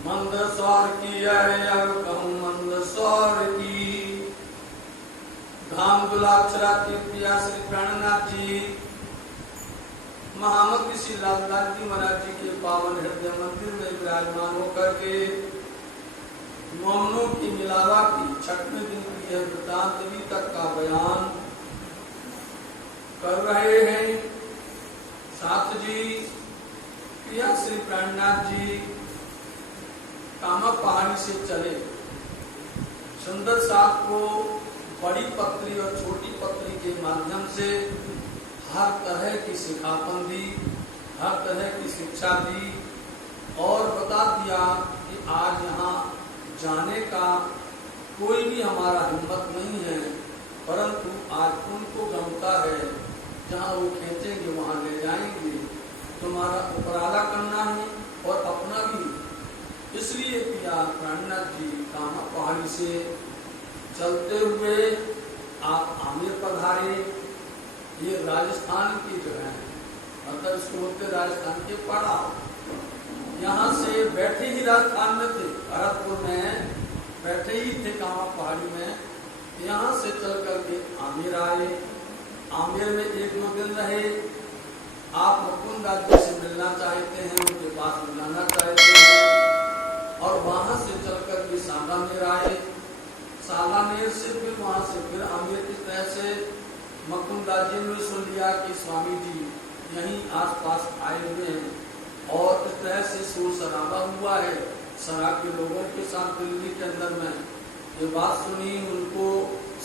मंद सौर की अरे अब कहूँ मंद सौर की धाम दुलाक्षरा तीर्थिया श्री प्राणनाथ जी महामती श्री लालदास जी महाराज जी के पावन हृदय मंदिर में विराजमान होकर के मोमनों की मिलावा की छठवें दिन की यह वृतांतवी तक का बयान कर रहे हैं। साथ जी प्रिया श्री प्राणनाथ जी कामक पहाड़ी से चले। सुंदर साथ को बड़ी पत्री और छोटी पत्री के माध्यम से हर तरह की सिखापन दी, हर तरह की शिक्षा दी और बता दिया कि आज यहाँ जाने का कोई भी हमारा हिम्मत नहीं है, परंतु आज उनको गमता है जहाँ वो खींचेंगे वहाँ ले जाएंगे। तुम्हारा उपराला करना है और अपना भी। इसलिए पिया प्राणनाथ जी कामक पहाड़ी से चलते हुए आप आमेर पधारे। ये राजस्थान की जगह है, मतलब इसको बोलते राजस्थान के पड़ाव। यहाँ से बैठे ही राजस्थान में थे, भरतपुर में बैठे ही थे कामक पहाड़ी में। यहाँ से चल करके आमेर आए। आमेर में 1-2 दिन रहे। आप मुकुंद दास जी से मिलना चाहते हैं, उनके पास मिलाना चाहते हैं और वहां से चलकर के सालानेर आए। सालानेर से फिर वहां से फिर आमेर की तरह से मुकुंद दास जी ने सुन लिया कि स्वामी जी यहीं आसपास आए हुए हैं और इस तरह से शोर शराबा हुआ है शराब के लोगों के साथ दिल्ली के अंदर में। ये बात सुनी, उनको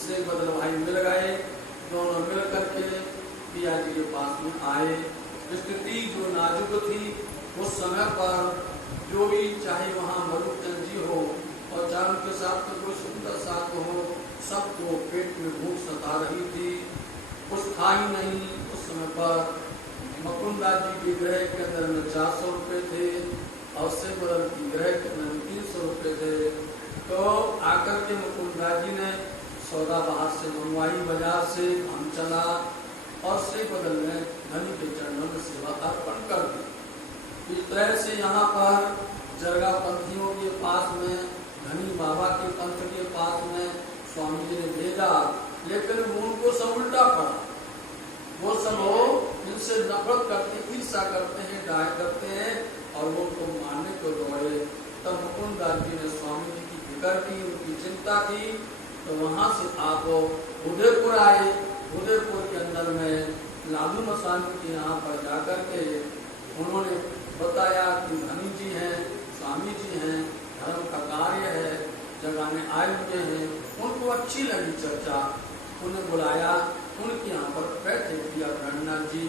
से बदल भाई मिल गए। दोनों मिल करके पिया जी के पास में आए। स्थिति जो नाजुक थी उस समय पर जो भी चाहे वहाँ मरुचंद जी हो और चाहे उनके साथ में कोई सुंदर साथ हो, सबको पेट में भूख सता रही थी, कुछ था ही नहीं। उस समय पर मुकुंद दास जी के गृह के अंदर में 400 रुपये थे और से बदल की गृह के अंदर 300 रुपये थे। तो आकर के मुकुंद दास जी ने सौदा बाहर से मंगवाई बाजार से, हम चला और से बदल में धनी के चरणों में सेवा अर्पण कर दी। इस तरह से यहाँ पर जरगा पंथियों के पास में, धनी बाबा के पंथ के पास में स्वामी जी ने भेजा, लेकिन वो उनको सब उल्टा पड़ा। वो सब हो इनसे नफरत करते, ईर्षा करते हैं, डाय करते हैं और वो उनको मारने को दौड़े। तब मुकुंद दास जी ने स्वामी जी की फिक्र की, उनकी चिंता की। तो वहां से आप उदयपुर आए। उदयपुर के अंदर में लालू मसानी के यहाँ पर जाकर के उन्होंने बताया कि धनी जी हैं, स्वामी जी हैं, धर्म का कार्य है, जगाने आए हुए हैं। उनको अच्छी लगी चर्चा, उन्हें बुलाया। उनके यहाँ पर बैठे पिया प्राणनाथ जी।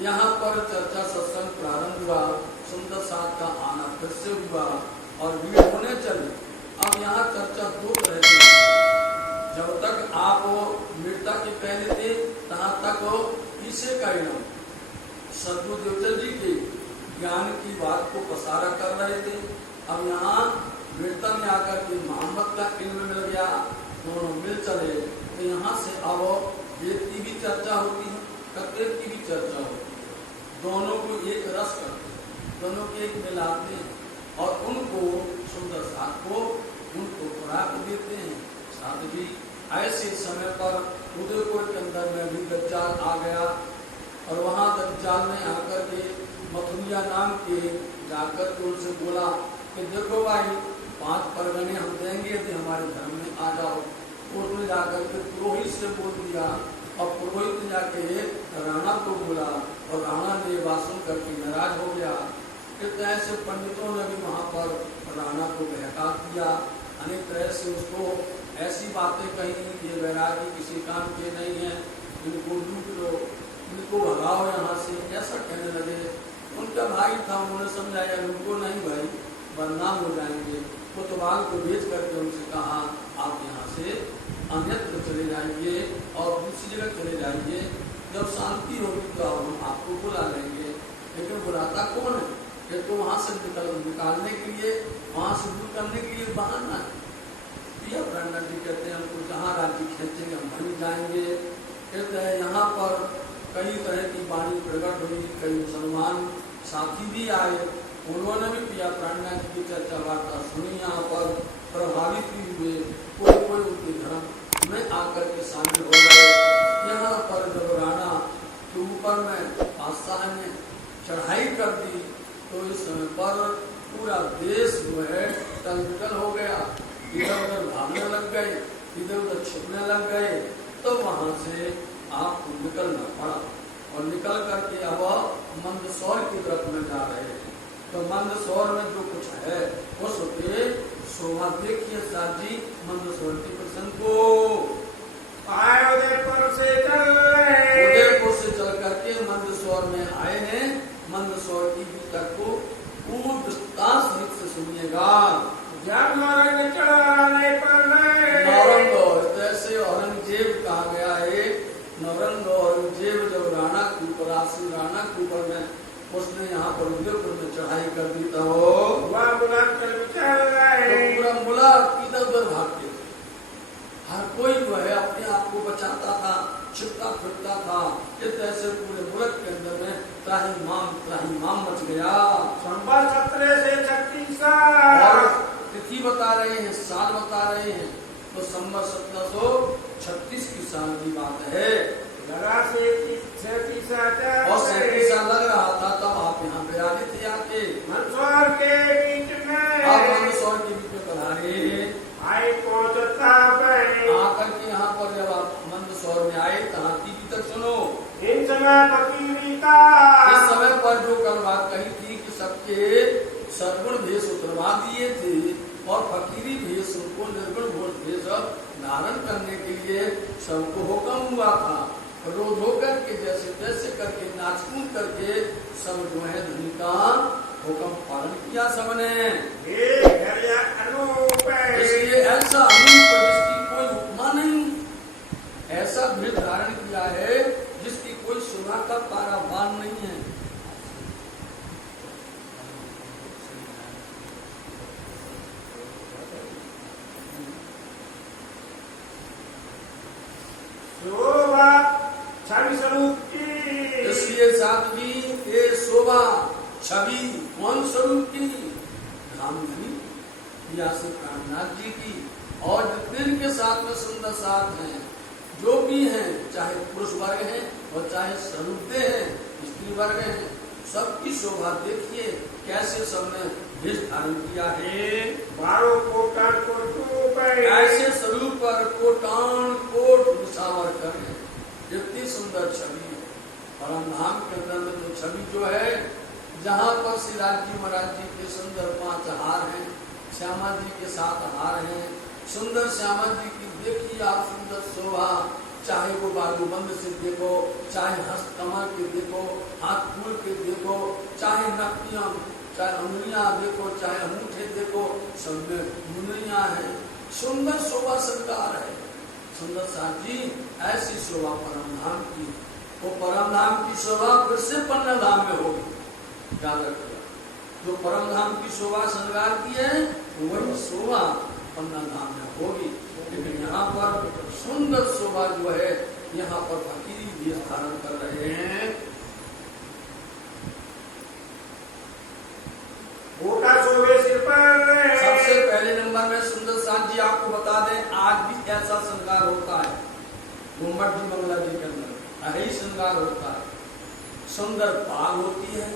यहाँ पर चर्चा सत्संग प्रारंभ हुआ। सुंदर साथ का आना फिर से हुआ और भीड़ होने चली। अब यहाँ चर्चा 2 तरह की। जब तक आप मृता के पहले थे तहाँ तक इसे कहना सदगुरु देवचंद जी के ज्ञान की बात को पसारा कर रहे थे। अब यहाँ मृता में आकर के मोहम्मद का इल्म मिल गया, दोनों मिल चले, तो यहाँ से अब वेद की भी चर्चा होती है, तत्व की भी चर्चा होती है, दोनों को एक रस करते हैं, दोनों के एक मिलाते हैं और उनको सुंदर साथ को उनको खुराक देते हैं। साथ भी ऐसे समय पर उदयपुर के अंदर में भी दज्जाल आ गया और वहाँ दज्जाल ने आकर के मथुरिया नाम के जाकर के उनसे बोला कि देखो भाई 5 परगने हम देंगे यदि हमारे धर्म में आ जाओ। उसने जाकर के पुरोहित से बोल दिया और पुरोहित ने जाके राणा को बोला और राणा ने बात सुन करके नाराज हो गया। फिर ऐसे पंडितों ने भी वहाँ पर राणा को बहका दिया, अनेक तरह से उसको ऐसी बातें कही, ये वैरागी किसी काम के नहीं है, इनको लूट लो, इनको भगाओ यहाँ से, ऐसा कहने लगे। उनका भाई था, उन्होंने समझाया उनको नहीं भाई बदनाम हो जाएंगे। कोतवाल को भेज करके उनसे कहा आप यहाँ से अन्यत्र चले जाएंगे और दूसरी जगह चले जाएंगे, जब शांति होगी तो हम आपको बुला लेंगे। लेकिन बुलाता कौन है? ये तो वहाँ से निकालने के लिए, वहाँ से दूर करने के लिए बहाना है। प्रिया ब्राह्मण जी कहते हैं हमको जहाँ राज्य खींचेंगे हम वहीं जाएंगे। कहते हैं यहाँ पर कई तरह की वाणी प्रकट हुई, कई मुसलमान साथी भी आए, उन्होंने भी प्रिया ब्राह्मण जी की चर्चा वार्ता सुनी, यहाँ पर प्रभावित भी हुए, कोई कोई उनके धर्म में आकर के शामिल हो गए। यहाँ पर जब राणा के ऊपर में बादशाह ने चढ़ाई कर दी तो इस समय पर पूरा देश जो है टलबिटल हो गया, इधर उधर भागने लग गए, इधर उधर छिपने लग गए। तो वहां से आपको निकलना पड़ा और निकल करके अब मंदसौर की तरफ में जा रहे हैं। तो मंदसौर में जो कुछ है उस पे शोभा देखिए साथ जी मंदसौर के प्रसंग को। उदयपुर से चल करके मंदसौर में आए हैं। मंदसौर की गीता को पूर्ण विस्तार सहित से सुनिएगा। जब नौरंग चढ़ाने पर नौरंग जैसे औरंगजेब कहा गया है, नौरंग औरंगजेब जब राणा के ऊपर आसी राणा के ऊपर में उसने यहाँ पर उदयपुर में चढ़ाई कर दी तो पूरा मुला इधर उधर भागते थे। हर कोई जो है अपने आप को बचाता था, छिपता फिरता था। इस ऐसे पूरे मुल्क के अंदर में त्राहिमाम मच गया। संबर 17 से 36 और तिथि बता रहे हैं, साल बता रहे हैं, तो संबर 1736 की साल की बात है। लगा से 37 और 37 साल लग रहा था तब आप यहाँ पे आगे थे आके मंदसौर के बीच में। आप मंदसौर के बीच में पधारे आई पहुंचता आकर के यहाँ पर जब आप मंदसौर में आए तहाँ की तक सुनो। इन समय फकीरी का इस समय पर जो कल बात कही थी कि सबके सद्गुण भेष उतरवा दिए थे और फकीरी भेष उनको निर्गुण भेष धारण करने के लिए सबको हुक्म हुआ था। रोज होकर के जैसे तैसे करके नाचकूद करके सब जो है धनी का हुक्म पालन किया सबने। इसलिए ऐसा अनूप जिसकी कोई उपमा नहीं, ऐसा भेष धारण किया है जिसकी कोई सुना का पारावार नहीं है। इसलिए साध्वी ये शोभा छवि कौन स्वरूप की? रामधनी व्यास प्राणनाथ जी की। और जितने के साथ में सुंदर साथ हैं, जो भी हैं, चाहे पुरुष वर्ग हैं और चाहे स्वरूप हैं, स्त्री वर्ग हैं, सबकी शोभा देखिए कैसे सबने भेष धारण किया है। 12 कोटान कोट ऐसे स्वरूप पर कोटान कोट निशावर करें, इतनी सुंदर छवि है। परम धाम के अंदर में तो छवि जो है, जहाँ पर श्री राज जी महाराज जी के सुंदर 5 हार हैं, श्यामा जी के 7 हार हैं, सुंदर श्यामा जी की देखिए आप सुंदर शोभा, चाहे वो बाजूबंद से देखो, चाहे हस्तकमर के देखो, हाथ फूल के देखो, चाहे नखियां, चाहे अंगुलियां देखो, चाहे अंगूठे देखो, सब में मुंदरियां हैं, सुंदर शोभा श्रृंगार है। सुंदर साथ जी ऐसी शोभा परम धाम की, वो परम धाम की शोभा फिर से पन्ना धाम में होगी। याद रखिएगा, जो परम धाम की शोभा श्रृंगार की है वही शोभा पन्ना धाम में होगी। लेकिन यहाँ पर सुंदर शोभा जो है, यहाँ पर फकीरी भी धारण कर रहे हैं। गोटा शोभे सिर पर। सबसे पहले नंबर में सुंदर साथ जी आपको बता दें, आज भी कैसा श्रृंगार होता है गुम्बद जी बंगला जी के अंदर, यही श्रृंगार होता है। सुंदर बाग होती है,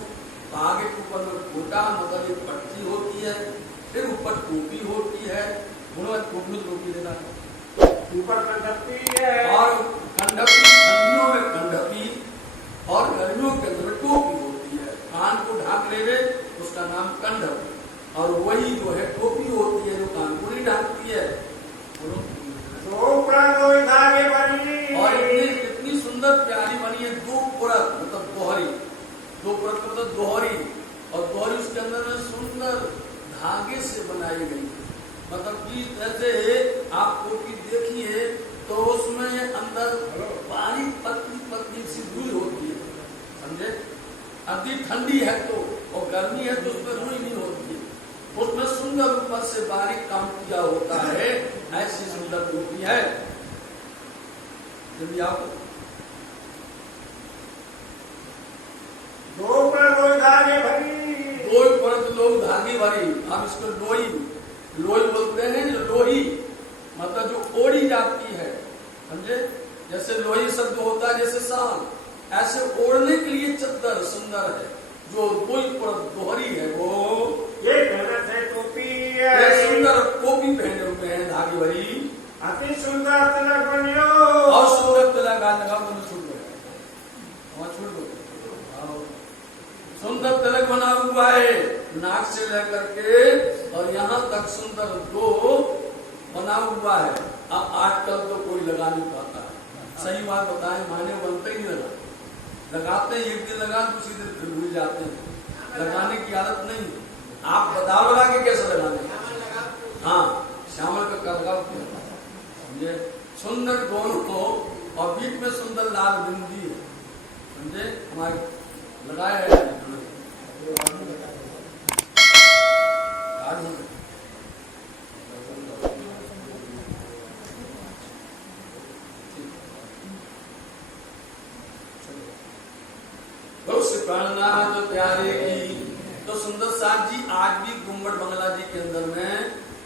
बाग के ऊपर में गोटा मतलब एक पट्टी होती है, फिर ऊपर टोपी होती है, टोपी देना ऊपर कंडपी है, और कंडपी ठंडियों में कंडपी और गर्मियों के अंदर टोपी होती है। कान को ढाक ले उसका नाम कंडपी, और वही जो है टोपी होती है जो कान को नहीं ढाकती है। धागे बनी और इतनी सुंदर प्यारी बनी है, दो पुरत मतलब दोहरी, दो पुरत मतलब दोहरी, और दोहरी उसके अंदर में सुंदर धागे से बनाई गई। मतलब कि जैसे आप टोपी देखिए तो उसमें अंदर बारीक पतली पतली सी रुई होती है, समझे? अभी ठंडी है तो और गर्मी है तो उसमें रुई नहीं होती है, उसमें सुंदर ऊपर से बारीक काम किया होता है। ऐसी सुंदर टोपी है। यदि आप दो पर धागे भरी, दो परत लोग धागे भरी, आप इसको लोई लोई बोलते हैं। लोही मतलब जो ओढ़ी जाती है, समझे? जैसे लोही शब्द होता है जैसे साल, ऐसे ओढ़ने के लिए चद्दर सुंदर है। जो कोई परत दोहरी है वो ये गलत है टोपी है, ये सुंदर टोपी पहने हुए हैं धागे भरी। अति सुंदर तिलक बनियो, और सुंदर तिलक लगा तो छूट गया, छूट गया। सुंदर तिलक बना हुआ है नाक से लेकर के और यहाँ तक सुंदर दो बना हुआ है। अब आजकल तो कोई लगा नहीं पाता है, सही बात बताएं, माने बनते ही नहीं लगा, लगाते हैं एक दिन लगा दूसरी दिन फिर भूल जाते हैं, लगाने की आदत नहीं। आप बताओ लगा के कैसे लगाने? हाँ, श्यामल का लगाओ, समझे? सुंदर दोनों को और बीच में सुंदर लाल बिंदी है, समझे? हमारे लगाया है प्राणनाथ प्यारे की। तो सुंदर साथ जी आज भी गुम्बद बंगला जी के अंदर में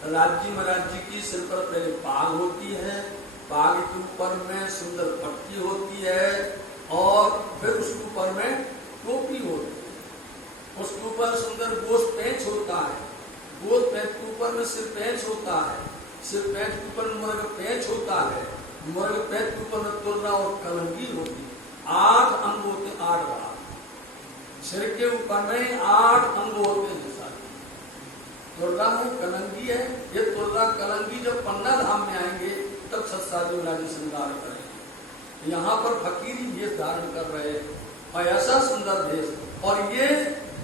राज्य महाराज जी की सिर पर पहले पाग होती है, पाग के ऊपर में सुंदर पट्टी होती है और फिर उसके ऊपर में टोपी होती है, उसके ऊपर सुंदर गोश्त पेंच होता है, गोश्त पेंच के ऊपर में सिर पेंच होता है, सिर पेंच के ऊपर मुर्ग पेंच होता है, मुर्ग पेंच के ऊपर में तुर्रा और कलंगी होती है। 8 अंग होते, 8 भाग सिर के ऊपर में 8 अंग होते हैं। तुर्रा है, कलंगी है, ये तुर्रा कलंगी जब पन्ना धाम में आएंगे तब सत्साजी राज्य श्रृंगार करेंगे। यहाँ पर फकीरी भेष धारण कर रहे और ऐसा सुंदर भेष, और ये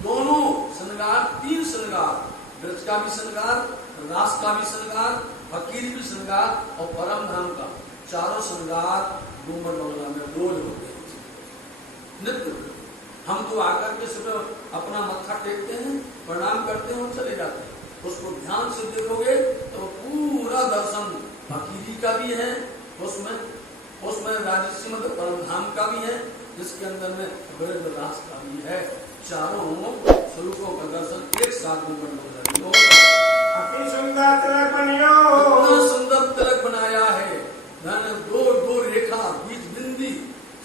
दोनों श्रृंगार 3 श्रृंगार, ब्रज का भी श्रृंगार, रास का भी श्रृंगार, फकीरी भी श्रृंगार और परम धाम का, चारों श्रृंगार गुम्बद बंगला में रोज होते हैं नित्य। हम तो आकर के सुबह अपना मत्था टेकते हैं, प्रणाम करते हैं और चले जाते हैं। उसको ध्यान से देखोगे तो पूरा दर्शन फकीरी का भी है, उसमें राजसी मतलब परम धाम का भी है, जिसके अंदर में ब्रज रास का भी है। चारों स्वरूपों का दर्शन एक साथ में अति सुंदर तिलक बनियो, इतना सुंदर तिलक बनाया है। दो रेखा बीच बिंदी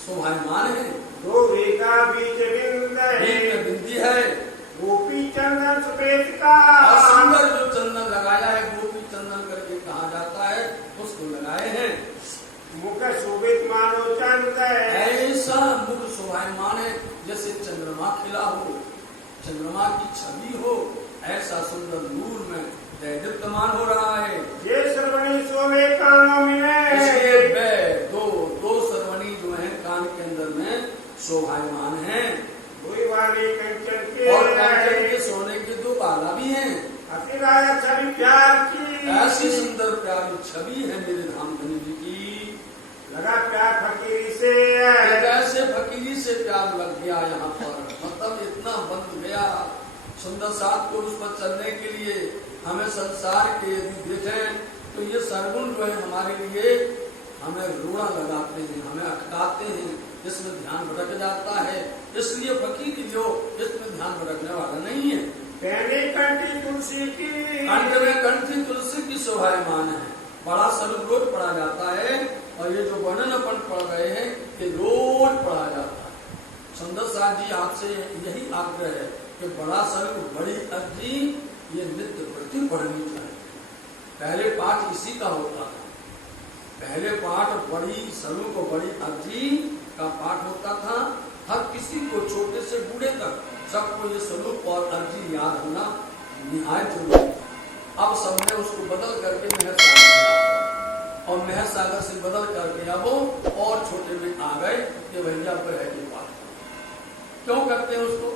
शोभायमान है, 2 रेखा बीच बिंदी है, गोपी चंदन सफेद का, और सुंदर जो चंदन लगाया है गोपी चंदन करके कहा जाता है, उसको लगाए हैं। मुख शोभित मानो चंद्र, ऐसा मुख शोभायमान है जैसे चंद्रमा खिला हो, चंद्रमा की छवि हो, ऐसा सुंदर नूर में दैदीप्यमान हो रहा है। ये श्रवणी शोभे कानों में, इसलिए दो श्रवणी जो है कान के अंदर में शोभायमान है, कंचन के और कंचन के सोने के 2 बाला भी हैं। अति राजा छवि प्यार की, ऐसी सुंदर प्यारी छवि है मेरे धाम धनी जी की। लगा प्यार फकीरी से ऐसे फकीरी से प्यार लग गया यहाँ पर, मतलब इतना बंध गया। सुंदर साथ को उस पर चलने के लिए हमें संसार के यदि देखें तो ये सरगुण जो है हमारे लिए हमें रोड़ा लगाते हैं, हमें अटकाते हैं, इसमें ध्यान भटक जाता है। इसलिए फकीर जो इसमें ध्यान भटकने वाला नहीं है। पहले कंठी तुलसी की, कंठ में कंठी तुलसी की शोभायमान है। बड़ा स्वरूप रोज पढ़ा जाता है और ये जो वर्णन अपन पढ़ रहे हैं ये रोज पढ़ा जाता है। सुंदर साथ जी आपसे यही आग्रह है कि बड़ा स्वरूप बड़ी अर्जी ये नित्य प्रति पढ़नी चाहिए। पहले पाठ इसी का होता है। पहले पाठ बड़ी स्वरूप और बड़ी अर्जी का पाठ होता था। हर किसी को छोटे से बूढ़े तक सबको ये स्वरूप और अर्जी याद होना निहायत जरूरी है। अब सबने उसको बदल करके मेहर सागर और मेहर सागर से बदल करके अब वो और छोटे में आ गए कि भैया पर है ये पाठ। क्यों करते हैं उसको?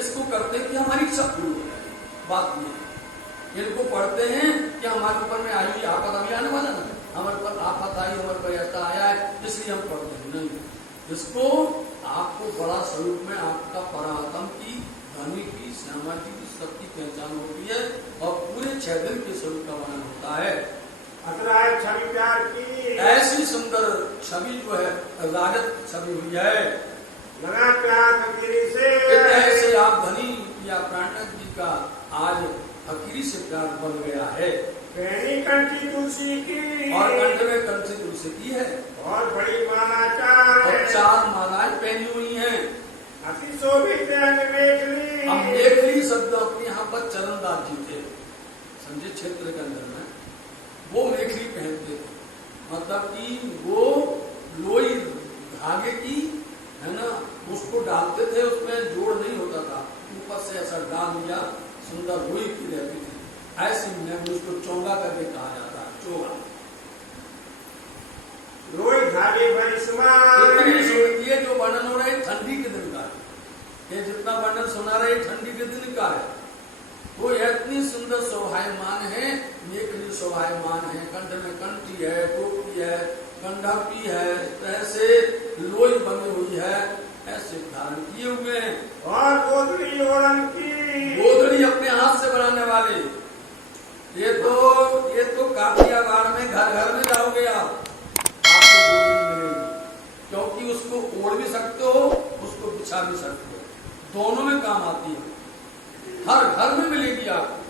इसको करते हैं कि हमारी इच्छा पूरी हो जाए। बात ये है, इनको पढ़ते हैं कि हमारे ऊपर में आई हुई आफत अभी आने वाला ना, हमारे पर आफत आई, हमारे पर ऐसा आया है इसलिए हम पढ़ते हैं। नहीं, इसको आपको बड़ा स्वरूप में आपका परातम की, धनी की, श्यामा जी की सबकी पहचान होती है और पूरे 6 दिन के स्वरूप का वर्णन होता है। अतराय छवि प्यार की, ऐसी सुंदर छवि जो है राजत छवि हुई है। लगा प्यार फकीरी से, ऐसे आप धनी या प्राणनाथ जी का आज फकीरी से प्यार बन गया है। पहली कंठी तुलसी की, और कंठ में कंठी तुलसी की है और बड़ी माला चार और 4 मालाएं पहनी हुई हैं। अति शोभित मेखली। अब मेखली शब्द अपने यहाँ पर चरणदास जी थे, समझे, क्षेत्र के अंदर में वो मेखली पहनते थे। मतलब कि वो लोई धागे की है ना, उसको डालते थे, उसमें जोड़ नहीं होता था, ऊपर से ऐसा डाल दिया, सुंदर लोई की रहती थी। ऐसे में उसको चोंगा करके कहा जाता है, चोगा। लोई धागे ये जो वर्णन हो रहा है ठंडी के दिन का है। ये जितना वर्णन सुना रहे ठंडी के दिन का है। वो इतनी सुंदर शोभायमान है, मेखली शोभायमान है, कंठ में कंठी है, टोपी है, गंडापी है, ऐसे लोई बनी हुई है, ऐसे धारण किए हुए हैं। और गोदड़ी ओढ़न की, गोदड़ी अपने हाथ से बनाने वाले। ये तो काठियावाड़ में घर घर में जाओगे आपको गोदड़ी मिलेगी, क्योंकि उसको ओढ़ भी सकते हो, उसको बिछा भी सकते हो, दोनों में काम आती है। हर घर में मिलेगी आपको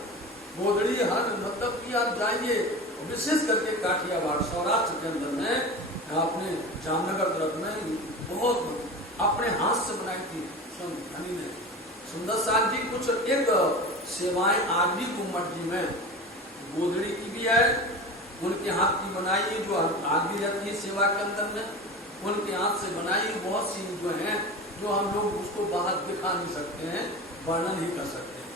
गोदड़ी। हर मतलब कि आप जाइए, विशेष करके काठियावाड़ सौराष्ट्र के अंदर में, अपने जामनगर तरफ में बहुत अपने हाथ से बनाई थी धनी ने। सुंदर साथ जी कुछ एक सेवाएं आज भी कुम्मट जी में गोदड़ी की भी है, उनके हाथ की बनाई जो आज भी रहती है सेवा के अंदर में, उनके हाथ से बनाई बहुत सी जो है, जो हम लोग उसको बाहर दिखा नहीं सकते हैं, वर्णन ही कर सकते हैं।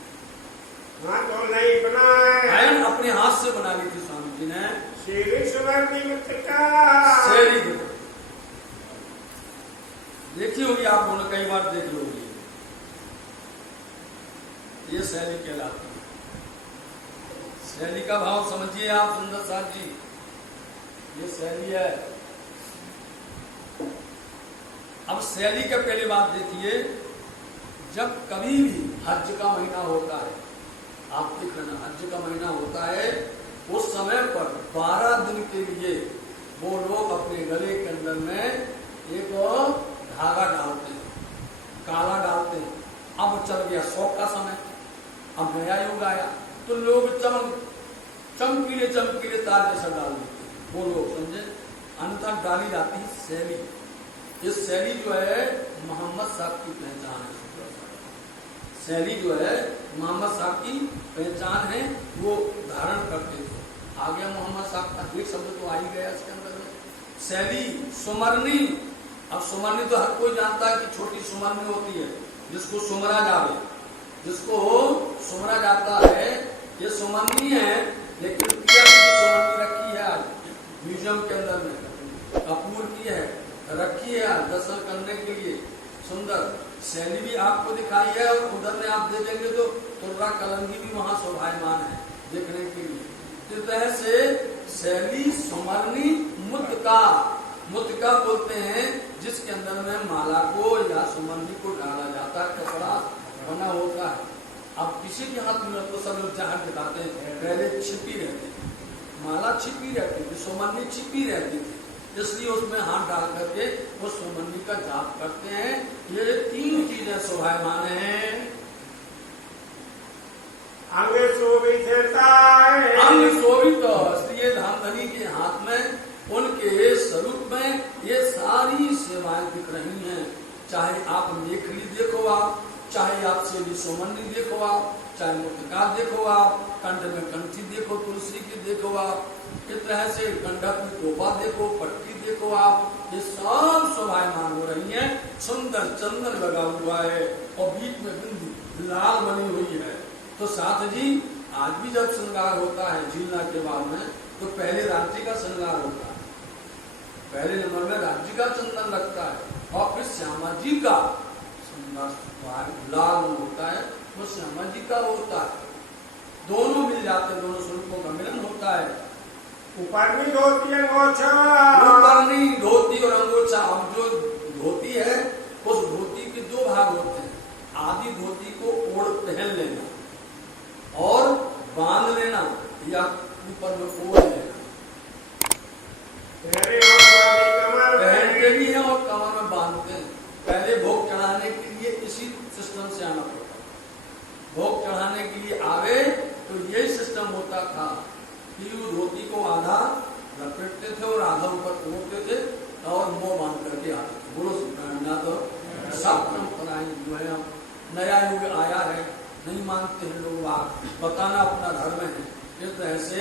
हाँ तो नहीं बनाए, अपने हाथ से बना ली थी स्वामी जी ने। शेरी सुवर्णी मृतिका, शैली देखी होगी आप लोगों ने, कई बार देखी होगी। ये शैली कहलाती है। शैली का भाव समझिए आप सुंदर साथ जी, ये शैली है। अब शैली का पहली बात देखिए, जब कभी भी हज का महीना होता है, आप देख लेना, हज का महीना होता है, उस समय पर 12 दिन के लिए वो लोग अपने गले के अंदर में एक धागा डालते हैं, काला डालते हैं। अब चल गया शौक का समय, अब नया युग आया तो लोग चमकीले तार जैसा डाल देते हैं, वो लोग समझे। अंतर डाली जाती है शैली। ये शैली जो है मोहम्मद साहब की पहचान है। शैली जो है मोहम्मद साहब की पहचान है, वो धारण करते थे। आ गया मोहम्मद साहब का एक शब्द तो आ ही गया इसके अंदर में। शैली, सुमरनी। अब सुमरनी तो हर कोई जानता है कि छोटी सुमरनी होती है जिसको सुमरा जावे, जिसको सुमरा जाता है, ये सुमरनी है। लेकिन सुमरनी रखी है आज म्यूजियम के अंदर में, कपूर की है, रखी है दर्शन करने के लिए। सुंदर शैली भी आपको दिखाई है, और उधर में आप देखेंगे तो तुर्रा कलंगी भी वहां शोभायमान है देखने के लिए। इस तरह से शैली, सुमरनी, मुद्का। मुत्तिका बोलते हैं जिसके अंदर में माला को या सुमंदी को डाला जाता है, कपड़ा बना होता है। अब किसी के हाथ में तो सब लोग जहां दिखाते हैं, पहले छिपी रहती थी, माला छिपी रहती थी, सुमंदी छिपी रहती थी, इसलिए उसमें हाथ डाल करके वो सुमंदी का जाप करते हैं। ये 3 चीजें शोभायमान हैं। अंग शोभित है, अंग शोभित, इसलिए धामधनी के हाथ में उनके स्वरूप में ये सारी सेवाएं दिख रही हैं। चाहे आप मेखली देखो, आप चाहे आप सेवी सुमंदी देखो, आप चाहे मुत्तिका देखो, आप कंठ में कंठी देखो, तुलसी की देखो, आप इस तरह से गंडक में टोपा देखो, पट्टी देखो, आप ये सब शोभायमान हो रही हैं। सुंदर चंदन लगा हुआ है और बीच में बिंदी लाल बनी हुई है। तो साथ जी आज भी जब श्रृंगार होता है झीलना के बाद में, तो पहले राज्य का श्रृंगार होता है, पहले नंबर में राज्य का चंदन लगता है और फिर श्यामा जी का लाल होता है, वो श्यामा जी का होता है। दोनों मिल जाते, दोनों स्वरूपों का मिलन होता है। ऊपरनी धोती अंगोछा, ऊपरनी धोती और अंगोछा। अब जो धोती है उस धोती के 2 भाग होते हैं। आधी धोती को ओढ़ पहन लेना और बांध लेना, या ऊपर में ओढ़ लेना। पहनते भी हैं और कमर में बांधते हैं। पहले भोग चढ़ाने के लिए इसी सिस्टम से आना पड़ता था। भोग चढ़ाने के लिए आवे तो यही सिस्टम होता था कि वो धोती को आधा लपेटते थे और आधा ऊपर ओढ़ते थे और मुंह बांध करके आते थे। बोलो ना, तो सब परंपराएं जो है, नया युग आया है, नहीं मानते हैं लोग, बताना अपना धर्म है। इस तरह से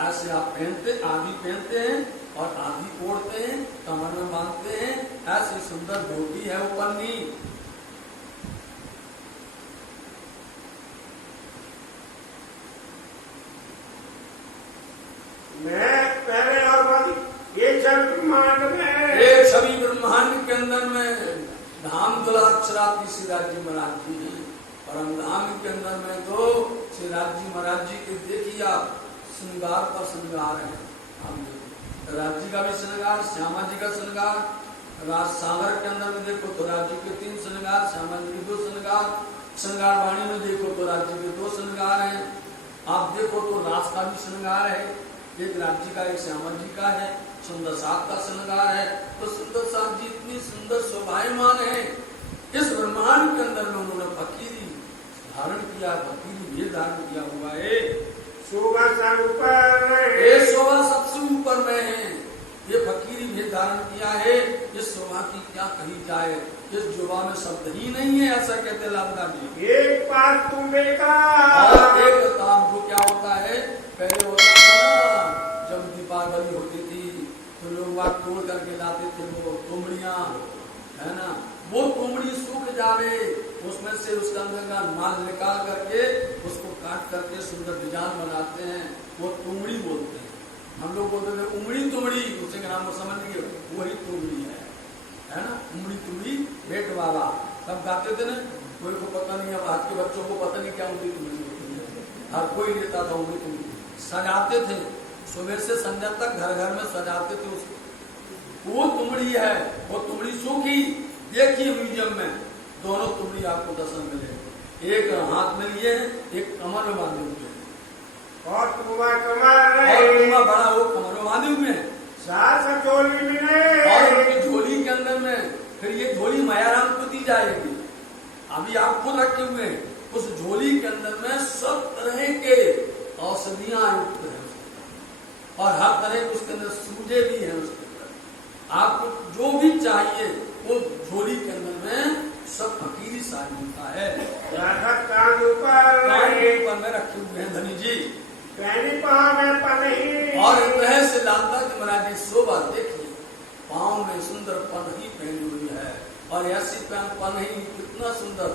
ऐसे आप पहनते, आधी पहनते हैं और आधी ओढ़ते हैं, कमर में बांधते हैं। ऐसी सुंदर धोती है ऊपरनी। मैं पहले और बाद ये सब ब्रह्मांड में, ये सभी ब्रह्मांड के अंदर में धाम दुलाक्षराती श्रीराज जी महाराज जी हैं। परम धाम के अंदर में तो श्रीराज जी महाराज जी के देखिए आप, श्रृंगार पर श्रृंगार है। राज जी का भी श्रृंगार, श्यामा जी का श्रृंगार। राज सागर के अंदर में देखो तो राज जी के 3 श्रृंगार, श्यामा जी के 2 श्रृंगार। श्रृंगार वाणी में देखो तो राज जी के 2 श्रृंगार हैं। आप देखो तो रास का भी श्रृंगार है, एक राज जी का, एक श्यामा जी का है। सुंदर साथ का श्रृंगार है। तो सुंदर साथ जी इतनी सुंदर शोभायमान है। इस ब्रह्मांड के अंदर में उन्होंने फकीरी धारण किया, फकीरी भेद धारण किया हुआ है। शोभा सब ऊपर, ये शोभा सबसे ऊपर में है। ये फकीरी भेद धारण किया है। इस शोभा की क्या कही जाए, इस शोभा में शब्द ही नहीं है, ऐसा कहते लाभदा जी। एक बात तुम देखा, और एक काम जो क्या होता है, पहले होता था जब दीपावली होती थी तो लोग बात तोड़ करके लाते थे वो तुमड़ियां, है ना, वो तुमड़ी सूख जावे, उसमें से उसके अंदर का माल निकाल करके उसको काट करके सुंदर डिजाइन बनाते हैं, वो तुमड़ी बोलते हैं। हम लोग बोलते थे उमड़ी तुमड़ी, उसे का नाम समझ लीजिए, वही तुमड़ी है ना, उमड़ी तुमड़ी भेट वाला सब गाते थे ना। कोई को पता नहीं, अब आज के बच्चों को पता नहीं क्या उमड़ी तुमड़ी होती है, हर कोई लेता था उमड़ी तुमड़ी, सजाते थे सुबह से संध्या तक, घर घर में सजाते थे उसको। वो तुमड़ी है, वो तुमड़ी सूखी, देखिए म्यूजियम में दोनों तुमड़ी आपको दर्शन मिले, एक हाथ में लिए, एक कमर में बांधे हुए हैं, और तुम्हारा कमर और तुम्हारा बड़ा वो कमर में बांधे हुए हैं, साथ झोली मिले, और उनकी झोली के अंदर में फिर ये झोली मायाराम को दी जाएगी। अभी आप खुद रखे हुए हैं, उस झोली के अंदर में सब तरह के औषधियां युक्त है और हर तरह के उसके अंदर सूजे भी है। उसके अंदर आपको जो भी चाहिए वो झोली के अंदर में सब फकीरी साज मिलता है। कान ऊपर में रखे हुए हैं धनी जी, पाँव में पनही, और इस तरह से लालता की महाराज जी शोभा देखिए, पाँव में सुंदर पनही पहनी हुई है, और ऐसी पनही कितना सुंदर।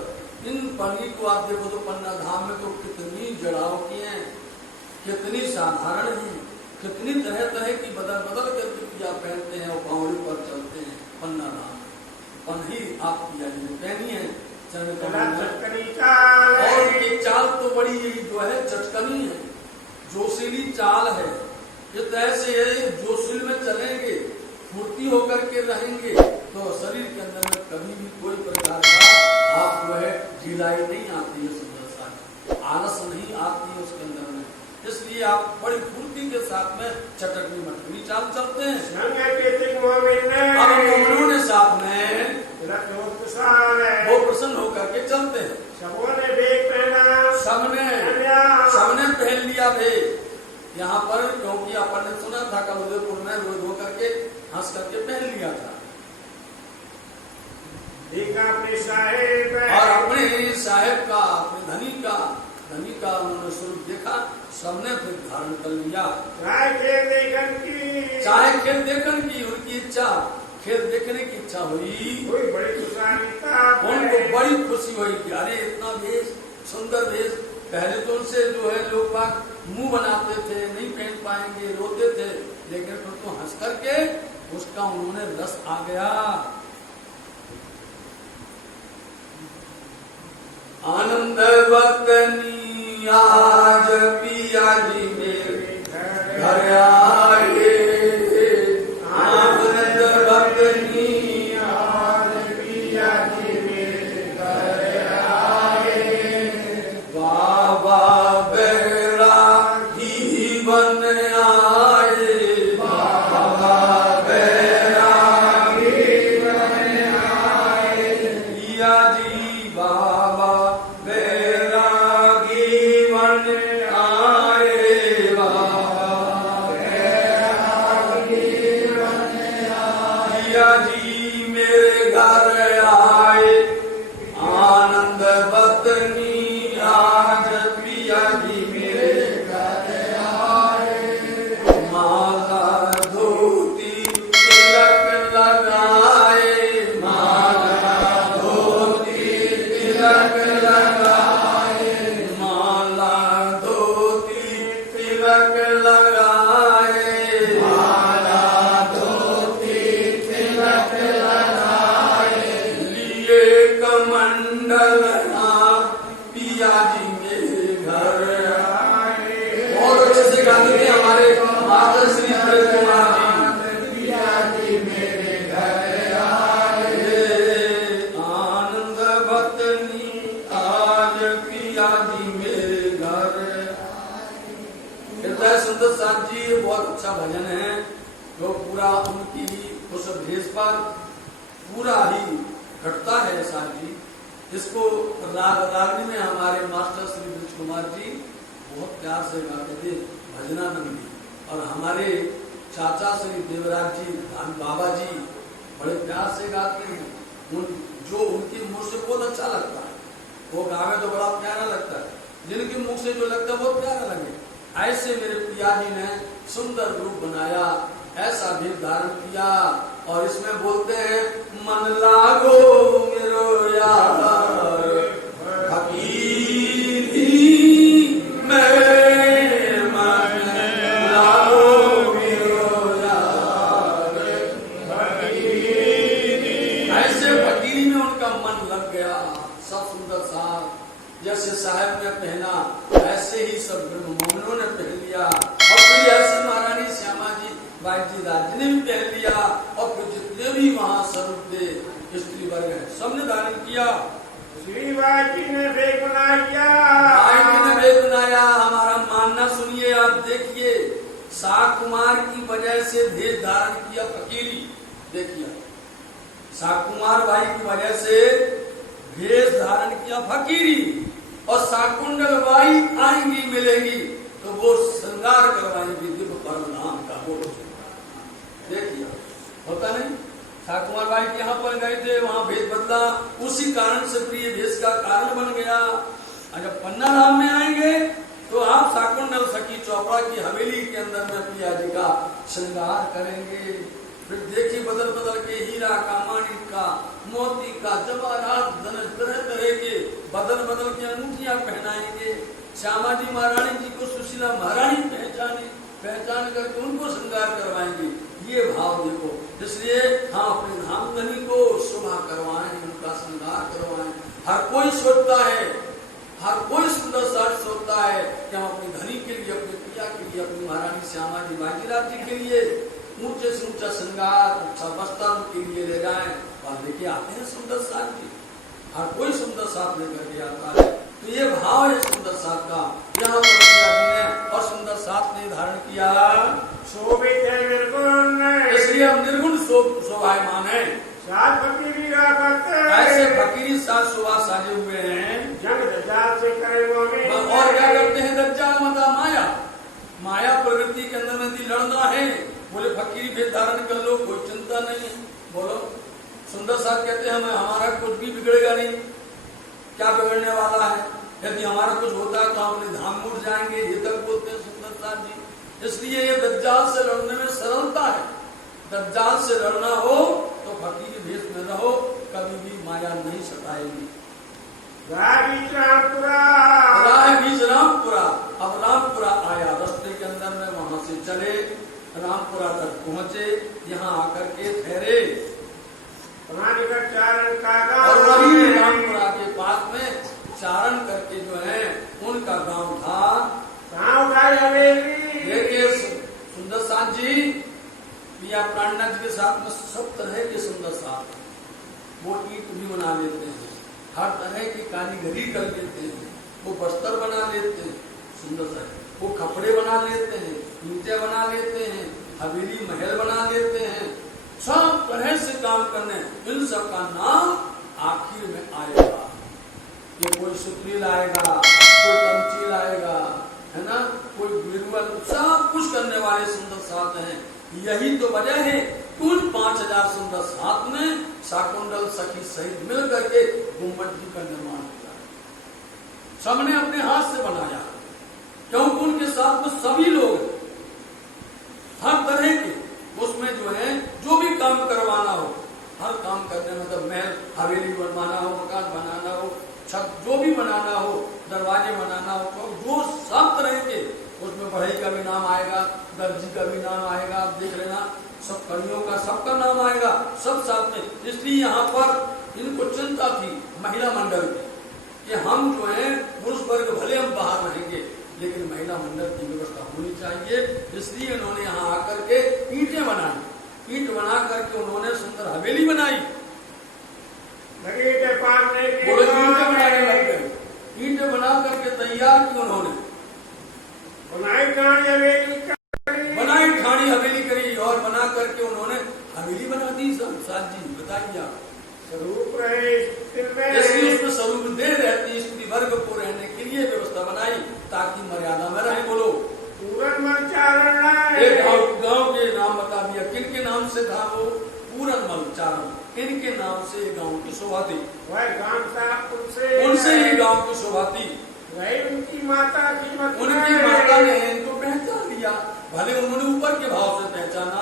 इन पनही को आप देखो तो पन्ना धाम में तो कितनी जड़ाव की है, कितनी साधारण है, कितनी तरह तरह की बदल बदल करके किया पहनते हैं और पावड़ी पर चलते हैं। पन्ना धाम पनही आप किया पहनी है, और ये चाल तो बड़ी जो है चटकनी है, जोशीली चाल है। इस तरह से जोशील में चलेंगे, स्फूर्ति होकर के रहेंगे तो शरीर के अंदर में कभी भी कोई प्रकार का आप जो है ढिलाई नहीं आती है, सुंदर सा आलस नहीं आती है उसके अंदर में। इसलिए आप बड़ी फुर्ती के साथ में चटकनी मटकनी चाल चलते हैं। अब मोमिनों ने साथ में वो प्रसन्न होकर के चलते हैं। सबने पहन लिया भेद यहाँ पर, क्योंकि अपन ने सुना था कल उदयपुर में रो धो करके हंस करके पहन लिया था। और अपने साहेब का, अपने धनी का उन्होंने स्वरूप देखा, सबने फिर धारण कर लिया। चाहे खेल देखन की उनकी इच्छा, खेल देखने की इच्छा हुई, उनको बड़ी खुशी हुई कि अरे इतना वेश, सुंदर वेश। पहले तो उनसे जो है लोग बाग मुंह बनाते थे, नहीं पहन पाएंगे, रोते थे, लेकिन फिर तो हंस करके उसका उन्होंने रस आ गया। आनंद वतनी आज पिया जी मेरे घर आए, आनंद वतनी आज पिया जी मेरे घर आए, बाबा बैरागी बन आए, बाबा बैरागी बन आए, पिया जी बाबा बैरागी बन आए, बाबा बैरागी बन आए, पिया जी मेरे घर आए, आनंद वतनी आज पिया जी मेरे घर आए, माला धोती तिलक लगाए, माला धोती तिलक लगाए, माला धोती तिलक लगाए, माला धोती तिलक लगाए, लिए कमंडल पिया जी मेरे घर आए। बहुत अच्छे से गाते थे हमारे माता श्री प्रेम कुमार जी, पिया जी मेरे घर आए, आनंद वतनी आज पिया जी मेरे घर आए। हृदय सुंदर साथ जी, ये बहुत अच्छा भजन है जो पूरा उनकी उस भेष पर पूरा ही घटता है साथ जी। इसको रागनी में हमारे मास्टर श्री ब्रज कुमार जी बहुत प्यार से गाते थे, भजनानंद जी, और हमारे चाचा श्री देवराज जी बाबा जी बड़े प्यार से गाते हैं। जो उनके मुंह से बहुत अच्छा लगता है, वो गावे तो बड़ा प्यारा लगता है, जिनके मुंह से जो लगता है बहुत प्यारा लगे। ऐसे मेरे पिया जी ने सुंदर रूप बनाया, ऐसा भी धारण किया। और इसमें बोलते हैं मन लागो मेरो यार फकीरी मेरे मन लागो मेरो यार फकीरी। ऐसे फकीरी में उनका मन लग गया, सब सुंदर सा जैसे साहब ने पहना ऐसे ही सब मोमिनों ने पहन लिया। और फिर ऐसे महारानी श्यामा जी बाई जी राज ने भी पहन लिया, और फिर जितने भी वहाँ स्वरूप थे स्त्री वर्ग है सबने धारण किया। श्री बाई जी ने भेद बनाया, बाई जी ने भेद बनाया। हमारा मानना सुनिए, आप देखिए, शाह कुमार की वजह से भेद धारण किया फकीरी। देखिए, शाह कुमार भाई की वजह से भेष धारण किया फकीरी, और शाकुंडल बाई आएंगी मिलेंगी तो वो श्रृंगार करवाएंगी दिव्य परम नाम का। बोलो, देखिए होता नहीं। शाकुमार बाई के यहाँ पर गए थे, वहां भेष बदला, उसी कारण से प्रिय भेष का कारण बन गया। और जब पन्ना धाम में आएंगे तो आप शाकुंडल सखी चोपड़ा की हवेली के अंदर में पिया जी का श्रृंगार करेंगे। फिर देखिए बदल बदल के हीरा का, माणिक का, मोती का, जवाहरात, धनुष, तरह तरह के बदल बदल के अंगूठियां पहनाएंगे। श्यामा जी महारानी जी को सुशीला महारानी पहचान करके उनको श्रृंगार करवाएंगे। ये भाव देखो, इसलिए हम अपने धामधनी को शोभा करवाएं, उनका श्रृंगार करवाएं। हर कोई सोचता है, हर कोई सुंदर साथ सोचता है कि हम अपनी धनी के लिए, अपने पिया के लिए, अपनी महारानी श्यामा जी बाजीराव जी के लिए ऊंचे से ऊंचा श्रृंगार, अच्छा वस्त्र के लिए ले जाए और लेके आते हैं सुंदर साथ जी। हर कोई सुंदर साथ लेकर के आता है। तो ये भाव है सुंदर साथ का। यहाँ पर ने और सुंदर साथ ने धारण किया, शोभित है निर्गुण, इसलिए हम निर्गुण शोभायमान है। सात फकीरी का करते ऐसे फकीरी साथ शोभा साजे हुए हैं। जंग दज्जाल से करे मोमिन, और क्या करते हैं? दज्जाल मता माया, माया प्रवृत्ति के अंदर में लड़ना है। बोले फकीरी भेद धारण कर लो, कोई चिंता नहीं है। बोलो सुंदर साथ कहते हैं हमें हमारा कुछ भी बिगड़ेगा नहीं। क्या बिगड़ने वाला है? यदि हमारा कुछ होता है तो हम अपने धाम उठ जाएंगे, ये तक बोलते हैं सुंदर साथ जी। इसलिए ये दज्जाल से लड़ने में सरलता है। दज्जाल से लड़ना हो तो फकीरी भेष में रहो, कभी भी माया नहीं सताएगी। राह बीच रामपुरा, राह बीच रामपुरा। अब रामपुरा आया, रास्ते के अंदर में वहां से चले, रामपुरा तक पहुंचे, यहाँ आकर के ठहरे। चारण का और वही रामपुरा के पास में चारण करके जो है उनका गांव था। गाँव का हवेली, देखिए सुंदर साथ जी पिया प्राणनाथ जी के साथ में सब तरह के सुंदर साथ हैं। वो ईंट भी बना लेते हैं, हर तरह की कारीगरी कर लेते हैं, वो बस्तर बना लेते हैं सुंदर साथ, वो कपड़े बना लेते हैं, ईंटें बना लेते हैं, हवेली महल बना लेते हैं, सब तरह से काम करने। इन सब का नाम आखिर में आएगा। ये कोई सुतली लाएगा, कोई कंची लाएगा, है ना, कोई बिरवल, सब कुछ करने वाले सुंदर साथ हैं। यही तो वजह है कुल 5000 सुंदर साथ में शाकुंडल सखी सहित मिल करके गुम्बद जी का निर्माण किया। सबने अपने हाथ से बनाया, क्योंकि उनके साथ में सभी लोग हर तरह के, उसमें जो है जो भी काम करवाना हो, हर काम करने मतलब महल हवेली बनवाना हो, मकान बनाना हो, छत जो भी बनाना हो, दरवाजे बनाना हो, तो जो सब तरह के, उसमें बढ़ई का भी नाम आएगा, दर्जी का भी नाम आएगा, आप देख लेना, सब कड़ियों का सबका नाम आएगा, सब साथ में। इसलिए यहाँ पर इनको चिंता थी महिला मंडल की कि हम जो है पुरुष वर्ग भले हम बाहर रहेंगे लेकिन महिला मंडल की व्यवस्था होनी चाहिए। इसलिए उन्होंने यहाँ आकर के ईंटें बनाई, ईंट बना करके उन्होंने सुंदर हवेली बनाई। ईंटें बनाने लग गए, ईंटें बना करके तैयार की उन्होंने, बनाई ठाणी हवेली करी और बना करके उन्होंने हवेली बना दी। साथ जी बताइए स्वरूप रहे, इसलिए उसमें स्वरूप दे रहती, स्त्री वर्ग को रहने के लिए व्यवस्था बनाई ताकि मर्यादा में रहे। बोलो पूरन चारण, एक गांव के नाम बता दिया, किन के नाम से था वो? पूरन चारण, इनके नाम से गांव की शोभा थी। वह गांव था, उनसे ही गांव की शोभा थी। उनकी माता की उनकी माता ने इनको पहचान लिया, भले उन्होंने ऊपर के भाव से पहचाना,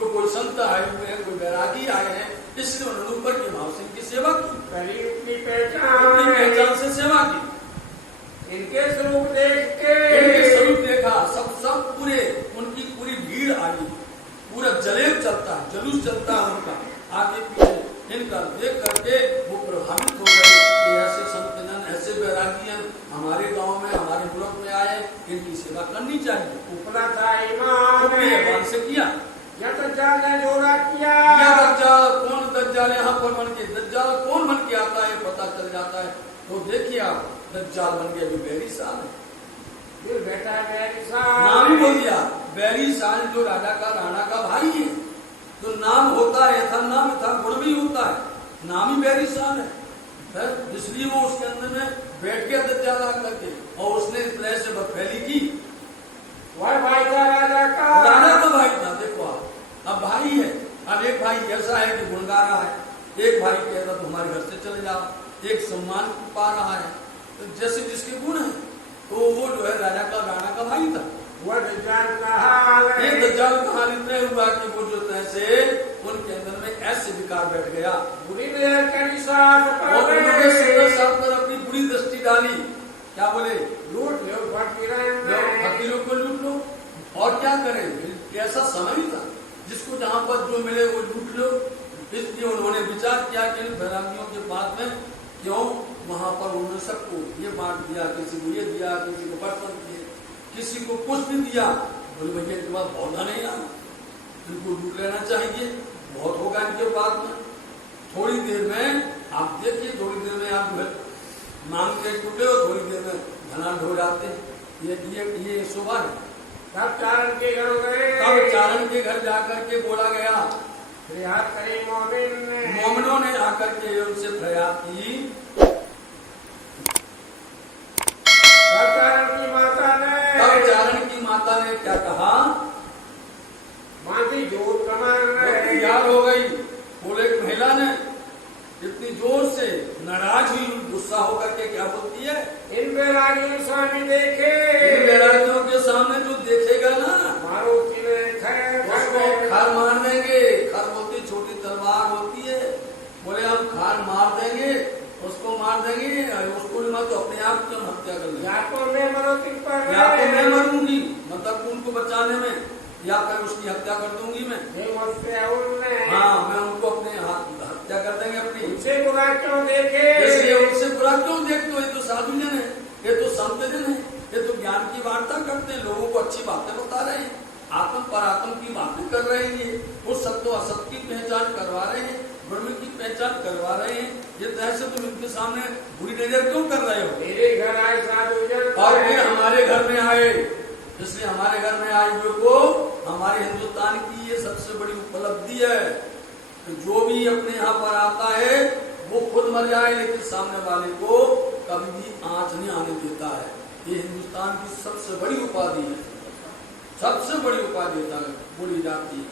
तो कोई संत आए हुए हैं, कोई बैरागी आए हैं, इसलिए उन्होंने ऊपर के भाव से इनकी सेवा की, अपनी पहचान से सेवा की। इनके स्वरूप देख के, इनके स्वरूप देखा, सब पूरे उनकी पूरी भीड़ आई, पूरा जलेब चलता है, जुलूस चलता है उनका आगे पीछे। इनका देख करके वो प्रभावित हो गए कि ऐसे संतजन, ऐसे बैरागियन हमारे गांव में, हमारे मुल्क में आए, इनकी सेवा करनी चाहिए। उपला था ईमान से किया। दज्जाल ने जोड़ा किया, दज्जाल कौन? दज्जाल यहाँ पर बन के, दज्जाल कौन बन के आता है पता चल जाता है। तो देखिए आप, दज्जाल बन के अभी बैरी साल है, फिर बेटा बैरी नाम ही बोल दिया बैरी साल, जो राजा का राणा का भाई है। तो नाम होता है, था नाम था, गुण भी होता है, नाम ही बैरी साल है। इसलिए वो उसके अंदर में बैठ गया दज्जाल आकर के, और उसने इस तरह से बदफैली की। वह भाई था राजा का भाई था। देखो आप, अब भाई है, अब एक भाई ऐसा है कि गुण गा रहा है, एक भाई कहता तुम्हारे घर से चले जाओ, एक सम्मान पा रहा है, तो जैसे जिसके गुण है, तो वो जो है राजा का राणा का भाई था। वह दज्जाल का हाल है, ये दज्जाल का हाल इतना हुआ कि वो जो से उनके अंदर में ऐसे विकार बैठ गया, बुरी नजर करी साथ और उन्होंने सुंदर साथ पर अपनी बुरी दृष्टि डाली। क्या बोले? लूट लो फकीरों को लूट लो, और क्या करें? ऐसा समय था जिसको जहाँ पर जो मिले वो लूट लो। इसलिए उन्होंने विचार किया कि इन बैरागियों के पास में क्यों, वहां पर उन्होंने सबको ये बांट दिया, किसी को ये दिया, किसी को बर्तन दिए, किसी को कुछ भी दिया। बोले भैया के पास पौधा नहीं आना, इनको लूट लेना चाहिए, बहुत होगा इनके पास में। थोड़ी देर में आप देखिए, थोड़ी देर में आप मांग के टूटे हो, थोड़ी देर में धनाढ़ हो जाते हैं। ये शोभा है। तब चारण के घर गए, तब चारण के घर जाकर के बोला गया, फरियाद करे मोमिन ने, मोमिनों ने आकर के उनसे फरियाद की। तब चारण की माता ने, तब चारण की माता ने क्या कहा, माती जोर कमर तैयार हो गई। बोले एक महिला ने इतनी जोर से नाराज हुई, गुस्सा होकर के क्या बोलती है, इन बैरागियों स्वामी देखे, इन बैरागियों के सामने जो देखेगा ना, मारो उसको खार मार देंगे। खार बोलती छोटी तलवार होती है। बोले हम खार मार देंगे, उसको मार देंगे, उसको नहीं मार तो अपने आप क्यों हत्या कर लेंगे। या तो मैं मरो तुम पर, या तो मैं मरूंगी, मतलब उनको बचाने में, या फिर उसकी हत्या कर दूंगी मैं। हाँ, मैं उनको अपने हाथ हत्या कर देंगे अपनी। उनसे बुरा क्यों देखे, इसलिए उनसे बुरा क्यों देखते हो? ये तो साधु जन है, ये तो संत जन है, ये तो ज्ञान की वार्ता करते हैं, लोगों को अच्छी बातें बता रहे हैं, आत्म परात्म की बातें कर रहे हैं। ये वो सत्य असत की पहचान करवा रहे हैं, ब्रह्म की पहचान करवा रहे हैं। ये तरह से तुम इनके सामने बुरी नजर क्यों कर रहे हो? मेरे घर आए साधु जन, और ये हमारे घर में आए, इसलिए हमारे घर में आए हुए को हमारे हिंदुस्तान की ये सबसे बड़ी उपलब्धि है। तो जो भी अपने यहाँ पर आता है वो खुद मर जाए, लेकिन सामने वाले को कभी भी आंच नहीं आने देता है। ये हिंदुस्तान की सबसे बड़ी उपाधि है, सबसे बड़ी उपाधि बोली जाती है।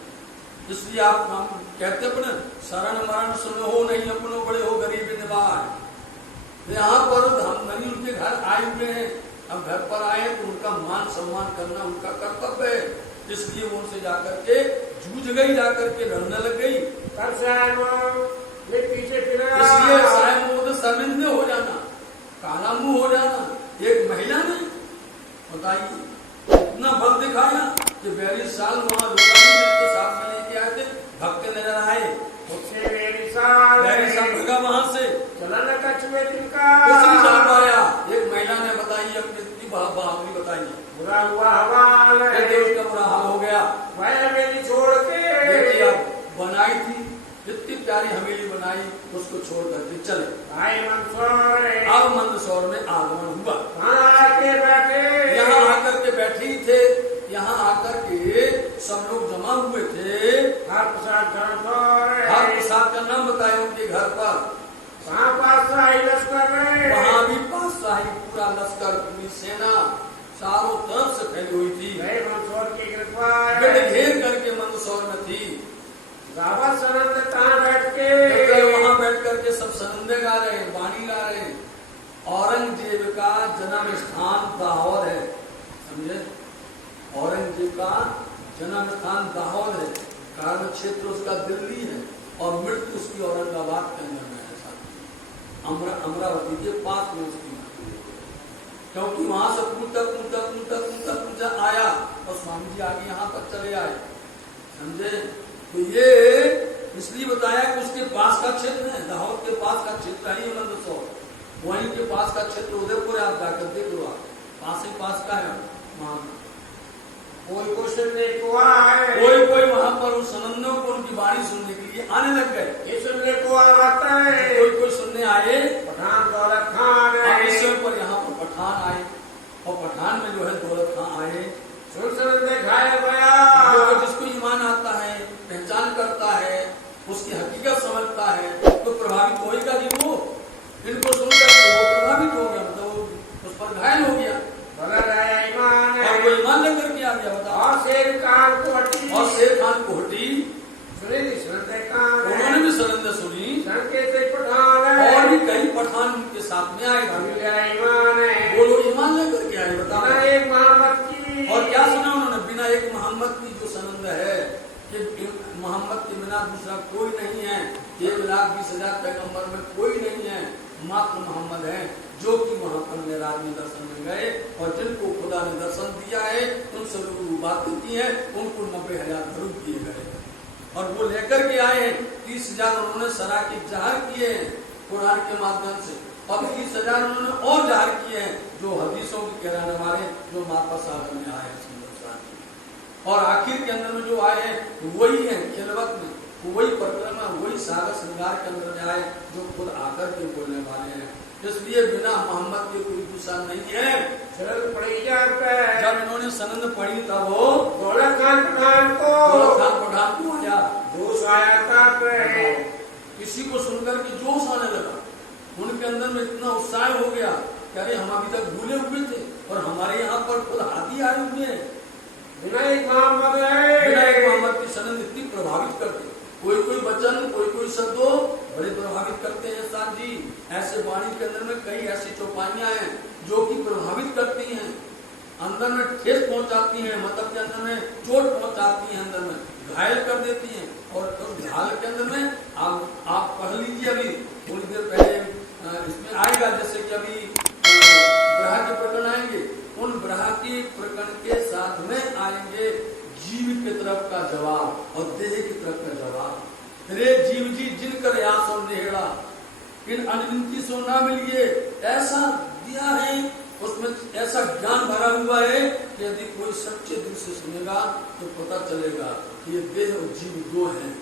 इसलिए आप हम कहते अपने शरण मरण सुन हो नहीं अपनो बड़े हो गरीब निवार। यहाँ पर हम नहीं उनके घर आए हुए हैं, अब घर पर आए तो उनका मान सम्मान करना उनका कर्तव्य है। इसलिए वो उनसे जाकर के जूझ गई, जाकर के लड़ने लग गई। कर ये पीछे फिरा, इसलिए सायं शर्मिंदे हो जाना, काला मुंह हो जाना। एक महिला ने बताइए इतना बल दिखाया कि 42 साल वहां रुका, साथ में लेके आए थे, भक्त नजर आए, भगा वहां से, चला न कछुए तिनका, कुछ नहीं चल पाया। एक महिला ने बताई अपनी इतनी बहादुरी बताई, बुरा हुआ हवाल है, उसका बुरा हाल हो गया। मैं मेरी छोड़ के, देखिए अब बनाई थी इतनी प्यारी हवेली बनाई, उसको छोड़ करके चले। भाई मंदसौर, अब मंदसौर में आगमन हुआ, आके बैठे, यहाँ आकर के बैठे ही थे। यहाँ आकर के सब लोग जमा हुए थे। हर प्रसाद हर प्रसाद का नाम बताया उनके घर पर। वहाँ पातशाही लश्कर है, वहाँ भी पातशाही पूरा लश्कर, पूरी सेना चारों तरफ से फैली हुई थी। मंदसौर की कृपा है, घेर करके मंदसौर में थी। रावत सनंद कहाँ बैठ के, वहाँ बैठ करके सब सनंदे गा रहे, वाणी गा रहे। औरंगजेब का जन्म स्थान दाहोद है, समझे? औरंगजेब का जन्म स्थान दाहोद है, कारण क्षेत्र उसका दिल्ली है और मृत्यु उसकी औरंगाबाद के अंदर में है, अमरावती के पास में उसकी मृत्यु, क्योंकि वहां से पूछा आया और स्वामी जी आगे यहाँ पर चले आए, समझे? तो ये इसलिए बताया कि उसके पास का क्षेत्र है, दाहोद के पास का क्षेत्र है मंदसौर, वहीं के पास का क्षेत्र उदयपुर है। आप जाकर देख लो, आप पास ही पास का है वहां। कोई सुनने को आए, कोई वहां पर उस सनंदों को उनकी बाणी सुनने के लिए आने लग गए। ये सुनने को आता है, कोई सुनने आए। पठान दौलत खान है, पर यहाँ पर पठान आए और पठान में जो है दौलत खान आए। जिसको ईमान आता है, पहचान करता है, उसकी हकीकत समझता है, तो प्रभावित होएगा जी वो। इनको सुनकर वो प्रभावित हो गया, मतलब उस पर घायल हो गया, ईमान और वो ईमान लेकर के आ गया। बताओ, और शेर खान को हटी, उन्होंने भी सनंदे सुनी, पठान और भी कई पठान उनके साथ में आए, ईमान है, वो लोग ईमान लेकर के आए। बताओ, एक मोहम्मद की, और क्या सुना उन्होंने? बिना एक मोहम्मद की जो सनंद है कि मोहम्मद के बिना दूसरा कोई नहीं है, 1,20,000 पैगंबर में कोई नहीं है, मात्र मोहम्मद है, जो कि वहां पर मेराज में दर्शन में गए और जिनको खुदा ने दर्शन दिया है, उनसे लोग बातें की है, उनको 90,000 धरूप किए गए और वो लेकर के आए हैं। 30,000 उन्होंने सरा के जहर किए हैं कुरान के माध्यम से, और 30,000 उन्होंने और जहर किए हैं जो हदीसों के कहने वाले, जो माता सागर में आए। और आखिर के अंदर में जो आए हैं वही है खिलवत में, वही परिक्रमा, वही सागर श्रृंगार के अंदर में आए जो खुद आकर के बोलने वाले हैं। इसलिए बिना मोहम्मद के कोई दूसरा नहीं है। शरण पड़ी जाता है। जब इन्होंने सनंद पढ़ी था वो दौलत खान पठान को आया, जोश आया था। किसी को सुनकर के जोश आने लगा, उनके अंदर में इतना उत्साह हो गया कि अरे हम अभी तक भूले हुए थे और हमारे यहाँ पर खुद हाथी आए हुए हैं। विनायक मोहम्मद है। विनायक मोहम्मद की सनंद इतनी प्रभावित करती, कोई कोई वचन, कोई कोई शब्दों बड़े प्रभावित करते हैं। साथ जी ऐसे वाणी के अंदर में कई ऐसी चौपाइयां हैं जो कि प्रभावित करती हैं, अंदर में ठेस पहुंचाती हैं, मतलब के अंदर में चोट पहुंचाती हैं, अंदर में घायल कर देती हैं। और घायल के अंदर में आप पढ़ लीजिए, अभी थोड़ी देर पहले इसमें आएगा, जैसे कि अभी ब्रहा के प्रकरण आएंगे, उन ब्रहा के प्रकरण के साथ में आएंगे जीव की तरफ का जवाब और देह की तरफ का जवाब। रे जीव जी जिनकर यास और नेहड़ा इन अनगिनती सो ना मिलिए, ऐसा दिया है, उसमें ऐसा ज्ञान भरा हुआ है कि यदि कोई सच्चे दिल से सुनेगा तो पता चलेगा कि ये देह और जीव दो हैं।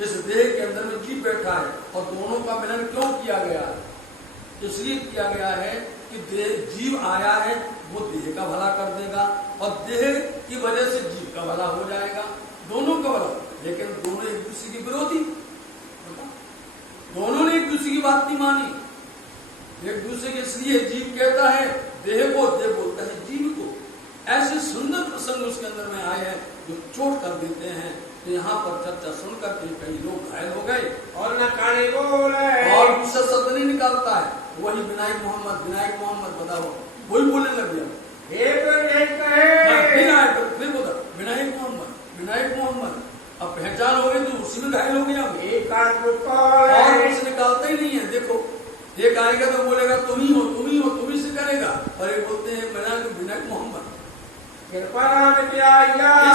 इस देह के अंदर में जीव बैठा है और दोनों का मिलन क्यों किया गया है? इसलिए किया गया है कि देह जीव आया है, वो देह का भला कर देगा और देह की वजह से जीव का भला हो जाएगा, दोनों का भला। लेकिन दोनों एक दूसरे के विरोधी, दोनों ने एक दूसरे की बात नहीं मानी एक दूसरे के। इसलिए जीव कहता है देह को, देह बोलता है जीव को। ऐसे सुंदर प्रसंग उसके अंदर में आए हैं जो चोट कर देते हैं। तो यहाँ पर चर्चा सुनकर के कई लोग घायल हो गए और न काने बोले और दूसरा शब्द नहीं निकालता है, वही विनायक मोहम्मद बताओ, वही बोलने लग गया फिर बोला विनायक मोहम्मद। अब पहचान हो गई तो उसी में घायल हो गया और उसे निकालता ही नहीं है। देखो एक आएगा तो बोलेगा तुम ही से करेगा, और ये बोलते हैं विनायक मोहम्मद। इस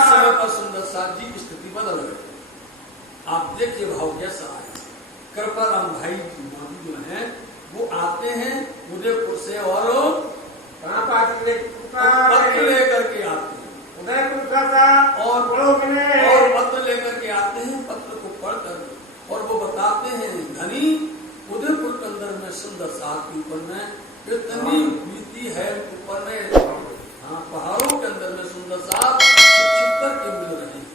समय पर सुंदर साथ जी की स्थिति बदल गई। आप देखिए भाव कैसा आया। कृपाराम भाई जी मोदी जो है वो आते हैं उदयपुर से और पत्र लेकर के आते हैं, और पत्र लेकर के आते हैं। पत्र को पढ़कर और वो बताते हैं धनी उदयपुर के अंदर में सुंदर साथ के ऊपर में इतनी बीती है, ऊपर में पहाड़ों के अंदर में सुंदर साथ छिप करके मिल रहे हैं,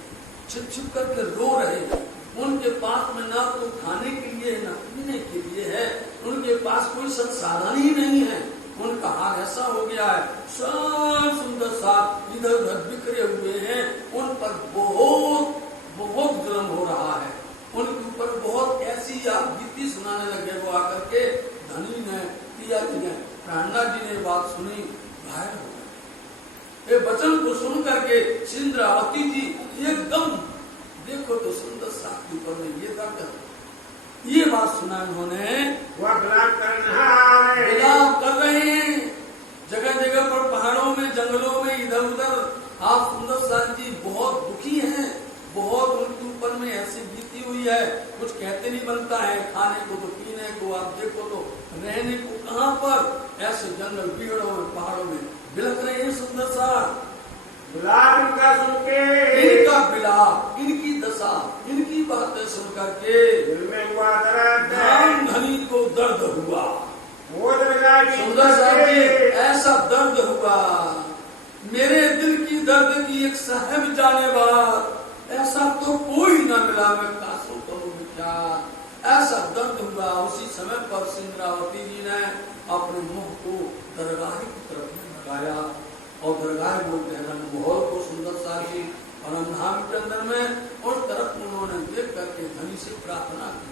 छिप करके रो रहे हैं। उनके पास में ना तो खाने के लिए ना पीने के लिए है, उनके पास कोई संसाधन ही नहीं है। उनका हाल ऐसा हो गया है, सब सुंदर साथ इधर उधर बिखरे हुए हैं। उन पर बहुत गर्म हो रहा है, उनके ऊपर बहुत ऐसी आप बीती सुनाने लगे। वो आकर के धनी ने, पिया जी ने, प्राणनाथ जी ने बात सुनी, घायल हो गए। ये वचन को सुन करके इंद्रावती जी एकदम, देखो तो सुंदर साथ के ऊपर में ये दर्द, ये बात सुना इन्होंने। विलाप कर रहे हैं जगह जगह पर, पहाड़ों में, जंगलों में, इधर उधर। आप सुंदर साथ जी बहुत दुखी हैं, बहुत उनके ऊपर में ऐसी बीती हुई है, कुछ कहते नहीं बनता है। खाने को तो, पीने को, आप देखो तो रहने को कहाँ पर, ऐसे जंगल पीड़ों में, पहाड़ों में बिलख रहे हैं सुंदर साथ। विलाप इनका सुन के, इनका विलाप, इनकी दशा, इनकी बातें सुन करके दिल में हुआ दर्द, धनी को दर्द हुआ। वो दर्द सुंदर साथ जी ऐसा दर्द हुआ, मेरे दिल की दर्द की एक साहिब जाने वाला ऐसा तो कोई न मिला, मैं कासू करूं विचार। ऐसा दर्द हुआ। उसी समय पर इंद्रावती जी ने अपने मुंह को दरगाह की तरफ में लगाया, और दरगाह बोलते हैं रंगमहल को। सुंदर साथी परमधाम के अंदर में उस तरफ उन्होंने देख करके धनी से प्रार्थना की,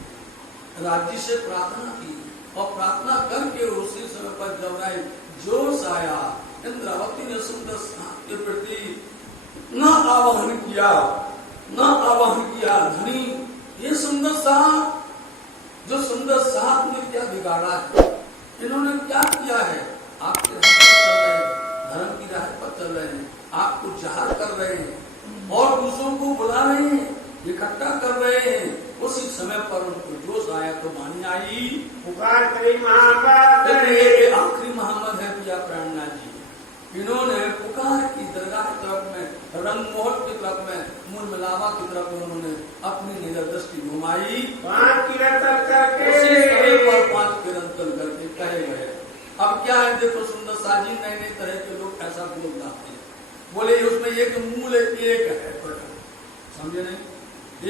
राज्य से प्रार्थना की, और प्रार्थना करके उसी समय पर जब राय जोश आया, इंद्रावती ने सुंदर साथ के प्रति न आवाहन किया। धनी ये सुंदर साथ, जो सुंदर साथ ने क्या बिगाड़ा है, इन्होंने क्या किया है? आपके राह पर चल रहे हैं, धर्म की राह पर चल रहे हैं, आपको जहर कर रहे हैं और दूसरों को बुला रहे हैं, इकट्ठा कर रहे हैं। उसी समय पर उनको जोश आया तो वाणी आई, पुकार करी मोहम्मद। आखिरी मोहम्मद है पिया प्राणनाथ जी। इन्होंने पुकार की दरगाह की तरफ में, रंगमहल की तरफ में, मूल मिलावा की तरफ में उन्होंने अपनी निजर दृष्टि घुमाई। 5 किरण करके उसी समय पर 5 किरण करके कहे गए। अब क्या है, देखो सुंदर साजी नए नए तरह के लोग ऐसा बोल जाते हैं, बोले उसमें एक मूल एक है प्रकरण, समझे नहीं,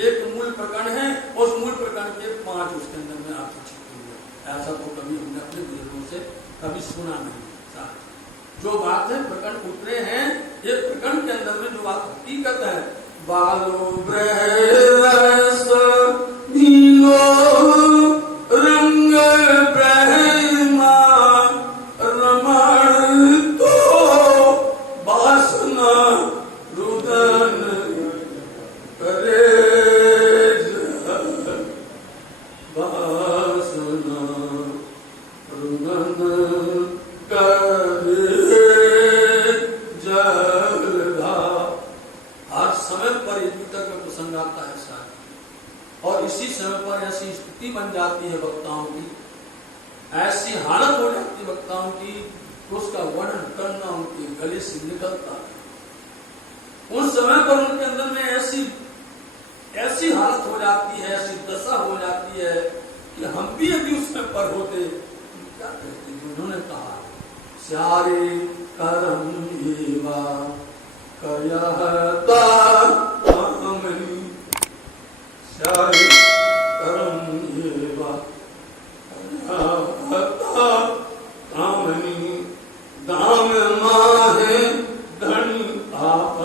एक मूल प्रकरण है, उस मूल प्रकरण के 5 उसके अंदर में अर्थ छिपे हुए। ऐसा तो कभी हमने अपने बुजुर्गों से कभी सुना नहीं। जो बात है प्रकरण उतरे हैं, ये प्रकरण के अंदर में जो बात हकीकत है, बालो ब्रह्मस नीलो रंग ब्रह्मा रमण तो वासना रुदन करे वासना रुदन करे जलधा। हर समय पर इस भीतर में प्रसंग आता है साथ, और इसी समय पर ऐसी स्थिति बन जाती है वक्ताओं की, ऐसी हालत हो जाती है वक्ताओं की, उसका वर्णन करना उनके गले से निकलता है। उस समय पर उनके अंदर में ऐसी हालत हो जाती है, ऐसी दशा हो जाती है कि हम भी यदि उसमें पर होते क्या कहते। उन्होंने कहा सारे करम एवा कयहता कामनी, सारे करम एवा कयहता कामनी, दाम माहे धनी आप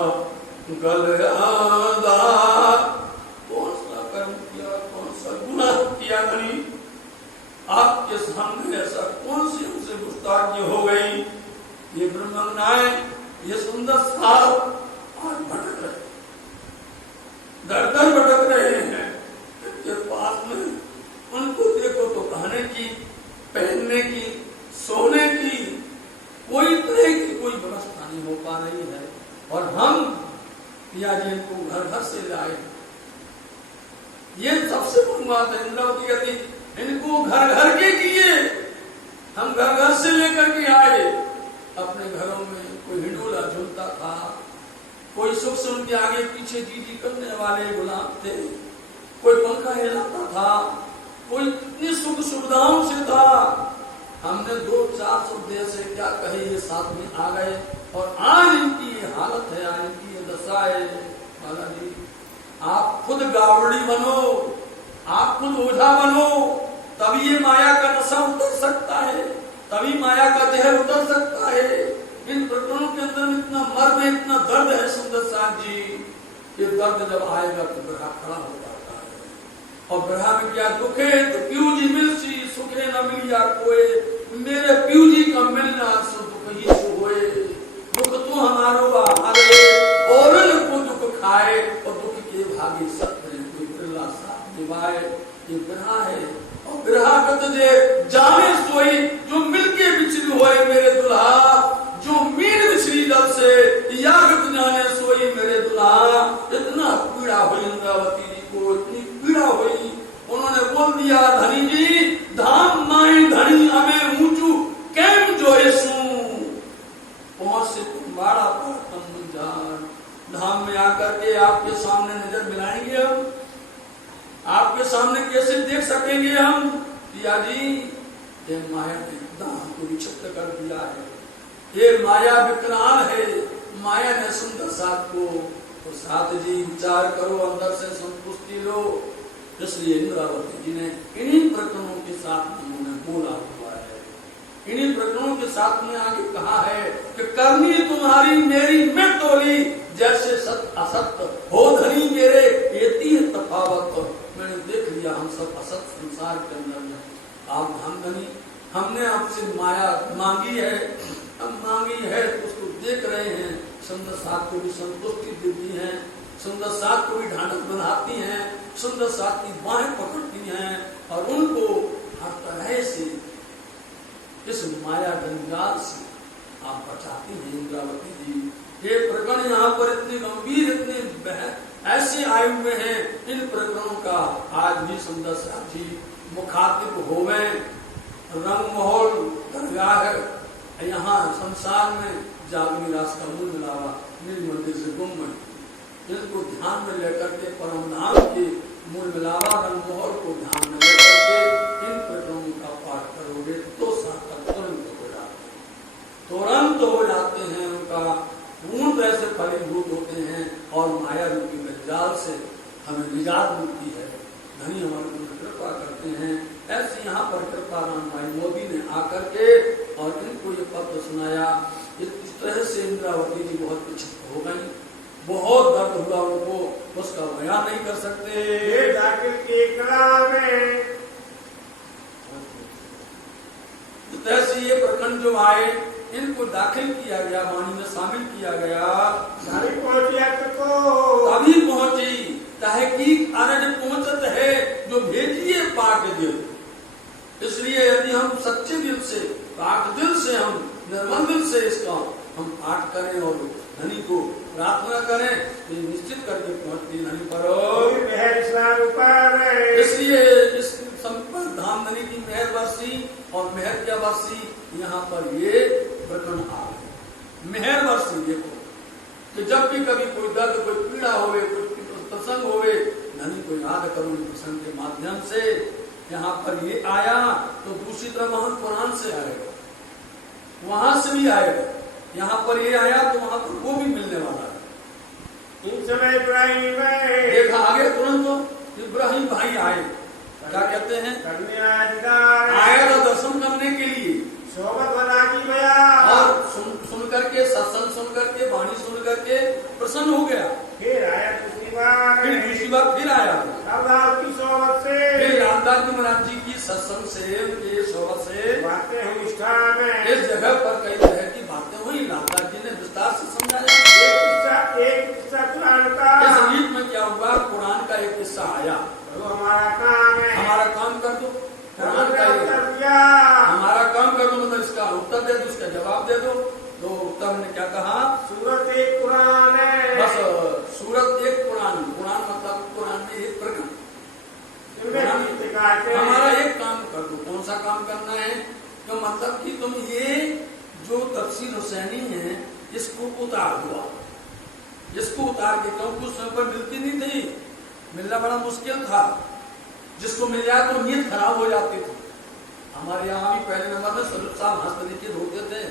गलयादा। कौन सा कर्म किया, कौन सा गुनाह किया धनी, आपके सामने ऐसा कौन सी हमसे गुस्ताखी हो गई। ये ब्रह्मज्ञान, ये सुंदर साल आज भटक रहे, दर दर भटक रहे हैं इनके पास में। उनको देखो तो खाने की, पहनने की, सोने की कोई तरह की कोई व्यवस्था नहीं हो पा रही है, और हम पिया जी इनको घर घर से लाए। ये सबसे बड़ी बात है। इंद्रावती कहती इनको घर घर के किए, हम घर घर से लेकर के आए। अपने घरों में कोई हिंडोला झूलता था, कोई सुख से उनके आगे पीछे जी करने वाले गुलाम थे, कोई पंखा हिलाता था, कोई इतनी सुख सुविधाओं से था। हमने 2-4 सुविधा से क्या कहे, ये साथ में आ गए, और आज इनकी ये हालत है, आज इनकी ये दशा है। बालाजी आप खुद गावड़ी बनो, आप खुद ओझा बनो, तभी ये माया का नशा उतर सकता है, तभी माया का जहर उतर सकता है। इन प्रकरणों के अंदर इतना मर्म, इतना दर्द है सुंदर साथ जी। ये दर्द जब आएगा तो ग्रह खड़ा हो जाता है, और ग्रह में क्या दुख है, तो पीयू जी मिलसी सुखे न मिलिया कोई, मेरे पीयू जी का मिलना सो दुख ही सो होए। दुख तो हमारो हमारे और को दुख खाए, और दुख के भागी सत्य कोई बिरला साथ निभाए। ये ग्रह है, और ग्रहागत जे जाने सोई, जो मिलके बिछड़ी होए मेरे दुल्हा, जो मीन बिछड़ी दल से यागत जाने सोई मेरे दुल्हा। इतना पीड़ा हुई इंद्रावती जी को, इतनी पीड़ा हुई, उन्होंने बोल दिया धनी जी धाम नाई धनी हमें ऊंचू कैम जो यसू, पहुंच से तुम बाड़ा पर तम जान। धाम में आकर के आपके सामने नजर मिलाएंगे हम, आपके सामने कैसे देख सकेंगे हम। पिया जी ये माया ने इतना हमको विक्षिप्त कर दिया है, ये माया विकराल है। माया ने सुंदर साथ को, तो साथ जी विचार करो, अंदर से संतुष्टि लो। इसलिए इंद्रावती जी ने इन्हीं प्रकरणों के साथ उन्होंने बोला हुआ है, इन्हीं प्रकरणों के साथ में आगे कहा है कि करनी तुम्हारी मेरी मैं तोली, जैसे सत्य असत्य हो धनी मेरे एती है तफावत। मैंने देख लिया हम सब असत संसार के अंदर में, आप हम धनी, हमने आपसे माया मांगी है, हम मांगी है तो उसको देख रहे हैं। सुंदर साथ को भी संतुष्टि देती है, सुंदर साथ को भी ढांढस बनाती हैं, सुंदर साथ की बाहें पकड़ती हैं, और उनको हर तरह से इस माया गंजाल से आप बचाती हैं इंद्रावती जी। ये प्रकरण यहाँ पर इतने गंभीर, इतने ऐसे आयु में हैं, इन प्रकरणों का आज भी सुंदर साथ जी मुखातिब होवे। रंग महल दरगाह यहाँ संसार में जागनी रास का मूल मिलावा नील मंदिर से गुम है। इसको ध्यान में लेकर के परम धाम के मूल मिलावा रंगमोहर को ध्यान में लेकर के इन प्रकरणों का पाठ करोगे तो सार्थक तुरंत हो जाते हैं, तुरंत हो जाते हैं। उनका पूर्ण से फलीभूत होते हैं और माया रूपी जाल से हमें निजात मिलती है। धनी हमारे को कृपा करते हैं। ऐसे यहाँ पर कृपा राम भाई मोदी ने आकर के और इनको ये पत्र सुनाया। इस तरह से इंद्रावती जी बहुत विचलित हो गई, बहुत दर्द हुआ उनको, उसका बयान नहीं कर सकते। ये दाखिल की कला में इस तरह से ये प्रकरण जो आए इनको दाखिल किया गया, वाणी में शामिल किया गया। सारी पहुंची को तभी पहुंची तहकीक अरज पहुंचत है जो भेजिए पाक दिल। इसलिए यदि हम सच्चे दिल से, पाक दिल से, हम निर्मल दिल से इसका हम पाठ करें और धनी को प्रार्थना करें तो निश्चित करके पहुंचती धनी पर। इसलिए इस संपन्न धाम धनी की मेहर वर्षी और मेहर क्या वर्षी यहाँ पर ये प्रकरण आ गए। मेहर वर्षी देखो कि जब भी कभी कोई दर्द, कोई पीड़ा होवे, कोई प्रसंग होवे, धनी को याद करो प्रसंग के माध्यम से। यहाँ पर ये आया तो दूसरी तरफ वहां कुरान से आएगा, वहां से भी आएगा। यहाँ पर ये आया तो वहां पर वो भी मिलने वाला है। इन समय इब्राहिम देखा आगे तुरंत तो इब्राहिम भाई आए, क्या कहते हैं, आया था दर्शन करने के लिए, सोबत बना की भैया और सुन करके, सत्संग सुन करके, वाणी सुन करके प्रसन्न हो गया। फिर आया दूसरी बार, फिर दूसरी बार फिर आया लालदास की सोबत से, फिर लालदास जी महाराज जी की सत्संग से, उनके सोबत से बातें हुई निष्ठा में। इस जगह पर कई तरह की बातें हुई, लालदास जी ने विस्तार से समझाया। एक किस्सा कुरान का, इस गीत में क्या हुआ, कुरान का एक किस्सा आया। तो हमारा काम है, हमारा काम कर दो, कुरान का उत्तर दिया, हमारा काम कर दो, मतलब इसका उत्तर दे दो, इसका जवाब दे दो। तो उत्तर ने क्या कहा, सूरत एक कुरान है, बस सूरत एक कुरान, कुरान मतलब कुरान में एक प्रकरण। हमारा एक काम कर दो, कौन सा काम करना है, तो मतलब कि तुम ये जो तफसीर हुसैनी है इसको उतार दो, इसको उतार के, क्योंकि उस समय पर मिलती नहीं थी, मिलना बड़ा मुश्किल था। जिसको मिल जाए तो नीयत खराब हो जाती थी। हमारे यहाँ भी पहले नंबर में सरूप साहब हस्तलिखित होते थे,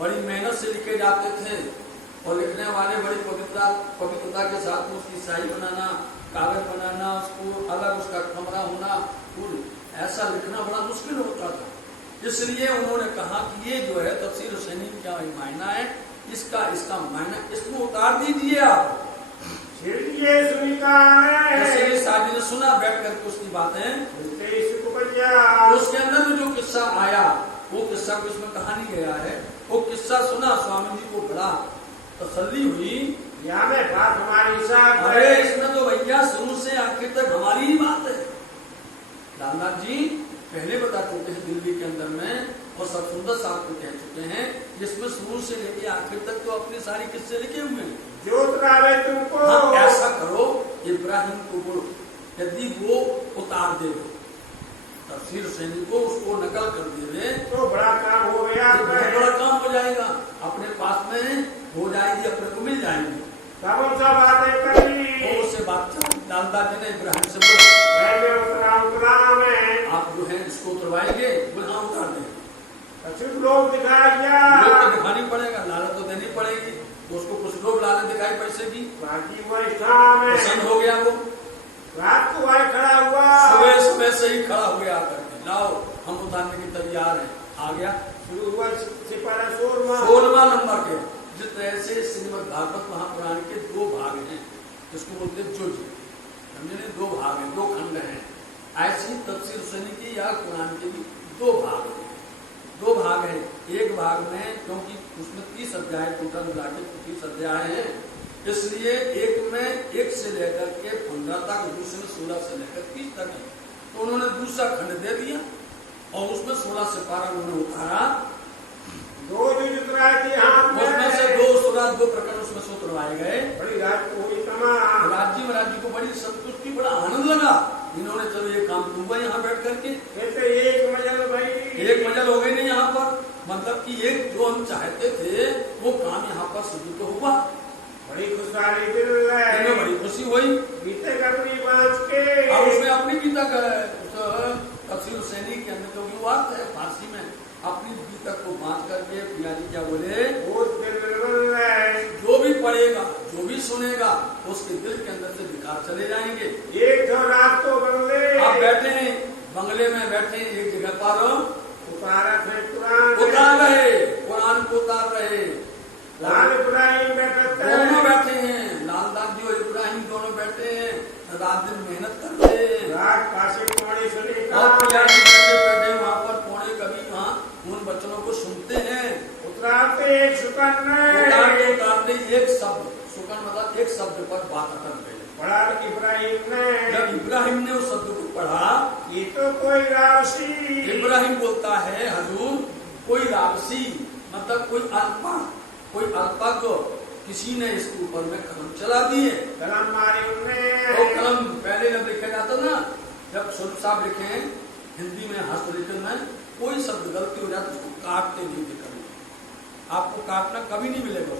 बड़ी मेहनत से लिखे जाते थे और लिखने वाले बड़ी पवित्रता के साथ में उसकी स्याही बनाना, कागज बनाना, उसको अलग उसका कमरा होना, फूल ऐसा लिखना बड़ा मुश्किल होता था। इसलिए उन्होंने कहा कि ये जो है तफसीर हुसैनी क्या मायना है, इसका मायना इसमें उतार दीजिए आप। जैसे शादी ने सुना बैठ करके उसकी बातें, उसके अंदर में जो किस्सा आया वो किस्सा को इसमें कहानी गया है, वो किस्सा सुना, स्वामी जी को बड़ा तसल्ली हुई। यहाँ में बात हमारी साथ, अरे इसमें तो भैया शुरू से आखिर तक हमारी ही बात है। लालनाथ जी पहले बता चुके हैं दिल्ली के अंदर में, और सब सुंदर साहब को कह चुके हैं, जिसमें शुरू से लेके आखिर तक तो अपनी सारी किस्से लिखे हुए हैं। जो तुमको हाँ, ऐसा करो, इब्राहिम को बोलो, यदि वो उतार दे तफसीर हुसैनी को, उसको नकल कर दे तो बड़ा काम हो गया, बहुत बड़ा काम हो जाएगा, अपने पास में हो जाएगी, अपने को मिल जाएंगी। कौन सा बातें करी, उससे बात लालदास जी ने इब्राहिम से बोला, आप जो है इसको उतरवाएंगे, बोला उतार देंगे। लोग दिखाया, लोग तो दिखानी पड़ेगा, लालच तो देनी पड़ेगी, तो उसको कुछ लोग लालच दिखाई पैसे की, पसंद हो गया, वो रात को वही खड़ा हुआ, सुबह से ही खड़ा हो गया आकर के, लाओ हम उतारने की तैयार है, आ गया। शुरू हुआ 16वां नंबर के, जिस तरह से श्रीमद् भागवत महापुराण के 2 भाग हैं, जिसको बोलते हैं जुज, समझे, 2 भाग हैं, 2 खंड हैं। ऐसी तफसीर हुसैनी की या कुरान के भी 2 भाग हैं, 2 भाग हैं। एक भाग में, क्योंकि उसमें 30 अध्याय टोटल मिला के 30 अध्याय हैं, इसलिए एक में 1 से लेकर के 15 तक, दूसरे में 16 से लेकर 30 तक है। तो उन्होंने दूसरा खंड दे दिया और उसमें 16 से 12 उन्होंने उतारा, उसमें से 2 प्रकरण उसमें से उतरवाए गए। बड़ी राज्य महाराज जी को बड़ी संतुष्टि, बड़ा आनंद लगा। इन्होंने चलो ये काम दूंगा यहाँ बैठ करके, एक मजल भाई, एक मजल हो गई नहीं यहाँ पर, मतलब कि एक जो हम चाहते थे वो काम यहाँ पर सिद्ध तो हुआ। बड़ी खुशहाली दिल है, इनमें बड़ी खुशी हुई। बीते अपनी बाँच के और उसने अपनी गीता का तफसीर हुसैनी के अंदर जो बात है फारसी में, अपनी गीता को बांट करके पिया जी क्या बोले, वो दिल है, जो भी पढ़ेगा जो भी सुनेगा उसके दिल के अंदर से विकार चले जाएंगे। एक जो रात को बंगले आप बैठे हैं बंगले में बैठे हैं, एक जगह पर उतारा थे कुरान, उतार रहे कुरान को उतार रहे, लाल इब्राहिम बैठे दोनों बैठे हैं, लाल दास जी और इब्राहिम दोनों बैठे हैं, रात दिन मेहनत करते हैं। रात पासे पौड़ी सुनी और पिया जी बैठे बैठे वहाँ पर पौने कभी वहाँ उन बच्चों को सुनते हैं। उतराते एक सुकन उतारते एक शब्द, सुकन मतलब एक शब्द पर बात अटक गई। पढ़ा इब्राहिम ने, जब इब्राहिम ने उस शब्द को पढ़ा, ये तो कोई राशि, इब्राहिम बोलता है हजूर कोई रावसी मतलब कोई अल्पज्ञ किसी ने इसके ऊपर में कलम चला दिए। कलम मारी उन्हें, तो कलम पहले जब लिखा जाता ना, जब स्वरूप साहब लिखे हिंदी में हस्तलिखित में कोई शब्द गलती हो जाए तो उसको काटते नहीं थे कभी, आपको काटना कभी नहीं मिलेगा।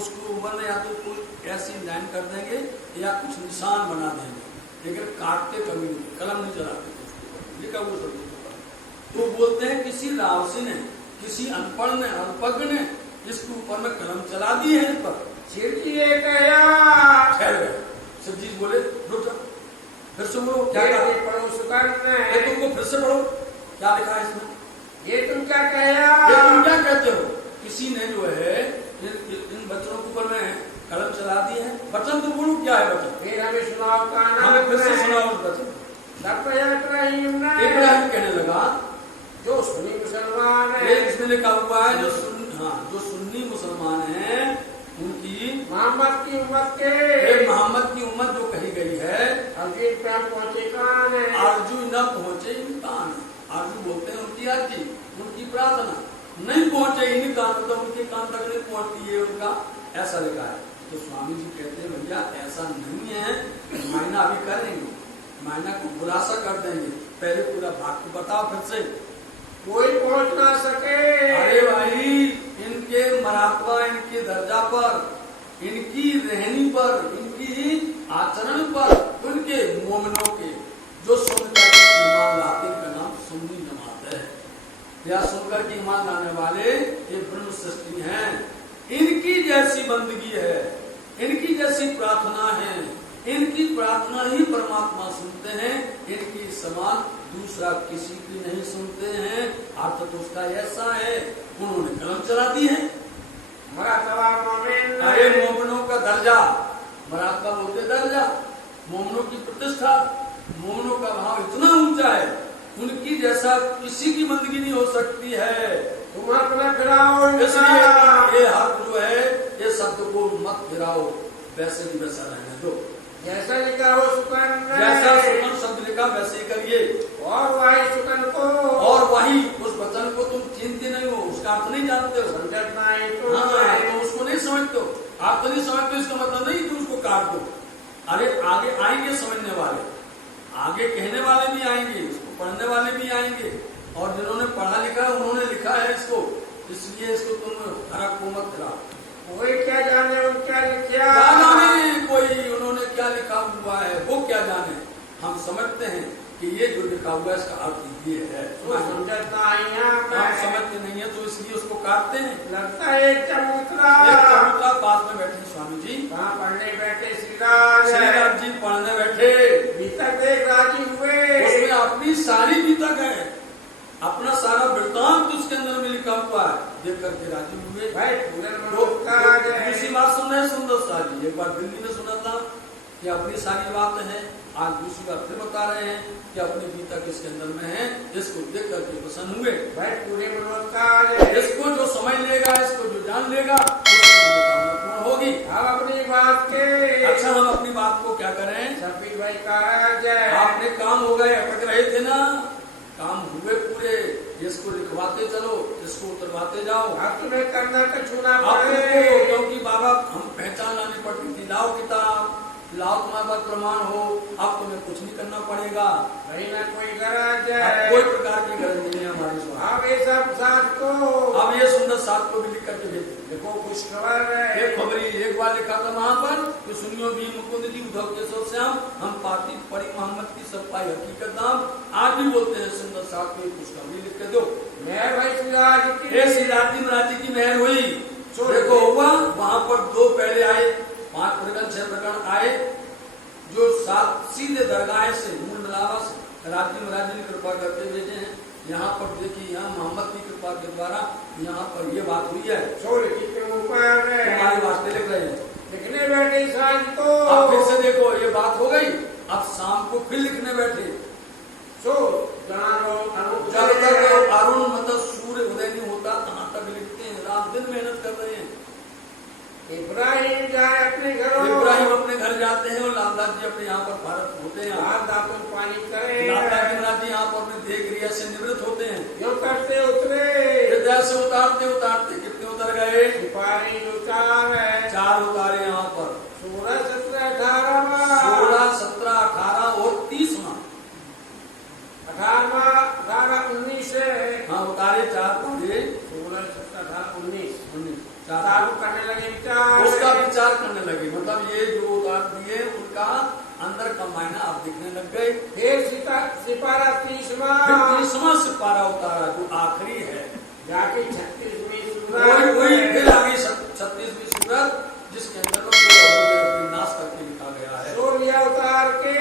उसको ऊपर में या तो कोई ऐसी लाइन कर देंगे या कुछ निशान बना देंगे, लेकिन काटते कभी नहीं, कलम नहीं चलाते उसके ऊपर लिखा वो शब्द। तो बोलते हैं किसी रावसी ने, किसी अनपढ़ ने, अल्पज्ञ ने इसके ऊपर में कलम चला दी है इस पर। छिड़किए गया, ठहर गए शिवजी बोले रुक जाओ, फिर से बोलो क्या कहा, पढ़ो सुकन ये तुमको फिर से पढ़ो क्या लिखा है इसमें, ये तुम क्या कहा, ये तुम क्या कहते हो। किसी ने जो है इन बच्चों के ऊपर में कलम चला दी है। वचन तो बोलो क्या है वचन, फिर हमें सुनाओ काना, हमें फिर से सुनाओ उस वचन। इब्राहिम ने, इब्राहिम कहने लगा जो सुन्नी मुसलमान है, ये इसमें लिखा हुआ है जो सुन्नी मुसलमान हैं उनकी मोहम्मद की उम्मत के, मोहम्मद की उम्मत जो कही गई है, अर्जुन पे पहुंचे कान है, अर्जुन न पहुंचे इनकान, अर्जुन बोलते हैं उनकी अर्जी, उनकी प्रार्थना नहीं पहुंचे इन कान, तो उनके कान तक नहीं पहुंचती है उनका, ऐसा लिखा है। तो स्वामी जी कहते हैं भैया ऐसा नहीं है, मायना अभी करेंगे, मायना को खुलासा कर देंगे, पहले पूरा भाग को बताओ फिर से। कोई पहुंच ना सके, अरे भाई इनके मरातबा, इनके दर्जा पर, इनकी रहनी पर, इनकी आचरण पर, उनके मोमिनों के जो सुनकर ईमान लाते का नाम सुन्नी जमात है, या सुनकर के ईमान लाने वाले ये ब्रह्म सृष्टि हैं। इनकी जैसी बंदगी है, इनकी जैसी प्रार्थना है, इनकी प्रार्थना ही परमात्मा सुनते हैं, इनकी समान दूसरा किसी की नहीं सुनते हैं। अर्थ तो उसका ऐसा है, उन्होंने कलम चला दी है। मरातबा मोमिन, अरे मोमिनों का दर्जा, मरातबा बोलते दर्जा, मोमिनों की प्रतिष्ठा, मोमिनों का भाव इतना ऊंचा है, उनकी जैसा किसी की बंदगी नहीं हो सकती है। तुम अपना फिराओ, इसलिए ये हक जो है, ये शब्द को मत फिराओ, वैसे भी वैसा रहने दो, जैसा लिखा हो सुकन, जैसा सुकन शब्द लिखा वैसे ही करिए, और वही सुकन को, और वही उस वचन को तुम चिंते नहीं हो, उसका अर्थ नहीं जानते हो, समझना है तो, हाँ, तो उसको नहीं समझते हो, आप तो नहीं समझते, इसका मतलब नहीं कि उसको काट दो। अरे आगे आएंगे समझने वाले, आगे कहने वाले भी आएंगे, इसको पढ़ने वाले भी आएंगे, और जिन्होंने पढ़ा लिखा उन्होंने लिखा है इसको, इसलिए इसको तुम हरक को मत कराओ। कोई क्या जाने क्या लिखा, क्या जाने कोई उन्होंने क्या लिखा हुआ है, वो क्या जाने, हम समझते हैं कि ये जो लिखा हुआ है इसका अर्थ ये है, तो समझना हम समझते नहीं है, तो इसलिए उसको काटते हैं। लगता है एक चबूतरा, पास में बैठे स्वामी जी, कहाँ पढ़ने बैठे श्रीराम जी पढ़ने बैठे, बीतक देख राजी हुए, उसमें अपनी सारी बीतक है, अपना सारा वृत्तांत उसके अंदर में लिखा हुआ है, देख करके राजी हुए। दूसरी बात सुन रहे सुंदर सारी, एक बार दिल्ली में सुना था कि अपनी सारी बात है, आज दूसरी बार फिर बता रहे हैं कि अपनी गीता किसके अंदर में है, इसको देख करके प्रसन्न हुए। भाई पूरे इसको जो समझ लेगा, इसको जो जान लेगा, उसकी मनोकामना पूर्ण होगी। हम अपनी बात के, अच्छा हम अपनी बात को क्या करें, शफीक भाई का आपने काम हो गए, अटक रहे थे ना, काम हुए पूरे, इसको लिखवाते चलो, इसको उतरवाते जाओ। अब तुम्हें करना तो छूना पड़े, क्योंकि बाबा हम पहचान लानी पड़ती थी, लाओ किताब, लाओ तुम्हारे पास प्रमाण हो, अब तुम्हें कुछ नहीं करना पड़ेगा, नहीं ना कोई गरज, कोई प्रकार की गरज नहीं है हमारी। अब ये सब साथ को, सात को भी लिख करके भेज दिया। देखो कुछ खबर है। एक खबरी एक बार लिखा था वहां पर कि सुनियो भी मुकुंद जी उद्धव केशव श्याम हम पाती पड़ी मोहम्मद की सब पाई हकीकत नाम। आज भी बोलते हैं सुंदर साहब को खुशखबरी लिख के दो। मेहर भाई श्रीराज की। श्री राजी महाराज जी की मेहर हुई। देखो हुआ वहां पर दो पहले आए, 5 प्रकरण 6 प्रकरण आए, जो 7 सीधे दरगाह से मूल मलावा से राजी महाराज जी ने कृपा करके भेजे हैं। यहाँ पर देखिए, यहाँ मोहम्मद की कृपा के द्वारा यहाँ पर ये बात हुई है। छोड़ कितने ऊपर तुम्हारी वास्ते लिख रहे हैं, लिखने बैठे साज को। अब फिर से देखो ये बात हो गई। अब शाम को फिर लिखने बैठे। जब तक अरुण मतलब सूर्य उदय नहीं होता तहाँ तक लिखते हैं, रात दिन मेहनत कर रहे हैं। इब्राहिम जाए अपने घरों। इब्राहिम अपने घर जाते हैं और लालदास जी अपने यहाँ पर भारत होते हैं। दातुन पानी करें। लालदास जी महाराज जी यहाँ पर अपने देह क्रिया से निवृत्त होते हैं। क्यों करते उतरे। हृदय से उतारते उतारते कितने उतर गए? सिपाही उतार है। 4 उतारे यहाँ पर। 16, 17, 18 16, 17, 18 और 30वां। 18, 19 है। हाँ उतारे 4 पौधे। 16, 17, 18, 19 4 चालू करने लगे विचार। उसका विचार करने लगे। मतलब ये जो उतार दिए उनका अंदर का मायना आप दिखने लग गए। फिर सिपारा 30वां। फिर 30वां सिपारा उतारा जो आखिरी है। जाके 36वीं कोई सूरत। फिर आगे 36वीं सूरत जिसके अंदर में पूरा विनाश करके लिखा गया है। सो लिया उतार के।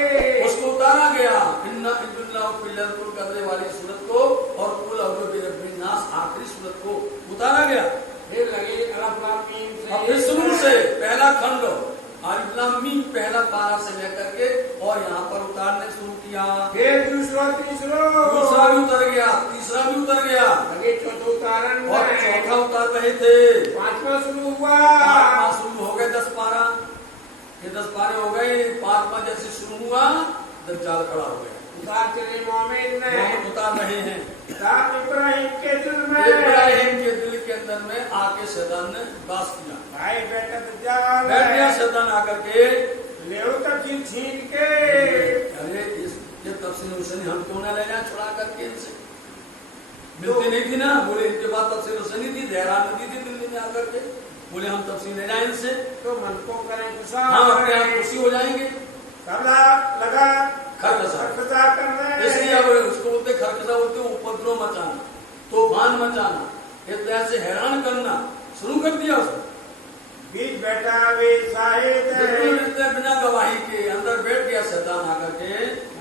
उसको उतारा गया। इन्ना इल्लल्लाह फिल्लुल कदर वाली सूरत को और कुल अवरोध विनाश आखिरी सूरत को उतारा गया। फिर लगे अलिफ लाम मीम से। अब फिर शुरू से पहला खंड अलिफ लाम मीम पहला पारा से लेकर के और यहाँ पर उतारने शुरू किया। फिर दूसरा दूसरा भी उतर गया, तीसरा भी उतर गया, लगे चौथा उतारन और चौथा उतार रहे थे। 5वां शुरू हुआ। 5वां शुरू हो गए 10 पारा। ये 10 पारे हो गए। 5वां जैसे शुरू हुआ दज्जाल खड़ा हो गया। उतार चले मोमिन ने। मोहम्मद उतार रहे हैं। इब्राहिम के दिल में। इब्राहिम के दिल के अंदर में आके शैतान ने वास किया। भाई बेटा दज्जाल बैठ गया शैतान आकर के। ले तफसील छीन के। अरे ये तफसील हुसैनी हम क्यों ना ले जाए छुड़ा करके इनसे? मिलती नहीं थी ना। बोले इनके बाद तफसील हुसैनी थी, देहरान नदी थी दिल्ली में आकर के। बोले हम तफसील ले जाए इनसे, तो मन को करें गुस्सा। हम अपने आप खुशी हो जाएंगे। कबला लगा खरकसा करने। इसलिए अब उसको बोलते खरकसा बोलते उपद्रव मचाना, तूफान मचाना, एक तरह से हैरान करना शुरू कर दिया उसने। बीच बैठा वे साहिद बिना गवाही के अंदर बैठ गया शैतान आकर के।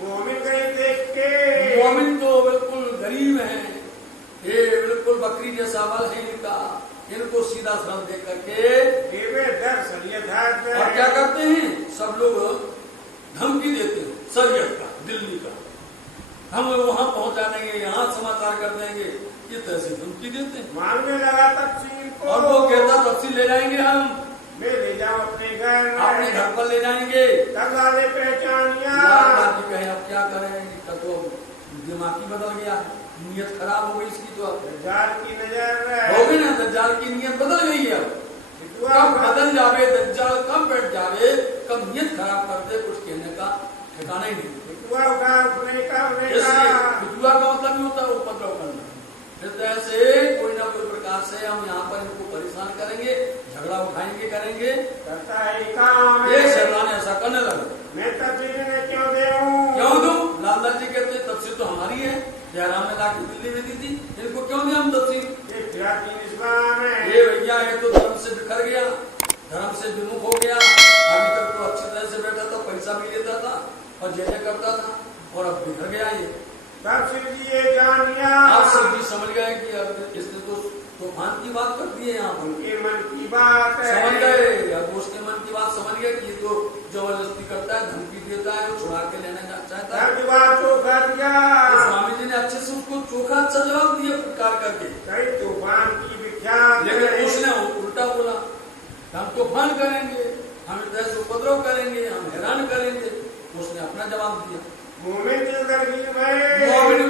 मोमिन गरीब देख के। मोमिन तो बिल्कुल गरीब है, ये बिल्कुल बकरी जैसा बल है इनका। इनको सीधा श्रम दे करके और क्या करते हैं सब लोग धमकी देते हैं शरीयत का, दिल्ली का, हम वहां पहुंचा देंगे, यहाँ समाचार कर देंगे, ये तहसील धमकी देते हैं। मांगने लगा तफसील को। और वो कहता तफसील ले जाएंगे हम, मैं ले जाऊं अपने घर पर ले जाएंगे। दज्जाले पहचानिया। कहे अब क्या करें, इसका तो दिमाग ही बदल गया, नीयत खराब हो गई इसकी। तो अब दज्जाल की नजर हो गई ना, दज्जाल की नीयत बदल गई है। कब बदल जावे दज्जाल, कब बैठ जावे, कब नीयत खराब कर दे, कुछ कहने का ठिकाना ही नहीं। बिटुआ का मतलब ही होता है उपद्रव करना। इस तरह से कोई ना कोई प्रकार से हम यहाँ पर इनको परेशान करेंगे, झगड़ा उठाएंगे, करेंगे। करता है काम। ये शैतान ऐसा करने लगा। मैं तफसील क्यों दूं? क्यों दूं? लाला जी कहते तफसील तो हमारी है, जयराम ने लाके दिल्ली में दी थी, इनको क्यों दें हम तफसील? ये भैया ये तो धर्म से बिखर गया, धर्म से विमुख हो गया। अभी तक तो अच्छी तरह से बैठा था, पैसा भी लेता था और जय करता था, और अब बिखर गया ये। आप सब जी समझ गए कि अब इसने तो तूफान की बात कर दी है। यहाँ उनके मन की बात है। समझ गए, अब उसके मन की बात समझ गए कि ये तो जबरदस्ती करता है, धमकी देता है, वो छुड़ा के लेना चाहता है। तो स्वामी जी ने अच्छे से उसको चोखा अच्छा जवाब दिया फटकार करके। कई तूफान की विख्यात। लेकिन उसने उल्टा बोला, हम तूफान करेंगे, हम इस से उपद्रव करेंगे, हम हैरान करेंगे। उसने अपना जवाब दिया। मोमिन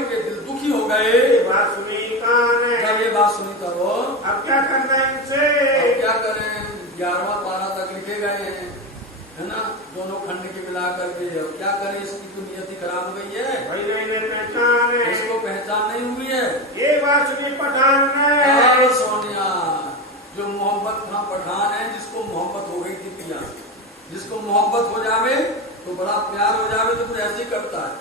के दिल दुखी हो गए। बात सुनी कान है। जब ये बात सुनी करो, अब क्या करना है इनसे? अब क्या करें? 11वां पारा तक लिखे गए हैं, है ना, दोनों खंड के मिला करके। अब क्या करें, इसकी तो नियत ही खराब हो गई है, पहचान है, इसको पहचान नहीं हुई है। ये बात सुनी पठान ने। सोनिया थोड़ा प्यार हो जावे तो फिर ऐसे ही करता है।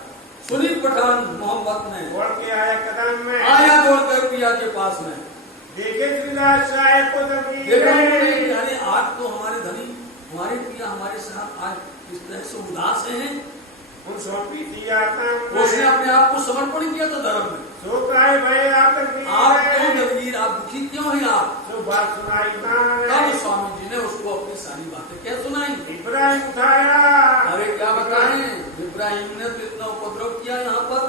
सुनी पठान मोहब्बत ने, दौड़ के आया कदम में, आया दौड़कर पिया के पास में, देखे श्रीदास साहेब को देखा उन्होंने, अरे आज तो हमारे धनी, हमारे पिया हमारे साथ आज इस तरह से उदास हैं। उन सौंपी थी आता उसने अपने आप को समर्पण किया था धर्म में। सोता है भाई आप आप क्यों दलगीर, आप दुखी क्यों हैं आप? जो बात सुनाई तब स्वामी जी ने उसको अपनी सारी बातें क्या सुनाई। इब्राहिम उठाया, अरे क्या बताएं, इब्राहिम ने तो इतना उपद्रव किया यहाँ पर।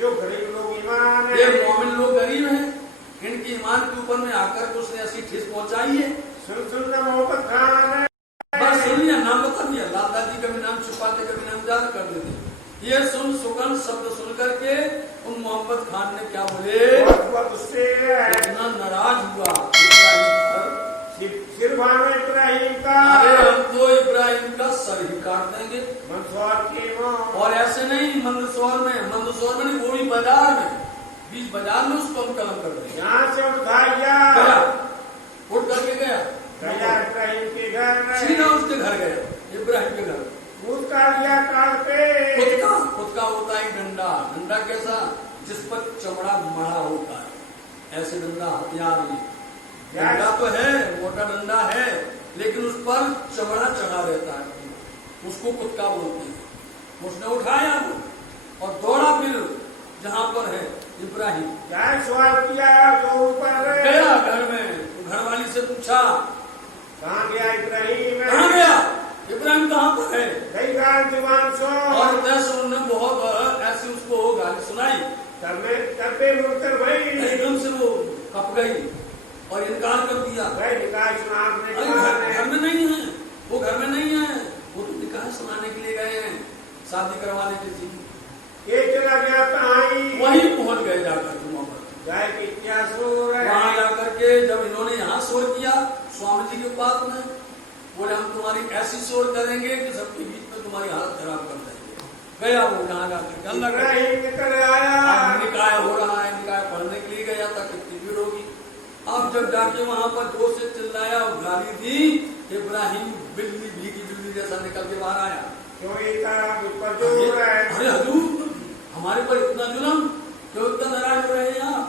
जो गरीब लोग ईमान ये है, मोमिन लोग गरीब हैं, इनकी ईमान के ऊपर में आकर के उसने ऐसी ठेस पहुंचाई है। सुन मोहब्बत खान है, बस सुन लिया, नाम बता दिया, लाल दादी का भी नाम छुपाते, कभी नाम याद कर देते। ये सुन सुगंध शब्द सुन करके उन मोहम्मद खान ने क्या बोले, बहुत उससे इतना नाराज हुआ इब्राहिम पर, सिर भानो इब्राहिम का, अरे हम तो इब्राहिम का सर ही काट देंगे। मंदसौर के और ऐसे नहीं मंदसौर में नहीं, वो भी बाजार में, बीच बाजार में उसको हम कलम कर देंगे। यहाँ से उठाया गया, उठ करके गया इब्राहिम के घर में, सीधा उसके घर गया, इब्राहिम के घर। कूद का लिया काल पे, खुद का होता है डंडा। डंडा कैसा, जिस पर चमड़ा मढ़ा होता है, ऐसे डंडा हथियार ये डंडा तो है, मोटा डंडा है, लेकिन उस पर चमड़ा चढ़ा रहता है, उसको कुत्ता बोलते हैं। उसने उठाया वो और दौड़ा फिर जहां पर है इब्राहिम, क्या सवाल किया, जो ऊपर गया घर में, तो घर वाली से पूछा कहाँ गया इब्राहिम, कहाँ गया इब्राहिम, कहाँ पर है। कई गाल दीवान सो, और दस उन्होंने बहुत ऐसी उसको गाली सुनाई, तबे मुर्तर भाई एकदम से वो कप गई और इनकार कर दिया। भाई निकाह सुनाने घर में नहीं है, वो घर में नहीं है, वो तो निकाह सुनाने के लिए गए हैं, शादी करवाने के लिए। ये चला गया कहां, वहीं पहुंच गए जाकर मोहम्मद, गाय की क्या शोर है, वहां जाकर के जब इन्होंने यहाँ शोर किया स्वामी जी के पास में, बोले हम तुम्हारी ऐसी शोर करेंगे कि सबके बीच में तुम्हारी हालत खराब कर देंगे। गया वो यहाँ जाकर अल्लाह निकल आया, निकाय हो रहा है, निकाय पढ़ने के लिए गया था, कितनी भीड़ होगी। अब जब जाके वहां पर जोर से चिल्लाया और गाली दी, इब्राहिम बिल्ली भीगी बिल्ली जैसा निकल के बाहर आया। क्यों जोर है, अरे हजूर हमारे पर इतना जुल्म, क्यों इतना नाराज हो रहे हैं आप?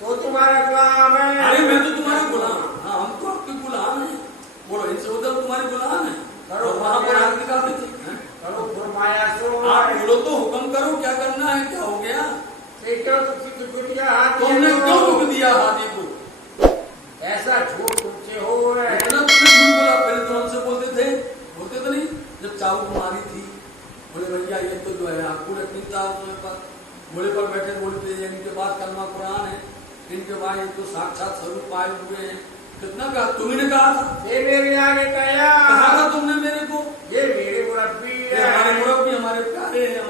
तो तुम्हारा गुलाम है, अरे मैं तो तुम्हारा गुलाम, हाँ हम तो आपके गुलाम हैं। बोलो इनसे उधर तुम्हारे गुलाम है, और वहां पर आग निकालते थे। करो फरमाया सो, आप बोलो तो हुक्म करो, क्या करना है, क्या हो गया? तुमने क्यों दुख दिया हाथी को? ऐसा झूठ तुमसे हो रहा है, तुमने झूठ बोला, पहले तो हमसे बोलते तो नहीं, जब चाबुक मारी थी, बोले भैया ये तो जो है आपको रखनी था उसमें पर, बोले पर बैठे बोलते हैं इनके पास कलमा कुरान है, इनके पास ये तो साक्षात स्वरूप पाए हुए हैं। कितना कहा, तुम्ही ने कहा था, ये मेरे आगे कहा था तुमने मेरे को, ये मेरे मुरब्बी है, हमारे मुरब्बी, हमारे प्यारे हैं,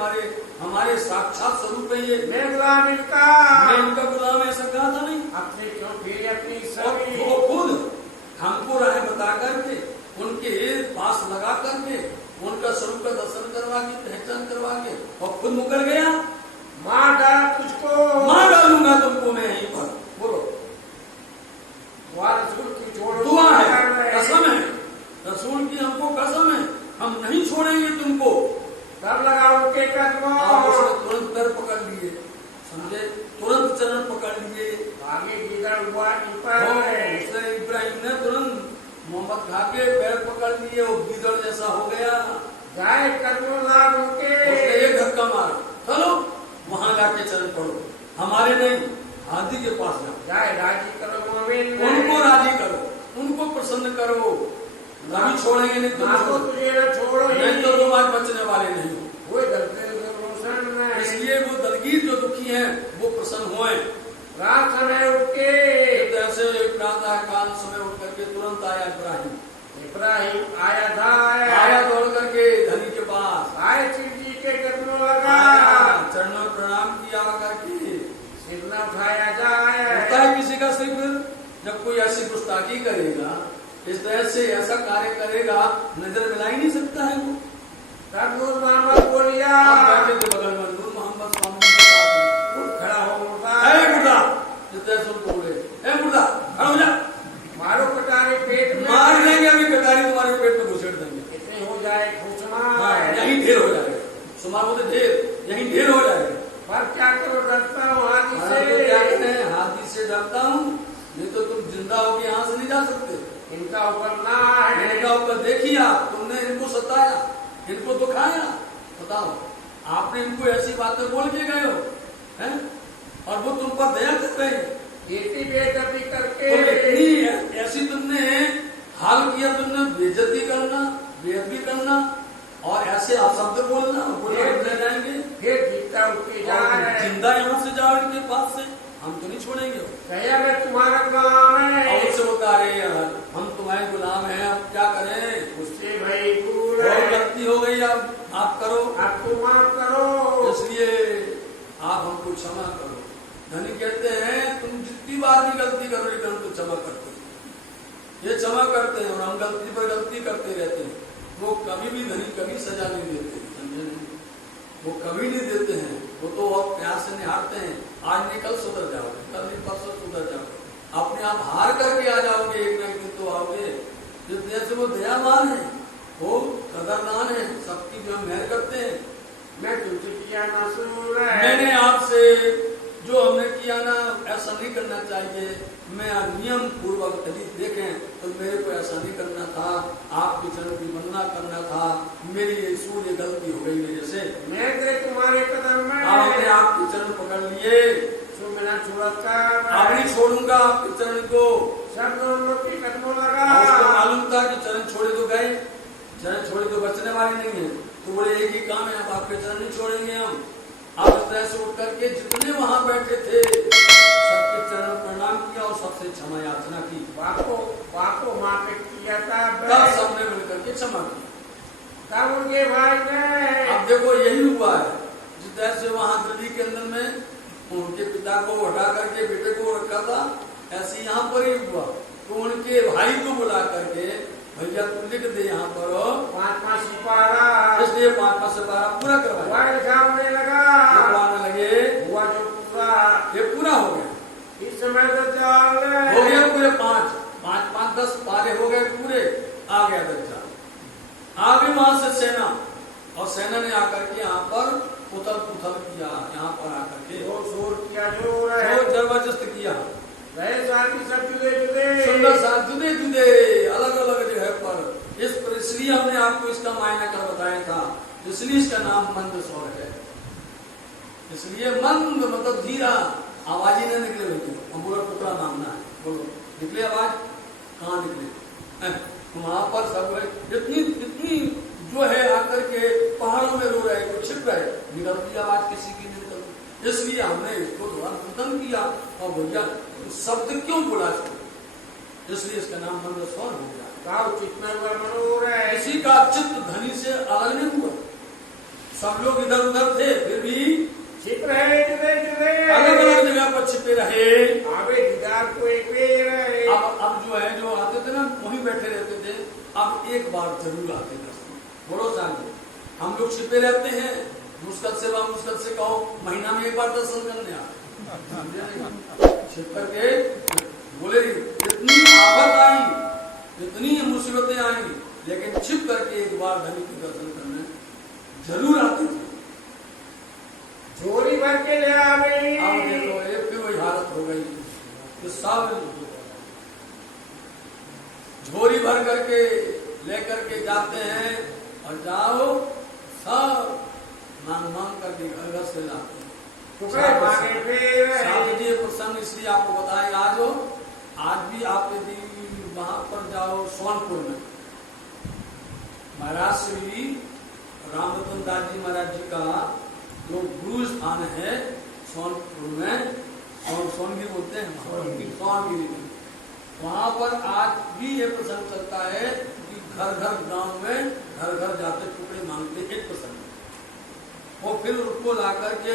हमारे साक्षात स्वरूप है ये, मैं गुलाम इनका, मैं इनका गुलाम, ऐसा कहा था नहीं? अपने क्यों फिर अपनी और सभी, वो खुद हमको राह बता करके, उनके पास लगा करके, उनका स्वरूप का दर्शन करवा के, पहचान करवा के, और खुद मुकर गया। मार डाल तुझको, मार डालूंगा तुमको मैं यहीं पर। बोलो रसूल की छोड़ो, दुआ है, कसम है, रसूल की हमको कसम है, हम नहीं छोड़ेंगे तुमको। सब लगाओ के कदमों, तुरंत पैर पकड़ लिए, समझे, तुरंत चरण पकड़ लिए, आगे गिरा हुआ ऊपर, इब्राहिम ने तुरंत मोहम्मद खा के पैर पकड़ लिए, और गिदड़ जैसा हो गया, जाए कदमों लाग उनके, एक धक्का मारा, चलो वहां जाके चरण पड़ो, हमारे नहीं, हाथी के पास जाओ, जाए राजी करो मोमिन, उनको राजी करो, उनको प्रसन्न करो, नहीं छोड़ेंगे नहीं तो तुझे न छोड़ो, नहीं तो तुम आज बचने वाले नहीं हो। वो दलते रोशन है, इसलिए वो दलगीर जो दुखी हैं वो प्रसन्न हुए। रात समय उठ के, जैसे प्रातः काल समय उठ करके तुरंत आया इब्राहिम आया था, आया दौड़ करके धनी के पास, आए शिव जी के कदमों लगा, चरणों में प्रणाम किया करके, सिर न उठाया जाए, होता है किसी का सिर, जब कोई ऐसी गुस्ताखी करेगा, इस तरह से ऐसा कार्य करेगा, नजर मिला ही नहीं सकता है वो। तब नूर मोहम्मद बोलिया, बैठे थे बगल में नूर मोहम्मद स्वामी के साथ, उठ खड़ा हो मुर्दा, मुर्दा, जिस तरह से उनको बोले, मुर्दा खड़ा हो जा, मारो कटारे पेट में, मार देंगे अभी, कटारी तुम्हारे पेट में घुसेड़ देंगे, इतने हो जाए खुशमा, इससे डरता हूँ, नहीं तो तुम जिंदा होके यहाँ से नहीं जा सकते। इनका ऊपर ना है, इनका ऊपर देखिए आप, तुमने इनको सताया, इनको दुखाया, बताओ आपने इनको ऐसी बातें बोल के गए हो, हैं? और वो तुम पर दया कर रहे हैं। इतनी बेइज्जती करके तो इतनी ऐसी तुमने हाल किया, तुमने बेइज्जती करना, बेअदबी करना और ऐसे अपशब्द बोलना, बोले ले जाएंगे, फिर जीता उठके जा रहे हैं। जिंदा यहाँ से जाओ इनके पास से, हम तो नहीं छोड़ेंगे। भैया मैं तुम्हारा गुलाम है, और उससे वो कह रहे यार हम तुम्हारे गुलाम हैं, अब क्या करें, उससे भाई भूल बहुत है, गलती हो गई, अब आप करो, अब तुम माफ करो, इसलिए आप हमको क्षमा करो। धनी कहते हैं तुम जितनी बार भी गलती करो लेकिन हम तो क्षमा करते हैं, ये क्षमा करते हैं और हम गलती पर गलती करते रहते हैं। वो कभी भी धनी कभी सजा नहीं देते, समझे नहीं, वो कभी नहीं देते हैं, वो तो बहुत प्यार से निहारते हैं। आज नहीं कल सुधर जाओगे, कल नहीं परसों सुधर जाओगे, अपने आप हार करके आ जाओगे, एक ना एक दिन तो आओगे। जिस तरह से वो दयावान है, वो कदरदान है, सबकी जो मेहर करते हैं। मैं तुमसे किया ना सुन रहा है, मैंने आपसे जो हमने किया ना ऐसा नहीं करना चाहिए, मैं नियम पूर्वक यदि देखें तो मेरे को ऐसा नहीं करना था, आपके चरण की वंदना करना था, मेरी ये सूर्य गलती हो गई मेरे से। मैं तेरे तुम्हारे कदम में आपने आपके चरण पकड़ लिए, तो मेरा छुड़का अब नहीं छोड़ूंगा आपके चरण को। सब दोनों की कदमों लगा, उसको मालूम था कि चरण छोड़े तो गए, चरण छोड़े तो बचने वाले नहीं है, तो बोले एक ही काम है, अब आपके चरण नहीं छोड़ेंगे हम। आप इस तरह से उठ करके जितने वहां बैठे थे सबके चरण प्रणाम किया और सबसे क्षमा याचना की। वाको माँ पे किया था, तब सबने मिलकर के क्षमा की। तब उनके भाई ने, अब देखो यही हुआ है, जिस तरह से वहां दिल्ली के अंदर में उनके पिता को हटा करके बेटे को रखा था, ऐसे यहाँ पर ही हुआ। तो उनके भाई को बुला करके भैया तुम लिख दे यहाँ पर 5 सिपारा, इसलिए 5 सिपारा पूरा करवाया, लिखाने लगा, लिखवाने लगे, हुआ जो पूरा, ये पूरा हो गया। इस समय तो चाल हो गया पूरे 5 10 पारे हो गए पूरे, आ गया दज्जाल। आगे वहां से सेना, और सेना ने आकर के यहाँ पर उथल पुथल किया, यहाँ पर आकर के शोर किया, जोर है, जबरदस्त किया। गए साथी सब जुदे जुदे, सुंदर साथ जुदे जुदे अलग अलग जगह पर। इस पर इसलिए हमने आपको इसका मायना कर बताया था, इसलिए इसका नाम मंद स्वर है। इसलिए मंद मतलब धीरा, आवाज ही नहीं निकले हुई, अंबुरा टुकड़ा नामना है, बोलो निकले आवाज, कहाँ निकले, वहां पर सब इतनी जो है आकर के पहाड़ों में रो रहे, कोई छिप रहे, निकलती आवाज किसी की नहीं निकलती। इसलिए हमने इसको थोड़ा नूतन किया और भैया शब्द क्यों बोला, इसलिए इसका नाम मंद स्वर हो गया। चित्त हुआ मनोर है, किसी का चित्त धनी से अलग नहीं हुआ, सब लोग इधर उधर थे, फिर भी छिप रहे, जुदे जुदे अलग अलग जगह पर छिपे रहे। आवे दीदार को एक रहे, अब जो है जो आते थे ना वहीं बैठे रहते थे, अब एक बार जरूर आते थे। बोलो सामने, हम लोग छिपे रहते हैं, मुश्किल से कहो महीना में एक बार दर्शन करने आते, छिप करके बोले इतनी आफत आई, इतनी मुसीबतें आई, लेकिन छिप करके एक बार धनी के दर्शन करने जरूर आते थे। झोली भर के ले आवे, अब देखो एक भी वही हालत हो गई, तो सब झोली भर करके लेकर के जाते हैं और जाओ सब मांग करके घर से लाते हैं। साथ जी प्रसंग इसलिए आपको बताए, आज भी आप यदि वहां पर जाओ सोनपुर में, महाराज श्री रामरतन दास जी महाराज जी का जो गुरु स्थान है सोनपुर में, सोनगिरी बोलते हैं, सोनगिरी में, वहां पर आज भी ये प्रसंग चलता है कि घर घर गांव में घर घर जाते टुकड़े मांगते एक प्रसंग, वो फिर उसको ला करके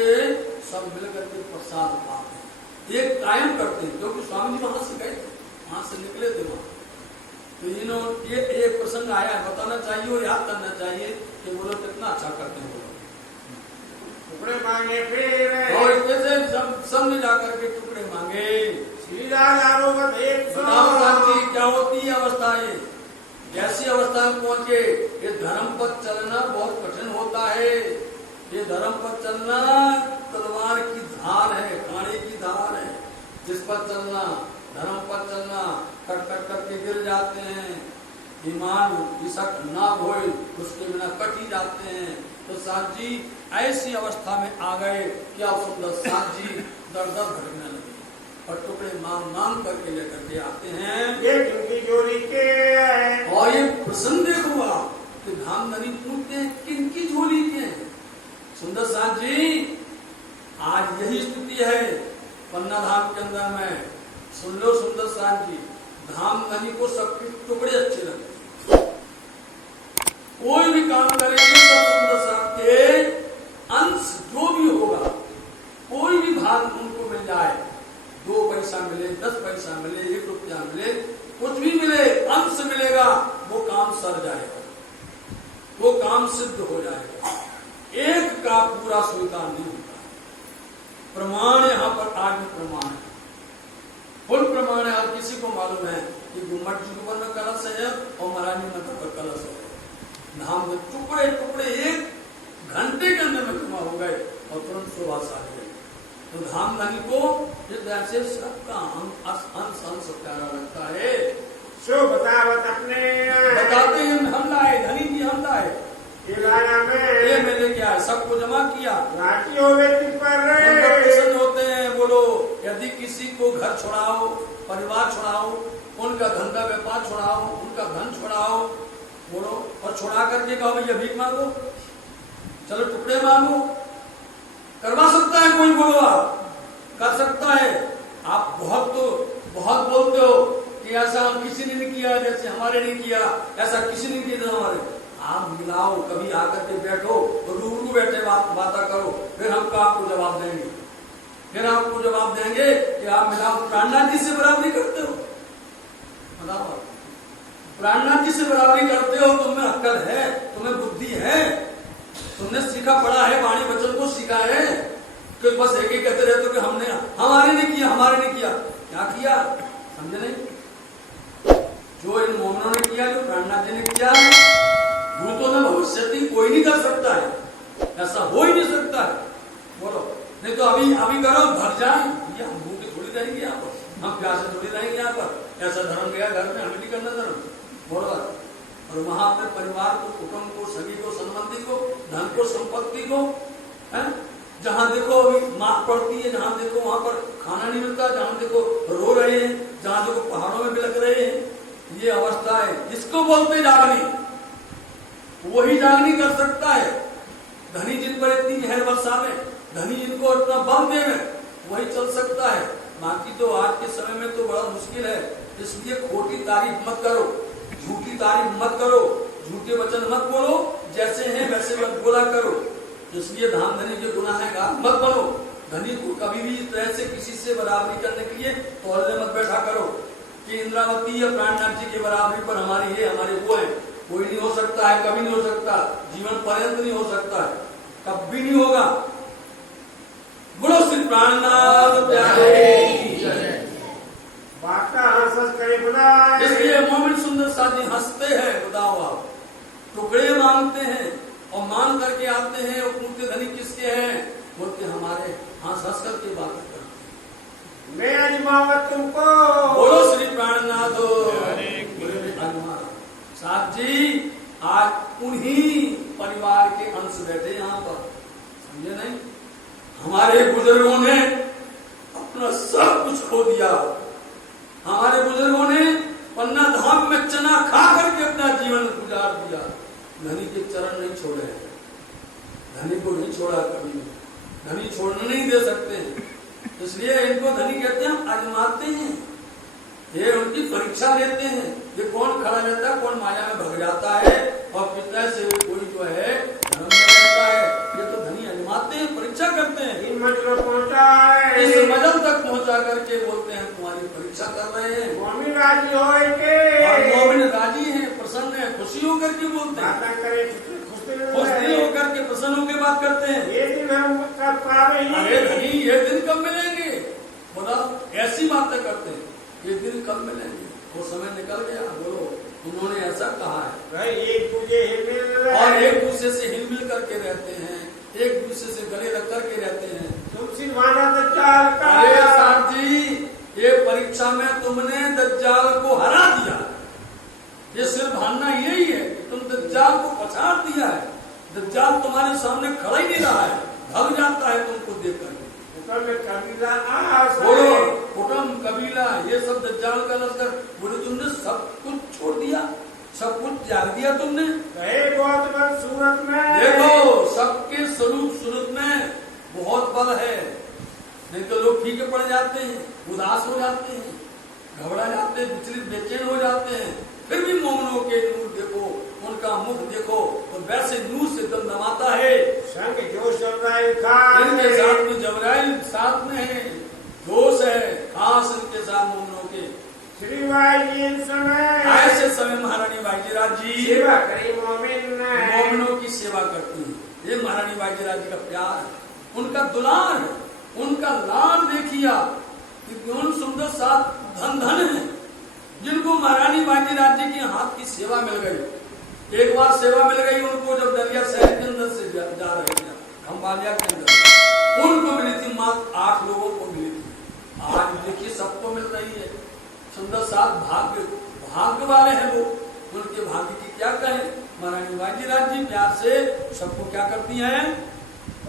सब मिल करके प्रसाद पाते हैं, एक कायम करते हैं, क्योंकि स्वामी जी वहां से गए थे, वहां से निकले थे वहां। तो इन्होंने ये एक प्रसंग आया, बताना चाहिए और याद करना चाहिए कि वो लोग कितना अच्छा करते हैं। टुकड़े मांगे फिर और जैसे सब ने जाकर के टुकड़े मांगे, सीधा जानो क्या होती है अवस्था, ये कैसी अवस्था में पहुंचे। ये धर्म पर चलना बहुत कठिन होता है, ये धर्म पर चलना तलवार की धार है, कांटे की धार है, जिस पर चलना, धर्म पर चलना, कट कट करके गिर जाते हैं। ईमान इसक ना होए उसके बिना कट ही जाते हैं। तो साथ जी ऐसी अवस्था में आ गए कि अब सुंदर साथ जी दर दर भटकने लगे और टुकड़े मांग मांग करके लेकर के आते हैं। ये किनकी जोड़ी के हैं? और ये प्रसन्न हुआ कि धामधनी पूछते हैं किनकी झोली के हैं। सुंदर साथ जी आज यही स्थिति है पन्ना धाम के अंदर में। सुन लो सुंदर साथ जी, धामधनी को सबके टुकड़े अच्छे लगते, कोई भी काम करेंगे तो सुंदर साथ के अंश जो भी होगा, कोई भी भाग उनको मिल जाए, 2 पैसा मिले, 10 पैसा मिले, 1 रुपया मिले, कुछ भी मिले, अंश मिलेगा, वो काम सर जाएगा, वो काम सिद्ध हो जाएगा। एक का पूरा स्वीकार नहीं होता। प्रमाण यहाँ पर आज प्रमाण है, फुल प्रमाण है। और किसी को मालूम है कि गुम्मट जी के ऊपर में कलश है और महारानी मंदिर पर कलश है। धाम में टुकड़े टुकड़े 1 घंटे के अंदर में जमा हो गए और तुरंत सुबह आ गए। तो धामधनी को जैसे सबका अंश अंश प्यारा लगता है। सो बतावत अपने बताते हैं हम लाए, धनी जी हम लाए, ये लाया में ये मैंने क्या है, सबको जमा किया। राजी हो गए पर प्रसन्न होते हैं। बोलो यदि किसी को घर छोड़ाओ, परिवार छोड़ाओ, उनका धंधा व्यापार छोड़ाओ, उनका धन छोड़ाओ, बोलो, और छोड़ा करके कहो भैया भीख मांगो, चलो टुकड़े मांगो, करवा सकता है कोई? बोलो आप कर सकता है। आप बहुत बोलते हो कि ऐसा हम किसी ने नहीं किया, जैसे हमारे नहीं किया, ऐसा किसी ने किया हमारे। आप मिलाओ, कभी आकर के बैठो तो रूबरू बैठे बातें करो, फिर हमको आपको जवाब देंगे। फिर आपको जवाब देंगे कि आप मिलाओ प्राणनाथ जी से बराबरी करते हो, बताओ प्राणनाथ जी से बराबरी करते हो, तुम्हें अक्ल है, तुम्हें बुद्धि है, तुमने सीखा पढ़ा है, वाणी वचन को सीखा है कि बस एक ही कहते रहते हो कि हमने हमारे ने किया, हमारे ने किया। क्या किया समझे नहीं? जो इन मोमनों ने किया, जो प्राणनाथ जी ने किया, भूतों ने भविष्य कोई नहीं कर सकता है, ऐसा हो ही नहीं सकता है। बोलो नहीं तो अभी करो भर जाए, ये हम भूखे थोड़ी रहेंगे यहाँ पर, हम प्यासे थोड़ी रहेंगे यहाँ पर। ऐसा धर्म गया घर में, हमें नहीं करना धर्म। बोलो और वहां अपने परिवार को, कुटुंब को, सभी को, संबंधी को, धन को, संपत्ति को, है जहां देखो अभी मार पड़ती है, जहां देखो वहां पर खाना नहीं मिलता, जहां देखो रो रहे हैं, जहां देखो पहाड़ों में बिलक रहे हैं। ये अवस्था है, इसको बोलते जागनी। वही जागनी कर सकता है। धनी जिन पर इतनी मेहर बरसावे, धनी जिनको इतना बल देवे, वही चल सकता है। बाकी तो आज के समय में तो बड़ा मुश्किल है। इसलिए खोटी तारीफ मत करो, झूठी तारीफ मत करो, झूठे वचन मत बोलो, जैसे हैं वैसे मत बोला करो। इसलिए धामधनी के गुनाहगार मत बनो। धनी को कभी भी इस तरह से किसी से बराबरी करने के लिए तौलने मत बैठा करो कि इंद्रावती या प्राणनाथ जी की बराबरी पर हमारी है, हमारे वो है। कोई नहीं हो सकता है, कभी नहीं हो सकता, जीवन पर्यंत नहीं हो सकता है, कभी नहीं होगा। बोलो श्री प्राणनाथ प्यारे की जय। इसलिए मोमिन सुंदर साथी हंसते हैं, बताओ आप टुकड़े मांगते हैं और मांग करके आते हैं और पूछते धनी किसके हैं, बोलते हमारे। हंस हंस करके बात करते हैं। मैं अजमावत तुमको। बोलो श्री प्राणनाथ साथ जी। आज उन्हीं परिवार के अंश बैठे यहाँ पर, समझे नहीं? हमारे बुजुर्गों ने अपना सब कुछ खो दिया। हमारे बुजुर्गों ने पन्ना धाम में चना खा करके अपना जीवन गुजार दिया। धनी के चरण नहीं छोड़े, धनी को नहीं छोड़ा कभी, धनी छोड़ने नहीं दे सकते। इसलिए इनको धनी कहते हैं, आजमाते हैं, ये उनकी परीक्षा लेते हैं। ये कौन खड़ा रहता है, कौन माया में भग जाता है और पिता से कोई जो है धर्म में रहता है। ये तो धनी आजमाते हैं, परीक्षा करते हैं। इन मंजिलों पहुंचा है, इस मंजिल तक पहुंचा करके बोलते हैं तुम्हारी परीक्षा कर रहे हैं। मोमिन राजी होए के, और मोमिन राजी हैं, प्रसन्न है, खुशी होकर के बोलते हैं, बातें करे खुश दिल होकर के प्रसन्न होकर बात करते हैं। ये दिन हम कब पावे? अरे धनी ये दिन कब मिलेंगे? बोला ऐसी बातें करते हैं, ये दिन कब मिलेंगे? वो समय निकल गया। बोलो उन्होंने ऐसा कहा है भाई, एक दूसरे हिल और एक दूसरे से हिलमिल करके रहते हैं, एक दूसरे से गले लग करके रहते हैं। तुम सिलवाना तो चाल का। अरे साथ जी परीक्षा में तुमने दज्जाल को हरा दिया। ये सिर्फ भानना यही है कि तुम दज्जाल को पछाड़ दिया है। दज्जाल तुम्हारे सामने खड़ा ही नहीं रहा है, भाग जाता है तुमको देख कर। कबीला बोलो कुटुम कबीला ये सब दज्जाल का लश्कर। बोले तुमने सब कुछ छोड़ दिया, सब कुछ त्याग दिया तुमने। बहुत बल सूरत में देखो सबके स्वरूप सूरत में बहुत बल है। नहीं तो लोग फीके पड़ जाते हैं, उदास हो जाते हैं, घबरा जाते हैं, विचलित बेचैन हो जाते हैं। फिर भी मोमनों के नूर देखो, उनका मुख देखो तो वैसे नूर से दमदमाता है। संग जोश जबराइल इनके साथ में जबराइल साथ में है, जोश है खास इनके साथ मोमनों के। श्री भाई जी इन समय ऐसे समय महारानी बाईजीराज जी सेवा करी मोमनों की सेवा करती है। ये महारानी बाईजीराज जी का प्यार है, उनका दुलार है, उनका लाड देखिए कि उन सुंदर साथ धन धन है जिनको महारानी बाईजीराज जी के हाथ की सेवा मिल गई। एक बार सेवा मिल गई उनको जब दरिया शहर के अंदर से जा रहे थे खम्बालिया के अंदर, उनको मिली थी मात्र 8 लोगों को मिली थी। आज देखिए सबको मिल रही है। सुंदर साथ भाग्य वाले हैं वो, उनके भाग्य की क्या कहें। महारानी बाईजीराज जी प्यार से सबको क्या करती हैं,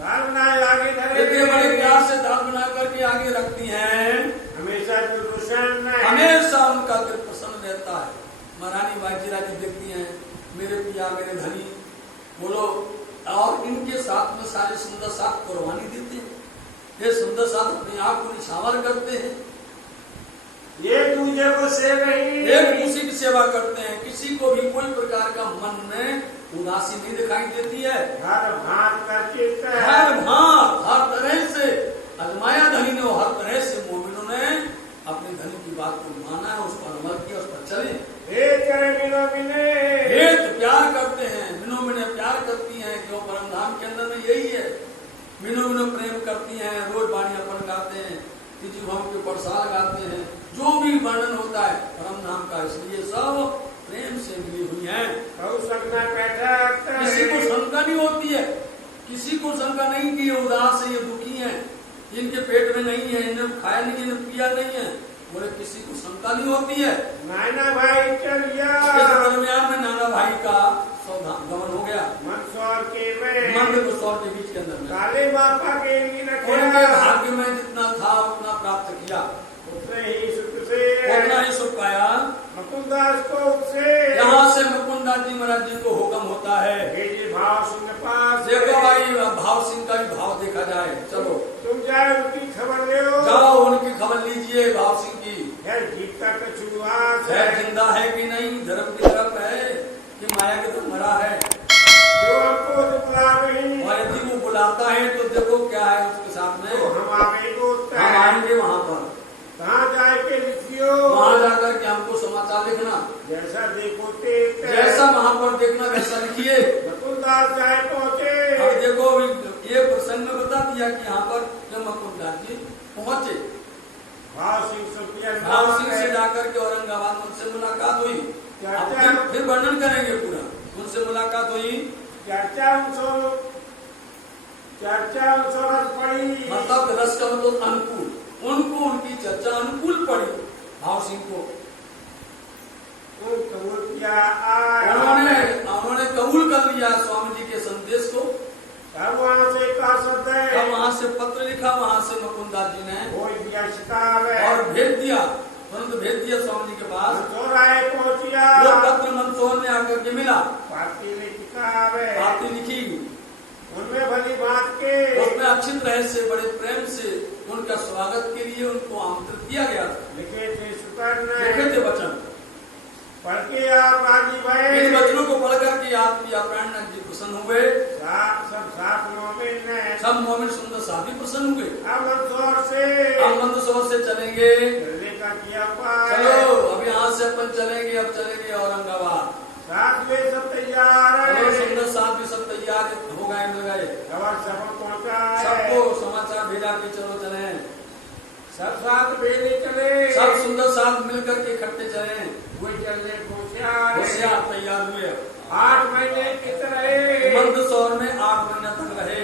आगे इतने बड़े प्यार से दाल बना करके आगे रखती हैं। हमेशा हमेशा उनका दिल प्रसन्न रहता है। महारानी बाईजीराज जी देखती हैं मेरे पिया मेरे धनी बोलो, और इनके साथ में सारे सुंदर साथ कुर्बानी देते हैं। ये सुंदर साथ अपने आप को निछावर करते हैं, एक दूसरे को एक दूसरे की सेवा करते हैं। किसी को भी कोई प्रकार का मन में उदासी नहीं दिखाई देती है। हर भांत हर तरह से अजमाया धनी ने, हर तरह से मोमिनों ने अपने धनी की बात को माना है, उस पर अमल किया, उस पर चले। हेत प्यार करते हैं, मिनो मिने प्यार करती हैं। क्यों परम धाम के अंदर में यही है, मिनो मिनो प्रेम करती हैं। रोज वाणी अपन गाते हैं, तिथि भाव के परसाल गाते हैं, जो भी वर्णन होता है परम धाम का, इसलिए सब प्रेम से मिली हुई है। किसी को शंका नहीं होती है, किसी को शंका नहीं कि ये उदास है, ये दुखी है, इनके पेट में नहीं है, इन्हें खाया नहीं, इन्हें पिया नहीं है। बोले किसी को शंका नहीं होती है। नाना भाई चल गया, इस दरमियान में नाना भाई का गमन हो गया मंदसौर के बीच के अंदर में। काले बापा के उनके भाग्य में जितना था उतना प्राप्त किया, उतना ही सुख पाया। मुकुंदास को उससे यहाँ से मुकुंदास जी महाराज जी को हुक्म होता है, भाव सिंह के पास देखो भाई भाव सिंह का भी भाव देखा जाए, चलो तुम जाए उनकी खबर ले, जाओ उनकी खबर लीजिए। भाव सिंह की जीता का शुरुआत है, जिंदा है कि नहीं, धर्म की तरफ है कि माया की तरफ मरा है। जो हमको बुला रही, और यदि वो बुलाता है तो देखो क्या है उसके साथ में, तो हम आएंगे वहाँ पर। कहाँ जाके लिखियो, वहाँ जाकर के हमको समाचार लिखना, जैसा देखो जैसा वहाँ पर देखना वैसा लिखिए। मुकुंदास साहब पहुँचे, अब देखो ये प्रसंग में बता दिया कि यहाँ पर जब मुकुंदास जी पहुँचे, भाव सिंह से जाकर के औरंगाबाद उनसे मुलाकात हुई। फिर वर्णन करेंगे पूरा, उनसे मुलाकात हुई, चर्चा पड़ी, मतलब रस का मतलब अनुकूल, उनको उनकी चर्चा अनुकूल पड़ी। भाव सिंह को उन्होंने कबूल कर लिया स्वामी जी के संदेश को। तब वहाँ से पत्र लिखा, वहाँ से मुकुंदास जी ने और भेज दिया, तुरंत भेज दिया स्वामी जी के पास। पहुँचिया, वो पत्र मंदसौर में आकर के मिला, पाती लिखी, उनमें भली बात के, उसमें अक्षित रहस्य बड़े प्रेम से उनका स्वागत के लिए उनको आमंत्रित किया गया था। लिखे थे वचन, पढ़ के आप राजी भाई, इन वचनों को पढ़ करके आपकी प्राणनाथ जी प्रसन्न हुए। सब मोमिन सुंदर साथी प्रसन्न हुए। अब मंदसौर से चलेंगे, चलो अब यहाँ से अपन चलेंगे, अब चलेंगे औरंगाबाद। सब तैयार है, सुंदर साथ भी सब तैयार हो गए, मिल गए, सबको समाचार भेजा कि चलो चले, सब साथ भेजे चले, सब सुंदर साथ मिलकर के इकट्ठे चले, होशियार तैयार हुए। 8 महीने कितने मंदसौर में 8 महीने तक रहे।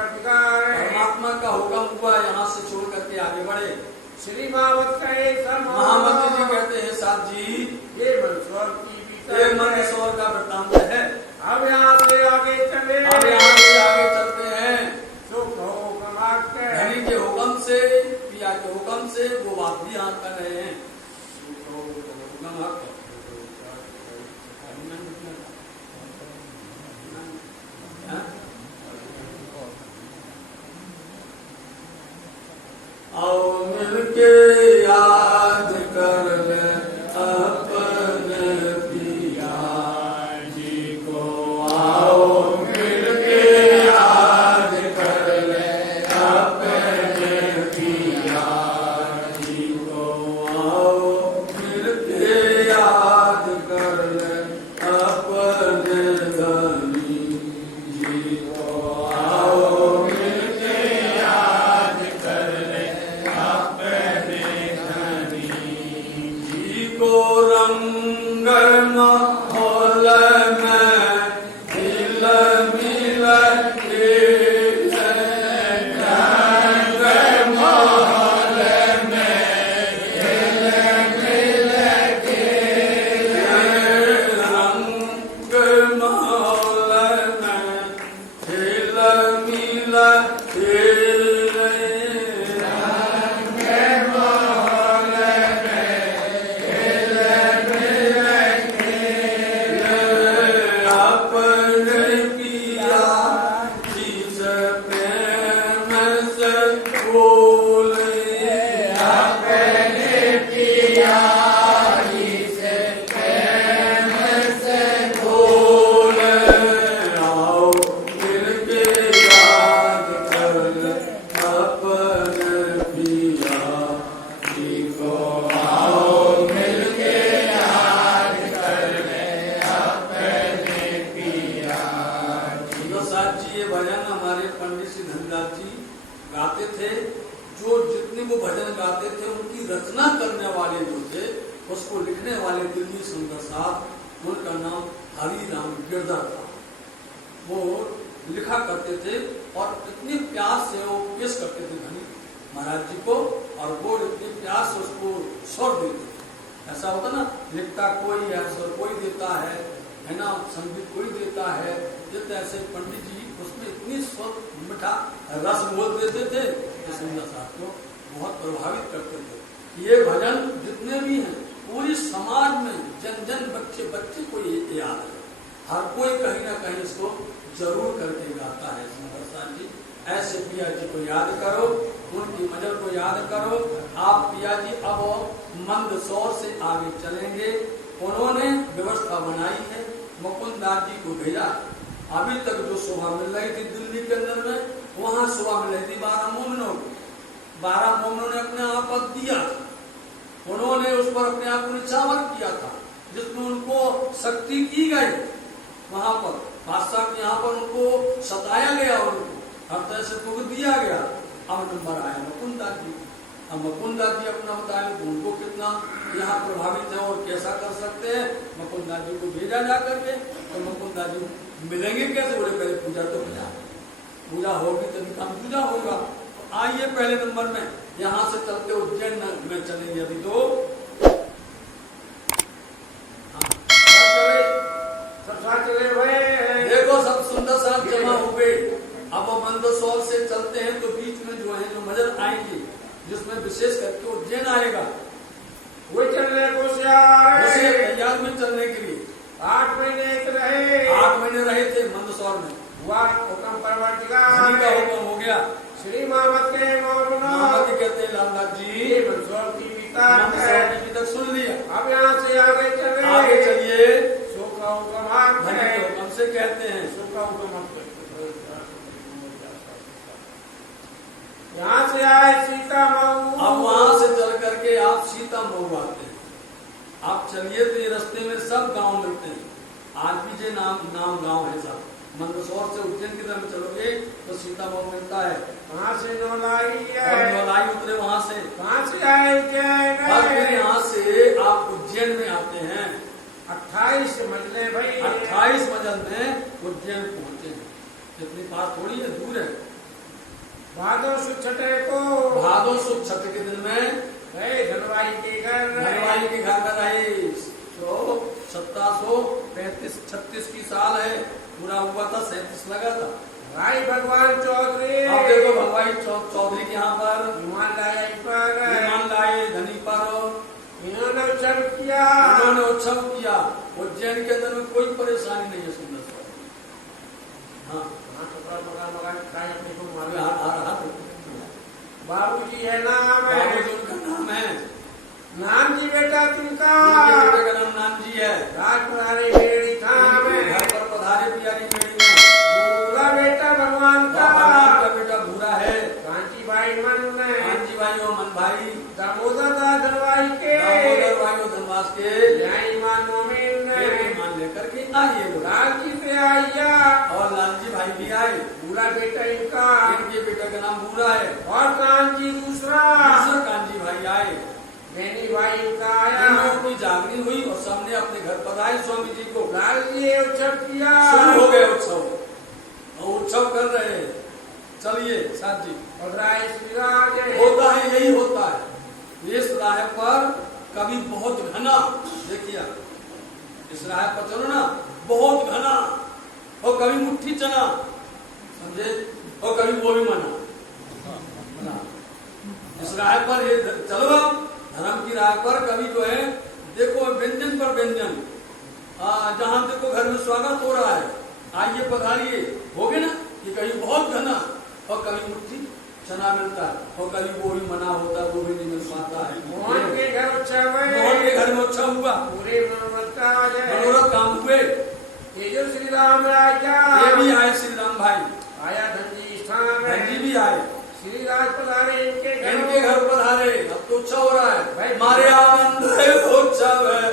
परमात्मा का हुक्म हुआ यहाँ से छोड़ करके आगे बढ़े। श्री महावत कहे महामती जी कहते हैं साथ जी ये मंदसौर की ये मंदसौर का वृत्तांत है। अब यहाँ से आगे चले, अब यहाँ से आगे चलते हैं। सुख हो कमाक के धनी के हुक्म से, पिया के हुक्म से वो बात भी यहाँ कर रहे हैं। आओ मिलके याद कर ले अपने पिया जी को, आओ मिलके याद कर ले अपने पिया जी को, आओ मिलके याद कर ले अपने धनी जी को, आओ मिलके याद कर ले अपने धनी जी को। रंग माहौल में हिल मिल के, रंग माहौल में हिल मिल के, रंग माहौल में हिल मिल के, अपने पिया जी से प्रेम से बोले, अपने पिया जी से प्रेम से बोले, आओ मिलके याद कर ले अपने पिया जी को, आओ मिलके याद कर ले अपने पिया जी को। साथ जी ये भजन हमारे पंडित श्री धनराज जी गाते थे। जो जितने वो भजन गाते थे उनकी रचना करने वाले जो थे, उसको लिखने वाले दिल्ली सुंदर साहब, उनका नाम हरिराम गिरधर था। वो लिखा करते थे और इतने प्यार से वो पेश करते थे धनी महाराज जी को, और वो इतने प्यार से उसको स्वर देते थे। ऐसा होता ना, लिखता कोई है, स्वर कोई देता है ना, संगीत कोई देता है। जितने ऐसे पंडित जी उसमें इतनी स्वर मीठा रस बोल देते थे कि सुंदर साहब को बहुत प्रभावित करते थे। ये भजन जितने भी हैं पूरी समाज में जन जन बच्चे बच्चे को ये याद है। हर कोई कहीं ना कहीं इसको जरूर करके गाता है। सुंदर साहब जी ऐसे पिया जी को याद करो, उनकी मजल को याद करो। आप पिया जी अब मंदसौर से आगे चलेंगे। उन्होंने व्यवस्था बनाई है, मुकुंददास जी को भेजा। अभी तक जो शोभा मिल रही थी दिल्ली के अंदर में, वहां शोभा मिल रही थी 12 मोमिनों को। 12 मोमिनों ने अपने आप पद दिया, उन्होंने उस पर अपने आप को निछावर किया था, जिसमें उनको शक्ति की गई। वहां पर बादशाह के यहाँ पर उनको सताया गया, उनको हर तरह से दुख दिया गया। अब नंबर आया मुकुंददास जी। अब मुकुंददास जी अपना बताएं तो उनको कितना यहाँ प्रभावित है और कैसा कर सकते हैं। मुकुंददास जी को भेजा जा करके, तो मुकुंददास जी मिलेंगे कैसे? बोले पहले पूजा तो मिला, पूजा होगी तभी काम पूजा होगा। तो आइए पहले नंबर में यहाँ से चलते उज्जैन में चलेंगे। अभी तो देखो सब सुंदर साथ जमा हो गए। अब मंदसौर से चलते हैं तो बीच में जो है जो मजल आएंगे, जिसमें विशेष करके उज्जैन आएगा, वो चलने को तैयार में चलने के लिए 8 महीने रहे। 8 महीने रहे थे मंदसौर में। हुआ हुक्म परवरदिगार का हुक्म हो गया। श्री महामत के महामती कहते हैं लालनाथ जी मंदसौर की बीता तक सुन लिया। अब यहाँ से आगे चले, आगे चलिए। सुख हुक्म हमसे कहते हैं सुख हुक्म। यहाँ से आए सीता मऊ। अब वहां से चल करके आप सीता मऊ आते हैं। आप चलिए तो ये रास्ते में सब गांव मिलते हैं। आज भी जो नाम गांव है सब। मंदसौर से उज्जैन की तरफ चलोगे तो सीता मऊ मिलता है। वहाँ से नौलाई है, नौलाई उतरे वहां से। कहाँ से आए उज्जैन? फिर यहाँ से आप उज्जैन में आते हैं। 28 मंजिले भाई, 28 मंजिल में उज्जैन पहुंचे हैं। इतनी पास थोड़ी है, दूर है। भादो सुद छठे को भादो सुद छठ के दिन में गए धनवाई के घर धनवाई के घर में रहे। तो 1735-36 की साल है, पूरा हुआ था, 37 लगा था। भाई भगवान चौधरी अब देखो भगवान चौधरी के यहाँ पर विमान लाया इन पर विमान लाए धनी पर, इन्होंने उत्सव किया। इन्होंने उत्सव किया। उज्जैन के अंदर में कोई परेशानी नहीं है, सुंदर सा। हाँ अपने को मालूम हाथ बाबू जी है नाम है, बाबूजी उनका नाम है, नाम जी बेटा तुमका उनके बेटे का नाम नाम जी है। राजपुरारी मेरी थाम इनके है, घर पर पधारे प्यारी मेरी में पूरा बेटा भगवान का भगवान का बेटा भूरा है। कांची भाई मन में कांची भाई और मन भाई दामोदर दास धनवाई के दामोदर भाई और धनवास के न्याय मान मोमिन एक मान लेकर के आइए लोग। लालजी से आइया और लालजी भाई भी आए। पूरा बेटा इनका इनके बेटे का नाम भूरा है। और कांची दूसरा कांजी भाई आए। मैनी भाई इनका आया। इन लोगों की जागनी हुई और सबने अपने घर पर आए स्वामी जी को। लालजी ये उत्सव किया, शुरू हो गए उत्सव और उत्सव कर रहे हैं। चलिए साथ जी और राय श्री राज होता है, यही होता है। इस राह पर कभी बहुत घना, देखिए इस राह पर चलो ना, बहुत घना, और कभी मुट्ठी चना, समझे, और कभी वो भी मना। इस राह पर ये चलो, धर्म की राह पर कभी जो है देखो व्यंजन पर व्यंजन, जहां देखो घर में स्वागत हो रहा है, आइए पधारिए, हो गए ना, ये कभी बहुत घना और कभी मुट्ठी चना मिलता है, और कभी वो भी मना होता है, वो भी नहीं मिल पाता है। मोहन के घर उत्सव है, मोहन के घर में उत्सव हुआ, पूरे मनोरथ का मनोरथ काम हुए। ये जो श्री राम राजा ये भी आए श्री राम भाई, आया धनजी स्थान धनजी भी आए, श्री राज पधारे इनके घर पधारे। अब तो उत्सव हो रहा है, भाई मारे आनंद उत्सव है,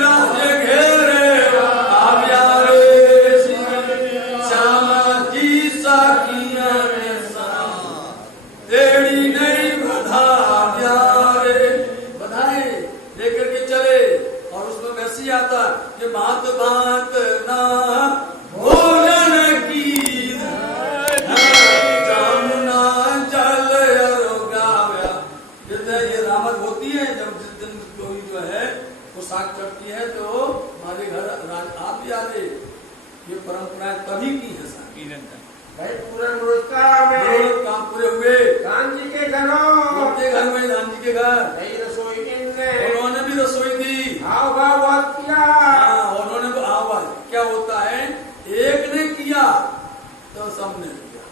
राजे घेरे आव्यारे श्यामा जी साकिया ने तेरी नहीं बधारे बधाए लेकर के चले। और उसमें वैसे आता कि बात बात ना भोजन की जामुना जल गाव्या। ये रामत होती है जब जिस दिन कोई जो है वो साग चढ़ती है तो हमारे घर आप भी आते। ये परंपराएं तभी की है साग भाई पूरा मनोरथ काम पूरे हुए। कांची के घरों उनके घर में धान जी के घर नई रसोई इनने उन्होंने भी रसोई दी। हाव भाव बहुत किया। हाँ, उन्होंने भी हाव भाव क्या होता है, एक ने किया तो सबने किया,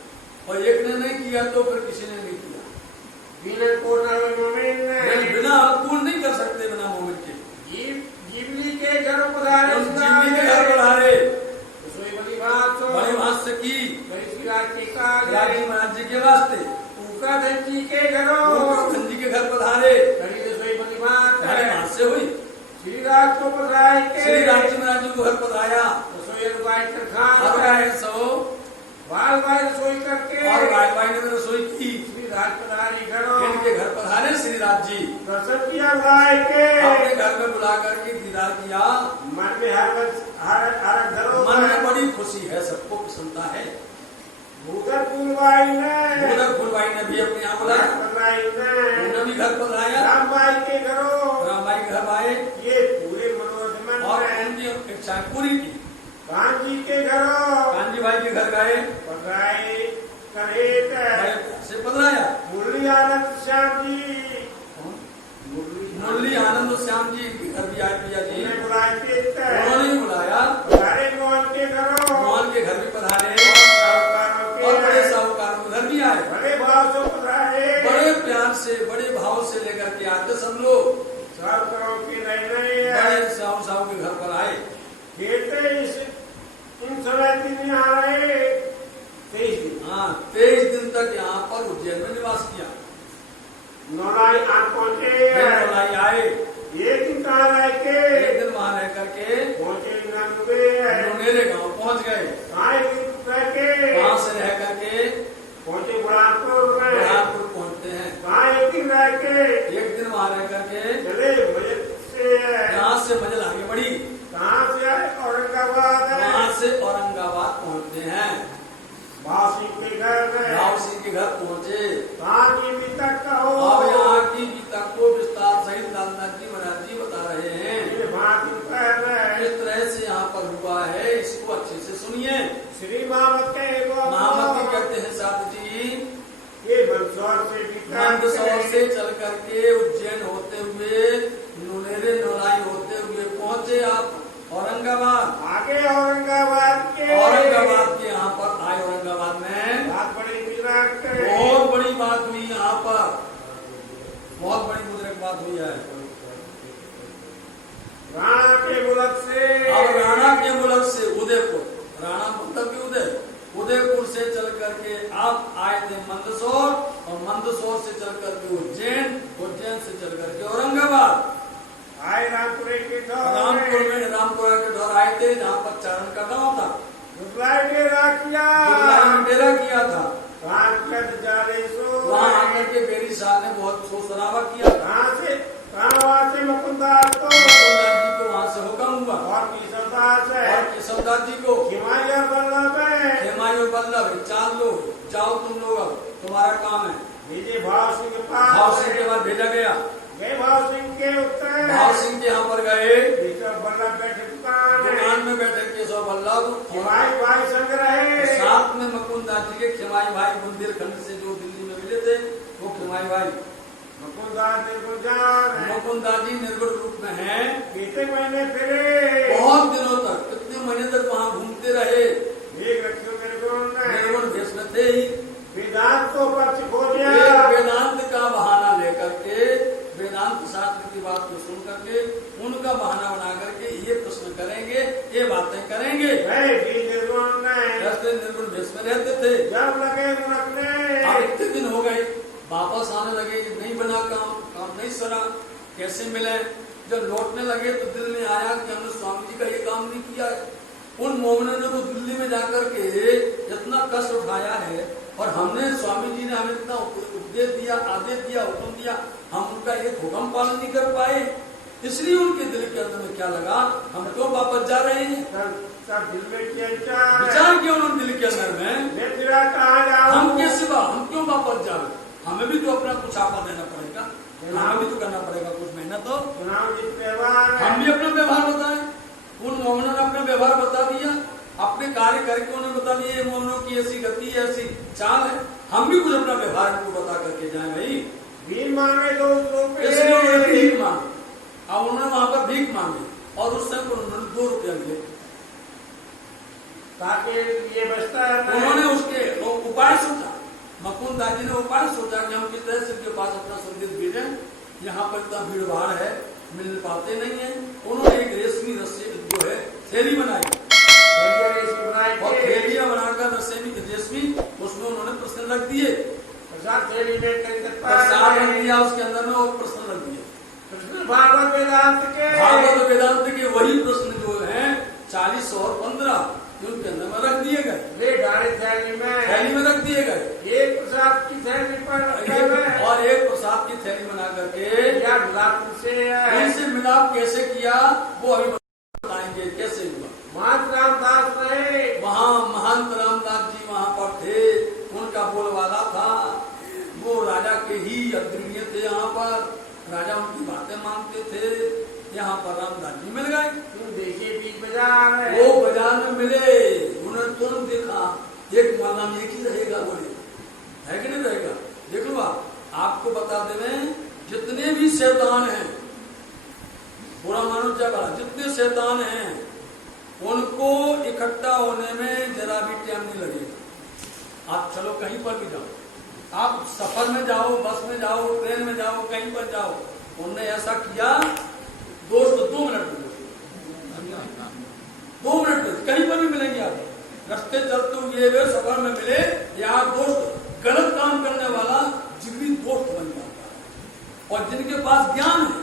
और एक ने नहीं किया तो फिर किसी ने नहीं किया। बिना पूर्ण मोमिन बिना पूर्ण नहीं कर सकते बिना मोमिन के। जीवली के घर पधारे, जीवली के घर पधारे, रसोई बड़ी बात से की महाराज जी के वास्ते। उनका धनजी के घरों धनजी के घर पधारे, बड़ी रसोई बड़ी बात हाथ से हुई। श्री राज को पधारे श्री राज जी महाराज जी को घर पधाया, रसोई रुकाई कर खा सो बाल भाई रसोई करके और भाई ने रसोई की। श्री राज पधारी घरों इनके घर पधारे श्री राज जी, दर्शन किया बुलाए के अपने घर में बुला करके दीदार किया। मन में हर घरों मन में बड़ी खुशी है, सबको प्रसन्नता है। भूधर फूलबाई ने भी अपने यहाँ बुलाया, उन्होंने भी घर पधाया। रामबाई के घरों रामबाई के घर आए, ये पूरे मनोरथ और उनकी इच्छा पूरी की। कांजी के घरों कांजी भाई के घर गए, पधराए करे से पधराया। मुरली आनंद श्याम जी मुरली आनंद श्याम जी के घर भी आए पिया जी, बुलाए उन्होंने भी बुलाया। पधारे मोहन के घरों मोहन के घर भी पधारे, साहूकारों और बड़े के साहूकारों के घर भी आए। बड़े भाव से पधारे, बड़े प्यार से बड़े भाव से लेकर के आते सब लोग। साहूकारों के नए बड़े साहू के घर पर आए। खेलते इन समय दिन आ रहे 23 दिन। हाँ, 23 दिन तक यहाँ पर उज्जैन में निवास किया। नौलाई आज पहुंचे, नौलाई आए, एक दिन कहाँ रह के एक दिन वहाँ रह करके पहुंचे नौनेरे गाँव पहुँच गए। रह के वहाँ से रह करके पहुंचे बुढ़ानपुर में, बुढ़ानपुर पहुँचते हैं। कहाँ एक दिन रह के एक दिन वहाँ रह करके चले बजट से, यहाँ से मजल आगे बढ़ी, कहाँ से आए औरंगाबाद, वहाँ से औरंगाबाद पहुँचते हैं। बासी के घर श्री महामती महामती कहते हैं साधु जी, ये मंदसौर से मंदसौर से चल करके उज्जैन होते हुए नुनेरे नौलाई होते हुए पहुंचे आप औरंगाबाद। आगे औरंगाबाद के यहाँ पर आए। औरंगाबाद में बहुत बड़ी गुजरात बहुत बड़ी बात हुई। यहाँ पर बहुत बड़ी मुद्रिक बात हुई है। राणा के मुल्क से, अब राणा के मुल्क से उदयपुर, राणा मतलब कि उदयपुर से चल करके आप आए थे मंदसौर, और मंदसौर से चल करके उज्जैन, उज्जैन से चल करके औरंगाबाद आए। रामपुरा के रामपुरा के दौर आए थे, जहाँ पर चारण का गांव था। डेरा किया, डेरा किया था। वहाँ आकर के बेरी साहब ने बहुत शोर शराबा किया। वहाँ से मुकुंदास को वहाँ से हुक्म हुआ, और केशवदास जी को खेमाई और बल्लभ चार लोग जाओ, तुम लोग अब तुम्हारा काम है। भेजे भाव सिंह के पास, भाव सिंह के बाद भेजा गया। गए भाव सिंह के उत्तर, भाव सिंह के यहाँ पर गए। बल्लभ बैठे दुकान में बैठे केशव बल्लभ, खेमाई भाई संग रहे। साथ में मुकुंदास जी के खेमाई भाई बुंदेलखंड से जो दिल्ली में मिले थे, वो खेमाई भाई मुकुंदास जी निर्गुण रूप में हैं। कितने महीने फिरे, बहुत दिनों तक, कितने महीने तक वहाँ घूमते रहे। निर्गुण भेष में थे ही। वेदांत को पक्ष खोजा, वेदांत का बहाना लेकर के, वेदांत शास्त्र की बात को सुन करके उनका बहाना बना करके ये प्रश्न करेंगे, ये बातें करेंगे। निर्गुण भेष में रहते थे। जब लगे रखने, अब इतने दिन हो गए, वापस आने लगे कि नहीं बना काम नहीं सरा, कैसे मिले। जब लौटने लगे तो दिल में आया कि हमने स्वामी जी का ये काम नहीं किया है। उन मोमिनों ने तो दिल्ली में जाकर के इतना कष्ट उठाया है, और हमने स्वामी जी ने हमें इतना उपदेश दिया, आदेश दिया, हुक्म दिया, हम उनका एक हुक्म पालन नहीं कर पाए। इसलिए उनके दिल के अंदर में क्या लगा, हम क्यों वापस जा रहे हैं। सब दिल में विचार क्यों उन दिल के अंदर में, हम के सिवा हम क्यों वापस जा रहे, हमें भी तो अपना कुछ आपा देना पड़ेगा, हमें भी तो करना पड़ेगा कुछ मेहनत। तो हम भी अपना व्यवहार बताएं। उन मोमिनों ने अपना व्यवहार बता दिया, अपने कार्य करके उन्होंने बता दिया मोमिनों की ऐसी गति है, ऐसी चाल है। हम भी कुछ अपना व्यवहार को बता करके जाए। भाई भीख मांगे तो इसलिए उन्होंने भीख मांगी। अब उन्होंने वहां पर भीख मांगी, और उस समय उन्होंने 2 रुपया मिले, ताकि ये बचता है। उन्होंने उसके उपाय सोचा। मुकुंदास जी ने उपाय सोचा कि हम किस तरह से उनके पास अपना संदेश भेजें, यहाँ पर इतना भीड़ भाड़ है, मिल पाते नहीं है। उन्होंने एक रेशमी रस्सी जो है थैली बनाई, और थैलियां बनाकर रेशमी उसमें उन्होंने प्रश्न रख दिए। प्रसाद थैली में प्रसाद रख दिया उसके अंदर में, और प्रश्न रख दिए। भागवत वेदांत के वही प्रश्न जो है 40 और 15 उनके अंदर में रख दिए गए। थैली में रख दिए गए। एक प्रसाद की थैली पर और एक प्रसाद की थैली बना करके इनसे मिलाप कैसे किया वो अभी बताएंगे कैसे हुआ। महंत रामदास रहे वहाँ, महंत रामदास जी वहाँ पर थे। उनका बोलवाला था, वो राजा के ही अग्रणी थे। यहाँ पर राजा उनकी बातें मानते थे। यहाँ पर रामदास जी मिल गए। देखिए बीच बाजार, वो बाजार में मिले, उन्होंने तुरंत देखा एक माला में एक ही रहेगा, बोले है कि नहीं रहेगा। देख लो आपको बता दें, जितने भी शैतान हैं, बुरा मानो क्या कहा, जितने शैतान हैं उनको इकट्ठा होने में जरा भी टाइम नहीं लगेगा। आप चलो कहीं पर भी जाओ, आप सफर में जाओ, बस में जाओ, ट्रेन में जाओ, कहीं पर जाओ, उनने ऐसा किया दोस्त 2 मिनट में, 2 मिनट में कहीं पर भी मिलेंगे। आप रास्ते चलते हुए वे सफर में मिले, यहाँ दोस्त गलत काम करने वाला जिगरी दोस्त बन जाता है। और जिनके पास ज्ञान है,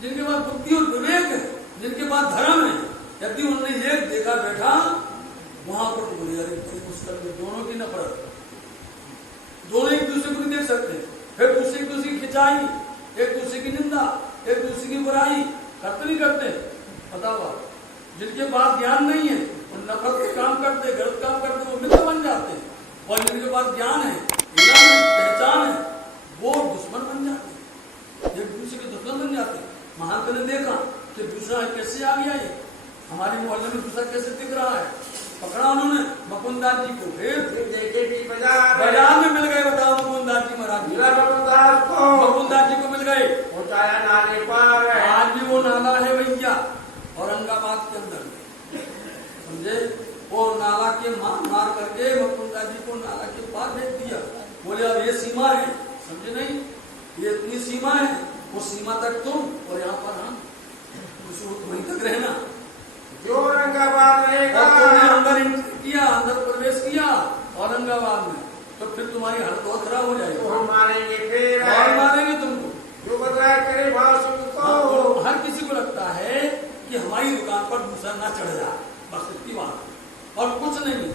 जिनके पास बुद्धि और विवेक है, जिनके पास धर्म है, यदि उन्होंने एक देखा बैठा वहां पर बोले अरे बड़ी मुश्किल में, दोनों की नफरत, दोनों एक दूसरे को नहीं देख सकते, फिर दूसरे की खिंचाई, एक दूसरे की निंदा, एक दूसरे की बुराई करते नहीं करते। बताओ, जिनके पास ज्ञान नहीं है वो नफरत के काम करते, गलत काम करते, वो मित्र बन जाते हैं। और जिनके पास ज्ञान है, पहचान है, वो दुश्मन बन जाते हैं, एक दूसरे के दुश्मन बन जाते हैं। महात्मा ने देखा कि दूसरा कैसे आ गया, ये हमारे मोहल्ले में दूसरा कैसे दिख रहा है, पकड़ा उन्होंने मुकुंदास जी को। फिर देखे भी बाजार में मिल गए, बताओ मुकुंदास जी महाराज जिला मुकुंदास जी को मिल गए, पहुंचाया नाले पर। आज भी वो नाला है भैया औरंगाबाद के अंदर, समझे। वो नाला के मार करके मुकुंदास जी को नाला के पार भेज दिया। बोले अब ये सीमा है, समझे नहीं, ये इतनी सीमा है, वो सीमा तक तुम और यहाँ पर हम, वहीं तक रहना। जो औरंगाबाद रहेगा अंदर किया, अंदर प्रवेश किया औरंगाबाद में, तो फिर तुम्हारी हालत और खराब हो जाएगी। तो हम मारेंगे, फिर और मारेंगे तुमको। जो बदलाव करे भाव सिंह को। हर किसी को लगता है कि हमारी दुकान पर दूसरा ना चढ़ जाए, बस इतनी बात, और कुछ नहीं।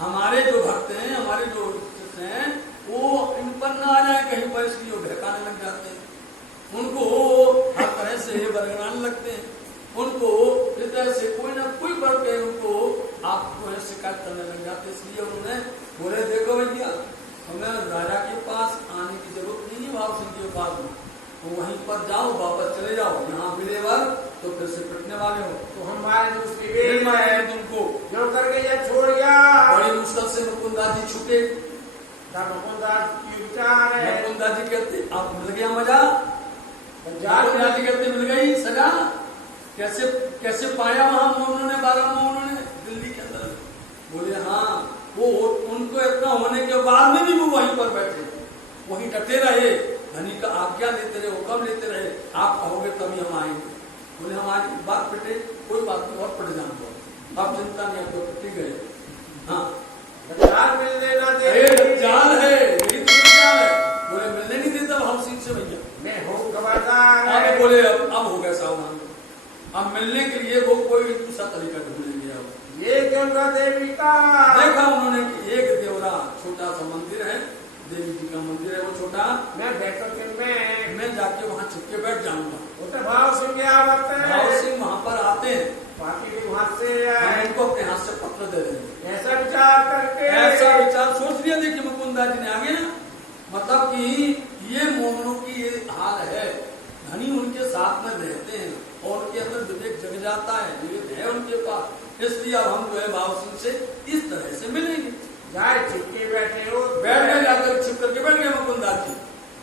हमारे जो भक्त हैं, हमारे जो हैं, वो इन पर ना आ जाए कहीं पर, इसलिए वो बहकाने लग जाते हैं। उनको हर तरह से बरगड़ाने लगते हैं, उनको इस तरह से कोई ना कोई वर्ग है, उनको आपको शिकायत करने लग जाते। इसलिए उन्होंने बोले देखो भैया, हमें राजा के पास आने की जरूरत नहीं है, भाव सिंह के पास में, तो वहीं पर जाओ, वापस चले जाओ। यहाँ मिले वर्ग तो फिर से पिटने वाले हो, तो हम मारे उसकी बेल मारे तुमको। जो करके ये छोड़ गया, बड़ी मुश्किल से मुकुंदास जी छूटे। मुकुंदास की विचार है, मुकुंदास जी कहते अब मिल गया मजा, मुकुंदास जी कहते मिल गई सजा। कैसे कैसे पाया वहां उन्होंने, 12 उन्होंने दिल्ली के अंदर। बोले हाँ, वो उनको इतना होने के बाद में भी वो वहीं पर बैठे, वहीं डटे रहे, धनी का आज्ञा लेते रहे, हुक्म लेते रहे, आप कहोगे तभी हम आएंगे। बोले हमारी बात पिटे, कोई बात नहीं, और पिट जान दो, अब चिंता नहीं, अब तो पिट गए। हाँ, मिलने ना दे, जाल है, यही तो जाल है। बोले मिलने नहीं देता भाव सिंह से भैया, मैं हूँ खबरदार। अब बोले अब हो गया सावधान, अब मिलने के लिए वो कोई दूसरा तरीका ढूंढेंगे। अब ये क्यों देवी का देखा उन्होंने कि एक देवरा छोटा सा मंदिर है, देवी जी का मंदिर है वो छोटा, मैं जाके वहाँ छुप के बैठ जाऊंगा। वो तो भाव सिंह आवत है, भाव सिंह वहाँ पर आते हैं, बाकी भी वहाँ से हम इनको अपने हाथ से पत्र दे देंगे। ऐसा विचार करके, ऐसा विचार सोच लिया। देखिए मुकुंदास जी ने आगे ना, मतलब कि ये मोहनों की ये हाल है, धनी उनके साथ में रहते हैं और उनके अंदर विवेक जग जाता है, विवेक है उनके पास, इसलिए अब हम जो है भाव सिंह से इस तरह से मिलेंगे। जाए छिपके बैठे हो, बैठ गए, जाकर छिप करके बैठ गए मुकुंदास जी।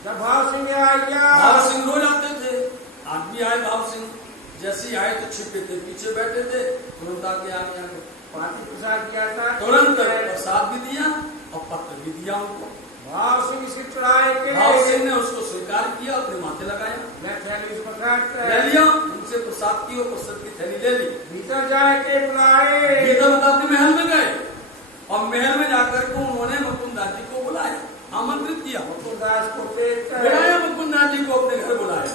जब भाव सिंह आ गया, भाव सिंह रोज आते थे, आज भी आए भाव सिंह, जैसे ही आए तो छिपे थे, पीछे बैठे थे, तुरंत आके आगे पार्टी प्रसाद किया था, तुरंत प्रसाद भी दिया और पत्र भी दिया उनको। भाव सिंह से चढ़ाए के, भाव सिंह ने उसको स्वीकार किया, अपने माथे लगाया, मैं थैली उसमें ले लिया, उनसे प्रसाद की और प्रसाद की थैली ले ली। भीतर जाए के बुलाए, भीतर अपने महल में गए और महल में जाकर के उन्होंने मुकुंदास जी को बुलाया, आमंत्रित किया। मुकुंदास को बुलाया, मुकुंदास जी को अपने घर बुलाया,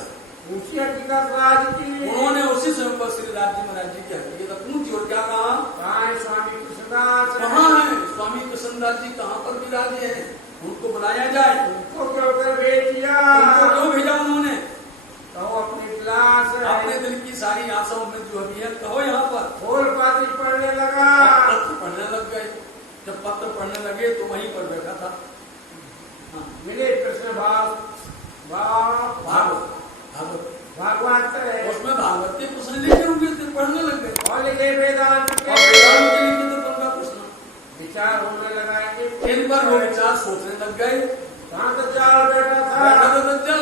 उसी हकीकत राज की, उन्होंने उसी समय पर श्री राज जी महाराज जी की हकीकत पूछी और क्या कहा, कहाँ है स्वामी कृष्णदास, कहाँ है स्वामी कृष्णदास जी, कहाँ पर विराजे हैं, उनको बुलाया जाए। उनको क्यों कर भेज दिया, उनको क्यों भेजा उन्होंने, कहो अपनी क्लास, अपने दिल की सारी आशाओं में जो अभी है कहो यहाँ पर। खोल पाती पढ़ने लगा, पत्र पढ़ने लग गए, जब पत्र पढ़ने लगे तो वहीं पर बैठा था। हाँ, मिले कृष्ण भागवत उसमें भागवत के प्रश्न लिखे होंगे, फिर पढ़ने लग गए और लिखे वेदांत के, वेदांत के लिखे थे 15 प्रश्न, विचार होने लगा कि इन पर वो विचार सोचने लग गए। कहाँ तो चाल बैठा था,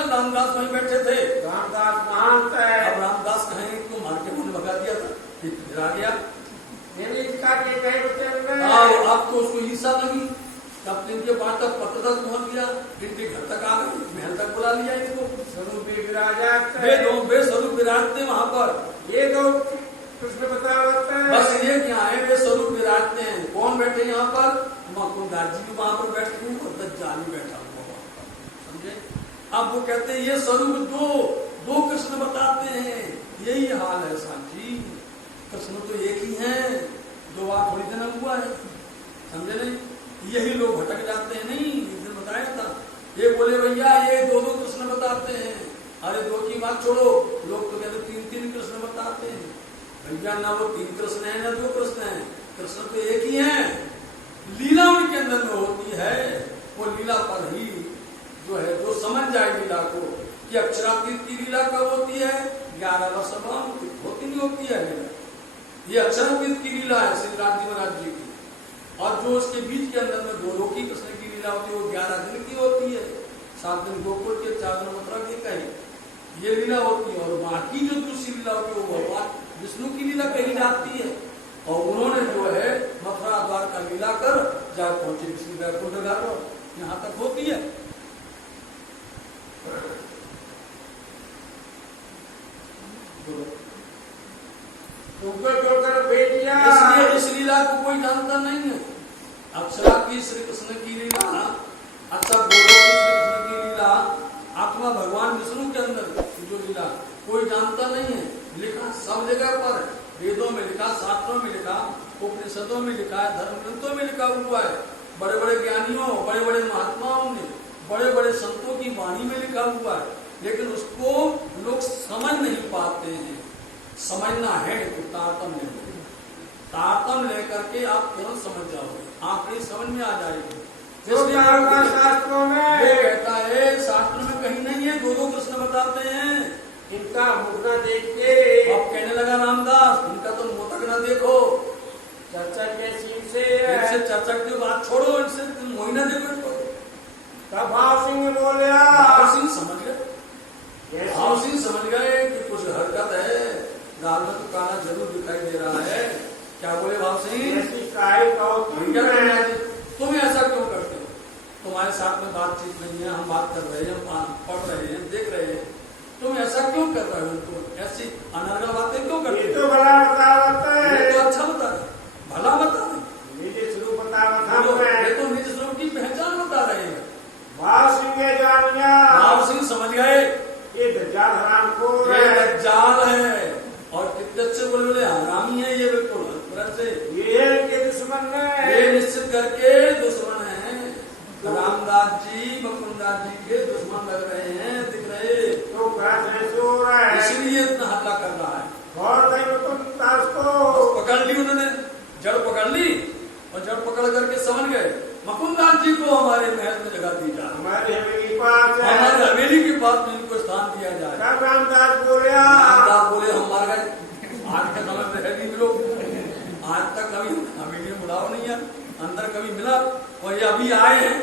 रामदास वहीं बैठे थे, रामदास महान है, अब रामदास कहें इनको मार के मुझे भगा दिया था, फिर आ गया। अब तो उसको ईर्षा लगी, तब इनके बाद तक पत्र तक पहुंच गया, इनके घर तक आ गए, महल तक बुला लिया इनको। स्वरूप विराजत, वे दो बेस्वरूप विराजते वहां पर, ये दो कृष्ण बतावत है, बस ये क्या है, वे स्वरूप विराजते हैं। कौन बैठे यहाँ पर, मुकुंदास जी भी वहां पर बैठे हुए और दज्जाल भी बैठा हुआ वहां पर, समझे। अब वो कहते हैं ये स्वरूप दो कृष्ण बताते हैं, यही हाल है साथी, कृष्ण तो एक ही है, दो बार थोड़ी दिन हुआ है, समझे नहीं। यही लोग भटक जाते हैं, नहीं इस दिन बताया था, ये बोले भैया ये दो कृष्ण बताते हैं, अरे दो की बात छोड़ो, लोग तो कहते 3 कृष्ण बताते हैं। भैया ना वो 3 कृष्ण है ना 2 कृष्ण है, कृष्ण तो एक ही है। लीला उनके अंदर में होती है, वो लीला पर ही जो है, जो समझ जाए लीला को कि अक्षरातीत की लीला कब होती है, 11 वर्ष होती नहीं होती है लीला, ये अक्षरपीत की लीला है श्री राज जी की। और जो उसके बीच के अंदर में गोलोकी कृष्ण की लीला होती है वो 11 दिन की होती है। 7 दिन गोकुल के, 4 दिन मथुरा की कही ये लीला होती है। और बाकी जो दूसरी लीला होती है वो भगवान विष्णु की लीला कही जाती है। और उन्होंने जो है मथुरा द्वार का लीला कर जा पहुंचे विष्णु वैकुंठ घर, यहाँ तक होती है। बेटिया इसलिए इस लीला को कोई जानता नहीं है। अक्षरा की श्री कृष्ण की लीला, अच्छा गोलोक की श्री कृष्ण की लीला, आत्मा भगवान विष्णु के अंदर जो लीला कोई जानता नहीं है। लिखा सब जगह पर है, वेदों में लिखा, शास्त्रों में लिखा, उपनिषदों में लिखा है, धर्म ग्रंथों में लिखा हुआ है। बड़े बड़े ज्ञानियों, बड़े बड़े महात्माओं ने, बड़े बड़े संतों की वाणी में लिखा हुआ है। लेकिन उसको लोग समझ नहीं पाते हैं। समझना है तो तारतम्य ले, तारतम्य लेकर के आप तुरंत समझ जाओगे, आखिरी समझ में आ जाएगी। शास्त्रों में वो कहता है शास्त्र में कहीं नहीं है, दो कृष्ण बताते हैं। इनका मुख न देख के अब कहने लगा रामदास इनका तो मुंह तक न देखो, चर्चा कैसी से इनसे चर्चा की बात छोड़ो, इनसे तुम मोही न देखो। तब भाव सिंह बोलिया, भाव सिंह समझ गए, भाव सिंह समझ गए कि कुछ हरकत है, दाल में तो काला जरूर दिखाई दे रहा है। क्या बोले भाव सिंह, तुम ऐसा क्यों करते हो? तुम्हारे साथ में बातचीत नहीं है, हम बात कर रहे हैं, पढ़ रहे हैं, देख रहे हैं, तुम ऐसा क्यों कर रहे हो? तुम ऐसी अनर्गल बातें क्यों करते हो? ये तो भला बता है, ये तो अच्छा बता रहे, भला बता रहे, निज स्वरूप बता ये तो निज स्वरूप की पहचान बता रहे हैं। भाव सिंह जान गया, भाव सिंह समझ गए ये दज्जाल हराम को ये दज्जाल है और कितने अच्छे बोले हरामी है ये, बिल्कुल से ये के दुश्मन है, ये निश्चित करके दुश्मन है। रामदास जी मुकुंदास जी के दुश्मन लग रहे हैं, दिख रहे तो सो रहा है, इसलिए इतना हल्ला कर रहा है। और मुकुंदास को पकड़ ली उन्होंने, जड़ पकड़ ली और जड़ पकड़ करके समझ गए मुकुंदास जी को हमारे महल में जगह दी जाए, हमारी हवेली के पास है, हमारी हवेली के पास में इनको स्थान दिया जाए। रामदास बोले हम मार गए, आज का समय में है मिलो, आज तक कभी हवेली में बुलाओ नहीं है, अंदर कभी मिला और ये अभी आए हैं,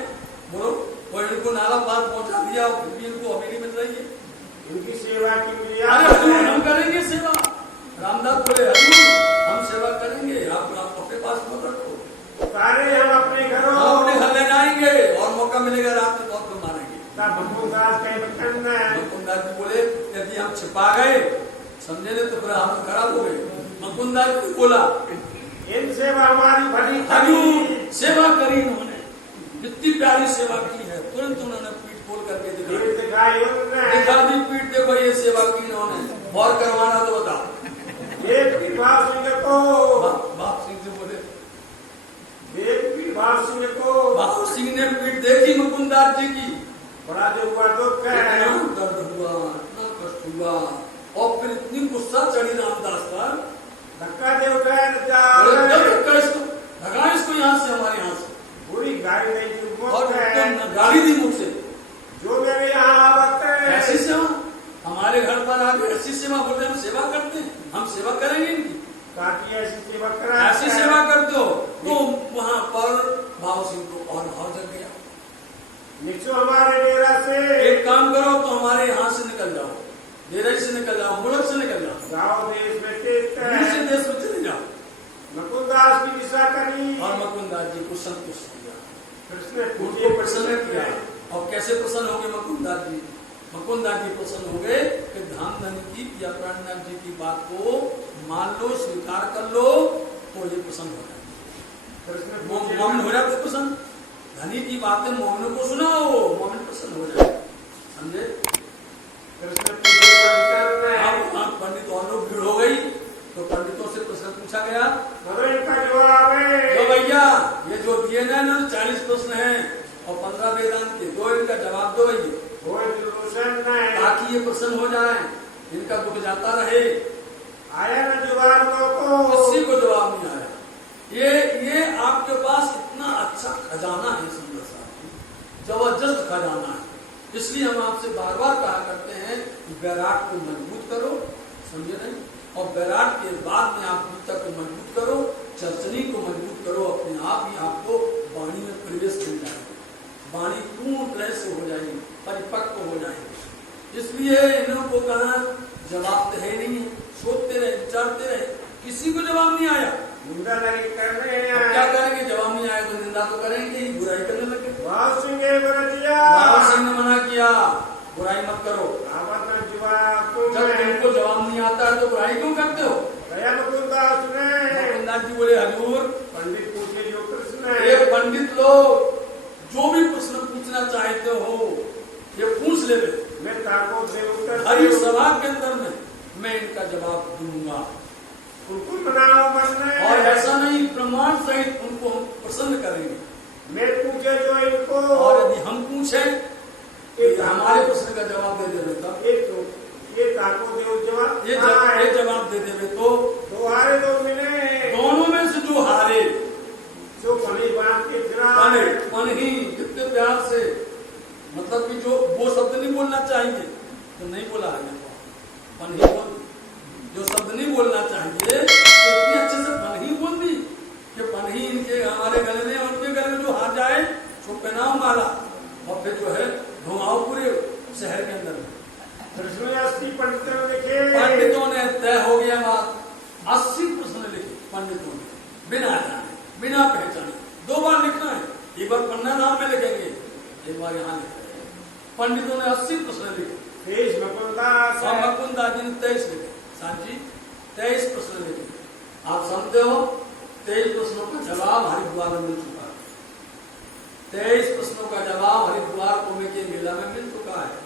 बोलो और इनको नाला पार पहुंचा दिया, फिर भी इनको हवेली मिल रही है, इनकी सेवा की। अरे हजूर हम करेंगे सेवा। रामदास बोले हजूर हम सेवा करेंगे, आप अपने पास मत रखो, सारे हम अपने घरों हम अपने घर ले जाएंगे और मौका मिलेगा रात में बहुत मारेंगे। मुकुंदास जी बोले यदि हम छिपा गए समझे नहीं तो फिर हम खराब हो गए। मुकुंदास जी बोला इनसे हमारी भली हजूर सेवा करी इन्होंने, इतनी प्यारी सेवा की है, तुरंत उन्होंने पीठ खोल करके दिखा दी पीठ, देखो ये सेवा की इन्होंने, और करवाना तो बता। भाव सिंह को भाव सिंह से बोले भाव सिंह को भाव सिंह ने पीठ देखी मुकुंदास जी की, बड़ा जो हुआ दुख है, दर्द हुआ, इतना कष्ट हुआ और फिर इतनी गुस्सा चढ़ी रामदास पर, धक्का दे उठाया धक्का इसको यहाँ से, हमारे यहाँ से पूरी गाड़ी नहीं और गाली दी मुझसे, जो मेरे यहाँ आवत है ऐसी सेवा हमारे घर पर आके ऐसी सेवा बोलते हम सेवा करते हैं, हम सेवा करेंगे इनकी, काटी ऐसी सेवा करा, ऐसी सेवा करते हो तो वहाँ पर भाव सिंह को और भाव जग गया। निचो हमारे डेरा से, एक काम करो तो हमारे यहाँ से निकल जाओ, डेरे से निकल जाओ, मुल्क से निकल जाओ, गाँव देश में दूसरे देश में चले जाओ। मुकुंदास की दिशा करी और मुकुंदास जी को संतुष्ट किया, कृष्ण उनको प्रसन्न किया। और कैसे प्रसन्न हो गए मुकुंदास जी? मुकुंदास जी प्रसन्न हो गए कि धाम धनी की या प्राणनाथ जी की बात को मान लो, स्वीकार कर लो तो ये प्रसन्न हो जाए, मोमिन हो जाते प्रसन्न। धनी की बातें मोमिनों को सुनाओ, मोमिन प्रसन्न हो जाए, समझे? पंडित और लोग भीड़ हो गई तो पंडितों से प्रश्न पूछा गया, तो भैया ये जो दिए ना 40 प्रश्न हैं और 15 वेदांत के, दो इनका जवाब दो भैया, ताकि ये प्रसन्न हो जाए, इनका दुख जाता रहे। आया ना जवाब को, किसी को जवाब नहीं आया। ये आपके पास इतना अच्छा खजाना है, सुंदर साहब, जबरदस्त खजाना है, इसलिए हम आपसे बार बार कहा करते हैं वैराग को मजबूत करो, समझे नहीं? और बैराट के बाद में आप गीता को मजबूत करो, चर्चनी को मजबूत करो, अपने आप ही आपको वाणी में प्रवेश मिल जाएगा, वाणी पूर्ण तरह से हो जाएगी, परिपक्व हो जाएगी। इसलिए इन लोगों को कहा जवाब तो है नहीं है, सोचते रहे, विचारते रहे, किसी को जवाब नहीं आया। निंदा लगे करने, क्या करेंगे? जवाब नहीं आया तो निंदा तो करेंगे ही, बुराई करने लगे। भाव सिंह ने मना किया, भाव सिंह ने मना किया, बुराई मत करो। जब तुमको जवाब नहीं आता है तो बुराई क्यों करते हो? मुकुंदास जी बोले हजूर, पंडित पूछे जो प्रश्न ये पंडित लोग जो भी प्रश्न पूछना चाहते हो ये पूछ ले, मैं ताको से उत्तर हरी सभा के अंदर में मैं इनका जवाब दूंगा। उनको मनाओ बनने, और ऐसा नहीं, प्रमाण सहित उनको हम प्रसन्न करेंगे। मैं पूछे जो इनको, और यदि हम पूछे तो हमारे प्रश्न का जवाब दे देवे तब ये ताको देव जवाब, ये जवाब दे देवे तो दो हारे दो मिले, दोनों में से जो हारे जो पनी बांध के फिरा पन ही कितने प्यार से, मतलब कि जो वो शब्द नहीं बोलना चाहिए तो नहीं बोला है, पन ही बोल, जो शब्द नहीं बोलना चाहिए तो इतनी अच्छे से पन ही बोल दी कि पन ही इनके हमारे गले में, उनके गले में जो हार जाए तो पहनाओ माला, और फिर जो है घुमाओ पूरे शहर के अंदर में। 80 पंडितों ने लिखे, पंडितों ने तय हो गया बात, 80 प्रश्न लिखे पंडितों ने, बिना जाने बिना पहचाने। 2 बार लिखना है, एक बार पन्ना नाम में लिखेंगे, एक बार यहाँ लिखेंगे। पंडितों ने 80 प्रश्न लिखे। मुकुंदास जी ने 23 लिखे, सांची 23 प्रश्न लिखे। आप समझते हो 23 प्रश्नों का जवाब हरिद्वार में मिल चुका है। 23 प्रश्नों का जवाब हरिद्वार कुंभ के मेला में मिल चुका है।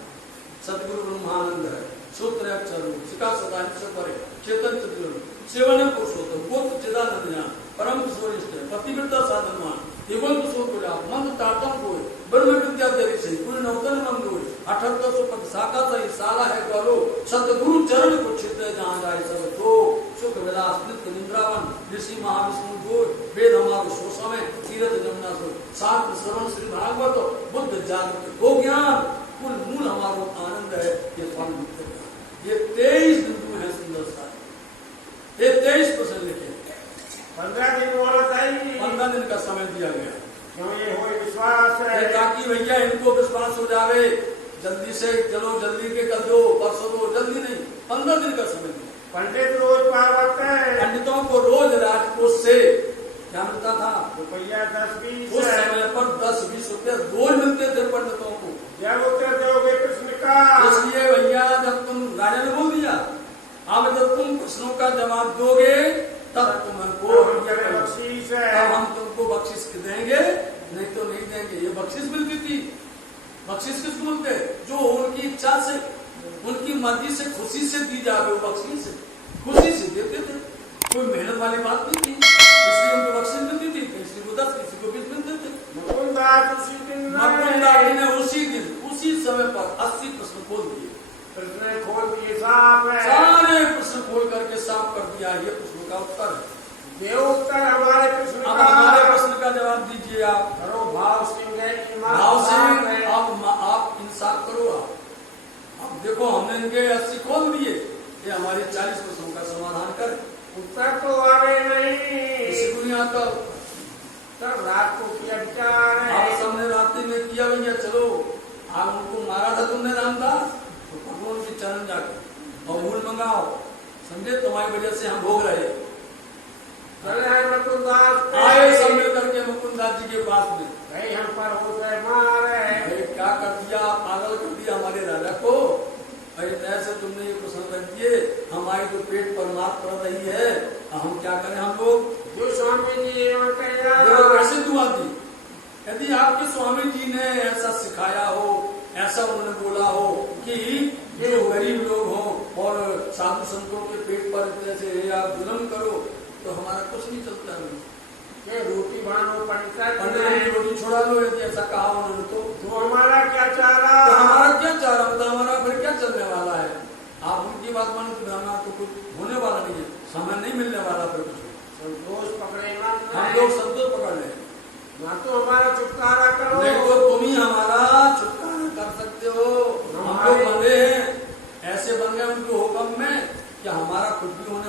सदगुरु ब्रह्मानंद है, सूत्र अक्षर शिखा सदा परे चेतन चतुर सेवन पुरुषोत्तम गोत्र चिदानंद ज्ञान परम किशोरिष्ठ पतिव्रता साधनवान केवल किशोर को जाओ मंद तातम को ब्रह्म विद्या देवी से पूर्ण नौतन मंद हुए 7800 पद शाखा सही साला है गौरव सतगुरु चरण को छिद्र जहाँ जाए सब तो सुख विलास नित्य निद्रावन ऋषि महाविष्णु गो वेद हमारो शोषा में तीर्थ जमुना सो शास्त्र श्रवण श्री भागवत बुद्ध जागृत गो ज्ञान कुल मूल हमारो आनंद है। ये फल मुक्त ये 23 बिंदु है सुंदर सा, ये 23 प्रश्न लिखे। 15 दिन मोहलत आई, 15 दिन का समय दिया गया, क्यों ये हो विश्वास है ताकि भैया इनको विश्वास हो जावे, जल्दी से चलो, जल्दी के कर दो, परसों दो, जल्दी नहीं, 15 दिन का समय दिया। पंडित रोज पावत है, पंडितों को रोज राजकोष से क्या मिलता था? रुपया 10-20, उस समय पर 10-20 रुपया रोज मिलते थे पंडितों को। जब उत्तर दोगे प्रश्न का, इसलिए भैया जब तुम, राजा ने बोल दिया, अब जब तुम प्रश्नों का जवाब दोगे तब तुमको बख्शीश है, तब हम तुमको बख्शिश देंगे, नहीं तो नहीं देंगे। ये बख्शिश मिलती थी। बख्शिश किसको बोलते? जो उनकी इच्छा से, उनकी मर्जी से, खुशी से दी जावे, वो बख्शिश से खुशी से देते थे। कोई मेहनत वाली बात नहीं थी, इसलिए उनको बख्शिश मिलती थी। किसी को 10, किसी को 20 मिलते थे। मुकुंदास उसी दिन ने उसी दिन उसी समय पर 80 प्रश्न खोल दिए, प्रश्न खोल दिए, साफ है, सारे प्रश्न खोल करके साफ कर दिया। ये प्रश्न का उत्तर है, ये उत्तर हमारे प्रश्न अब का, हमारे प्रश्न का जवाब दीजिए आप। करो भाव सिंह है, भाव से आप इंसाफ करो। आप देखो, हमने इनके 80 खोल दिए, ये हमारे 40 प्रश्नों का समाधान कर। उत्तर तो आवे नहीं, किसी को नहीं आता। तब रात को किया विचार है, आप सबने रात्रि में किया भैया, चलो आप उनको मारा था तुमने रामदास, तो भगवान के चरण जाकर और मूल मंगाओ, समझे, तुम्हारी वजह से हम भोग रहे। मुकुंदास आए सब मिल करके मुकुंदास जी के पास में, भाई हम पर हो गए मार है, क्या कर दिया, पागल कर दिया हमारे राजा को। ऐसे तुमने ये प्रश्न कर दिए, हमारी तो पेट पर मात पड़ रही है, हम क्या करें हम लोग। जो स्वामी जी कैसे दुआ दी? यदि आपके स्वामी जी ने ऐसा सिखाया हो, ऐसा उन्होंने बोला हो कि जो गरीब लोग हों और साधु संतों के पेट पर जैसे आप जुल्म करो, तो हमारा कुछ नहीं चलता है। रोटी बांधो, पंडित की रोटी छोड़ा लो, यदि ऐसा कहा उन्होंने तो हमारा क्या चारा, तो हमारा क्या चारा होता, हमारा फिर क्या चलने वाला है। आप उनकी बात मानो तो हमारा तो कुछ होने वाला नहीं है, समय नहीं मिलने वाला फिर कुछ। संतोष पकड़े ना, हम लोग संतोष पकड़ रहे हैं, ना तो हमारा छुटकारा करो, नहीं तो तुम ही हमारा छुटकारा कर सकते हो। हम लोग बंधे हैं, ऐसे बन गए उनके हुक्म में कि हमारा कुछ भी होने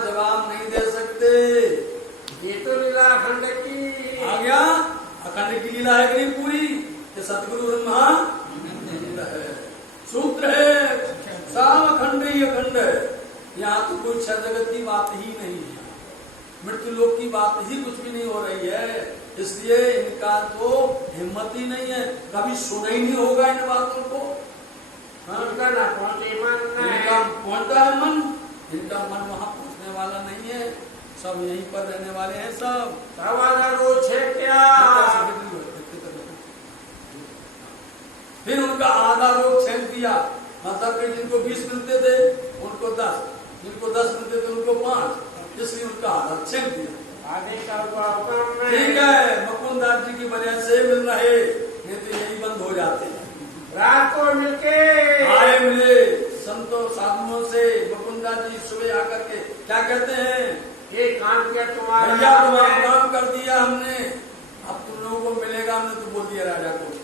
जवाब नहीं दे सकते। ये तो लीला अखंड की आ गया, अखंड की लीला है कि नहीं पूरी, ये सतगुरु ब्रह्मा है, सूत्र है, सब अखंड ही अखंड है। यहाँ तो कोई क्षय जगत की बात ही नहीं है, मृत्यु लोक की बात ही कुछ भी नहीं हो रही है। इसलिए इनका तो हिम्मत ही नहीं है, कभी सुना ही नहीं होगा इन बातों को। उनका ना पहुंचे मन इनका पहुंचता है मन, इनका मन वहां पहुंचने वाला नहीं है, सब यहीं पर रहने वाले हैं सब। रोज है क्या? फिर उनका आधा रोग छेद दिया, मतलब कि जिनको 20 मिलते थे उनको 10, जिनको 10 मिलते थे उनको 5, इसलिए उनका आधा छेद दिया। आधे का हुक्म ठीक है, मुकुंदास जी की वजह से मिल रहे, नहीं तो यही बंद हो जाते। रात को मिलके आए मिले संतों साधुओं से, मुकुंदास जी सुबह आकर के क्या कहते हैं, ये काम किया तुम्हारा भैया तुम्हारा काम कर दिया हमने, अब तुम लोगों को मिलेगा, हमने तो बोल दिया राजा को।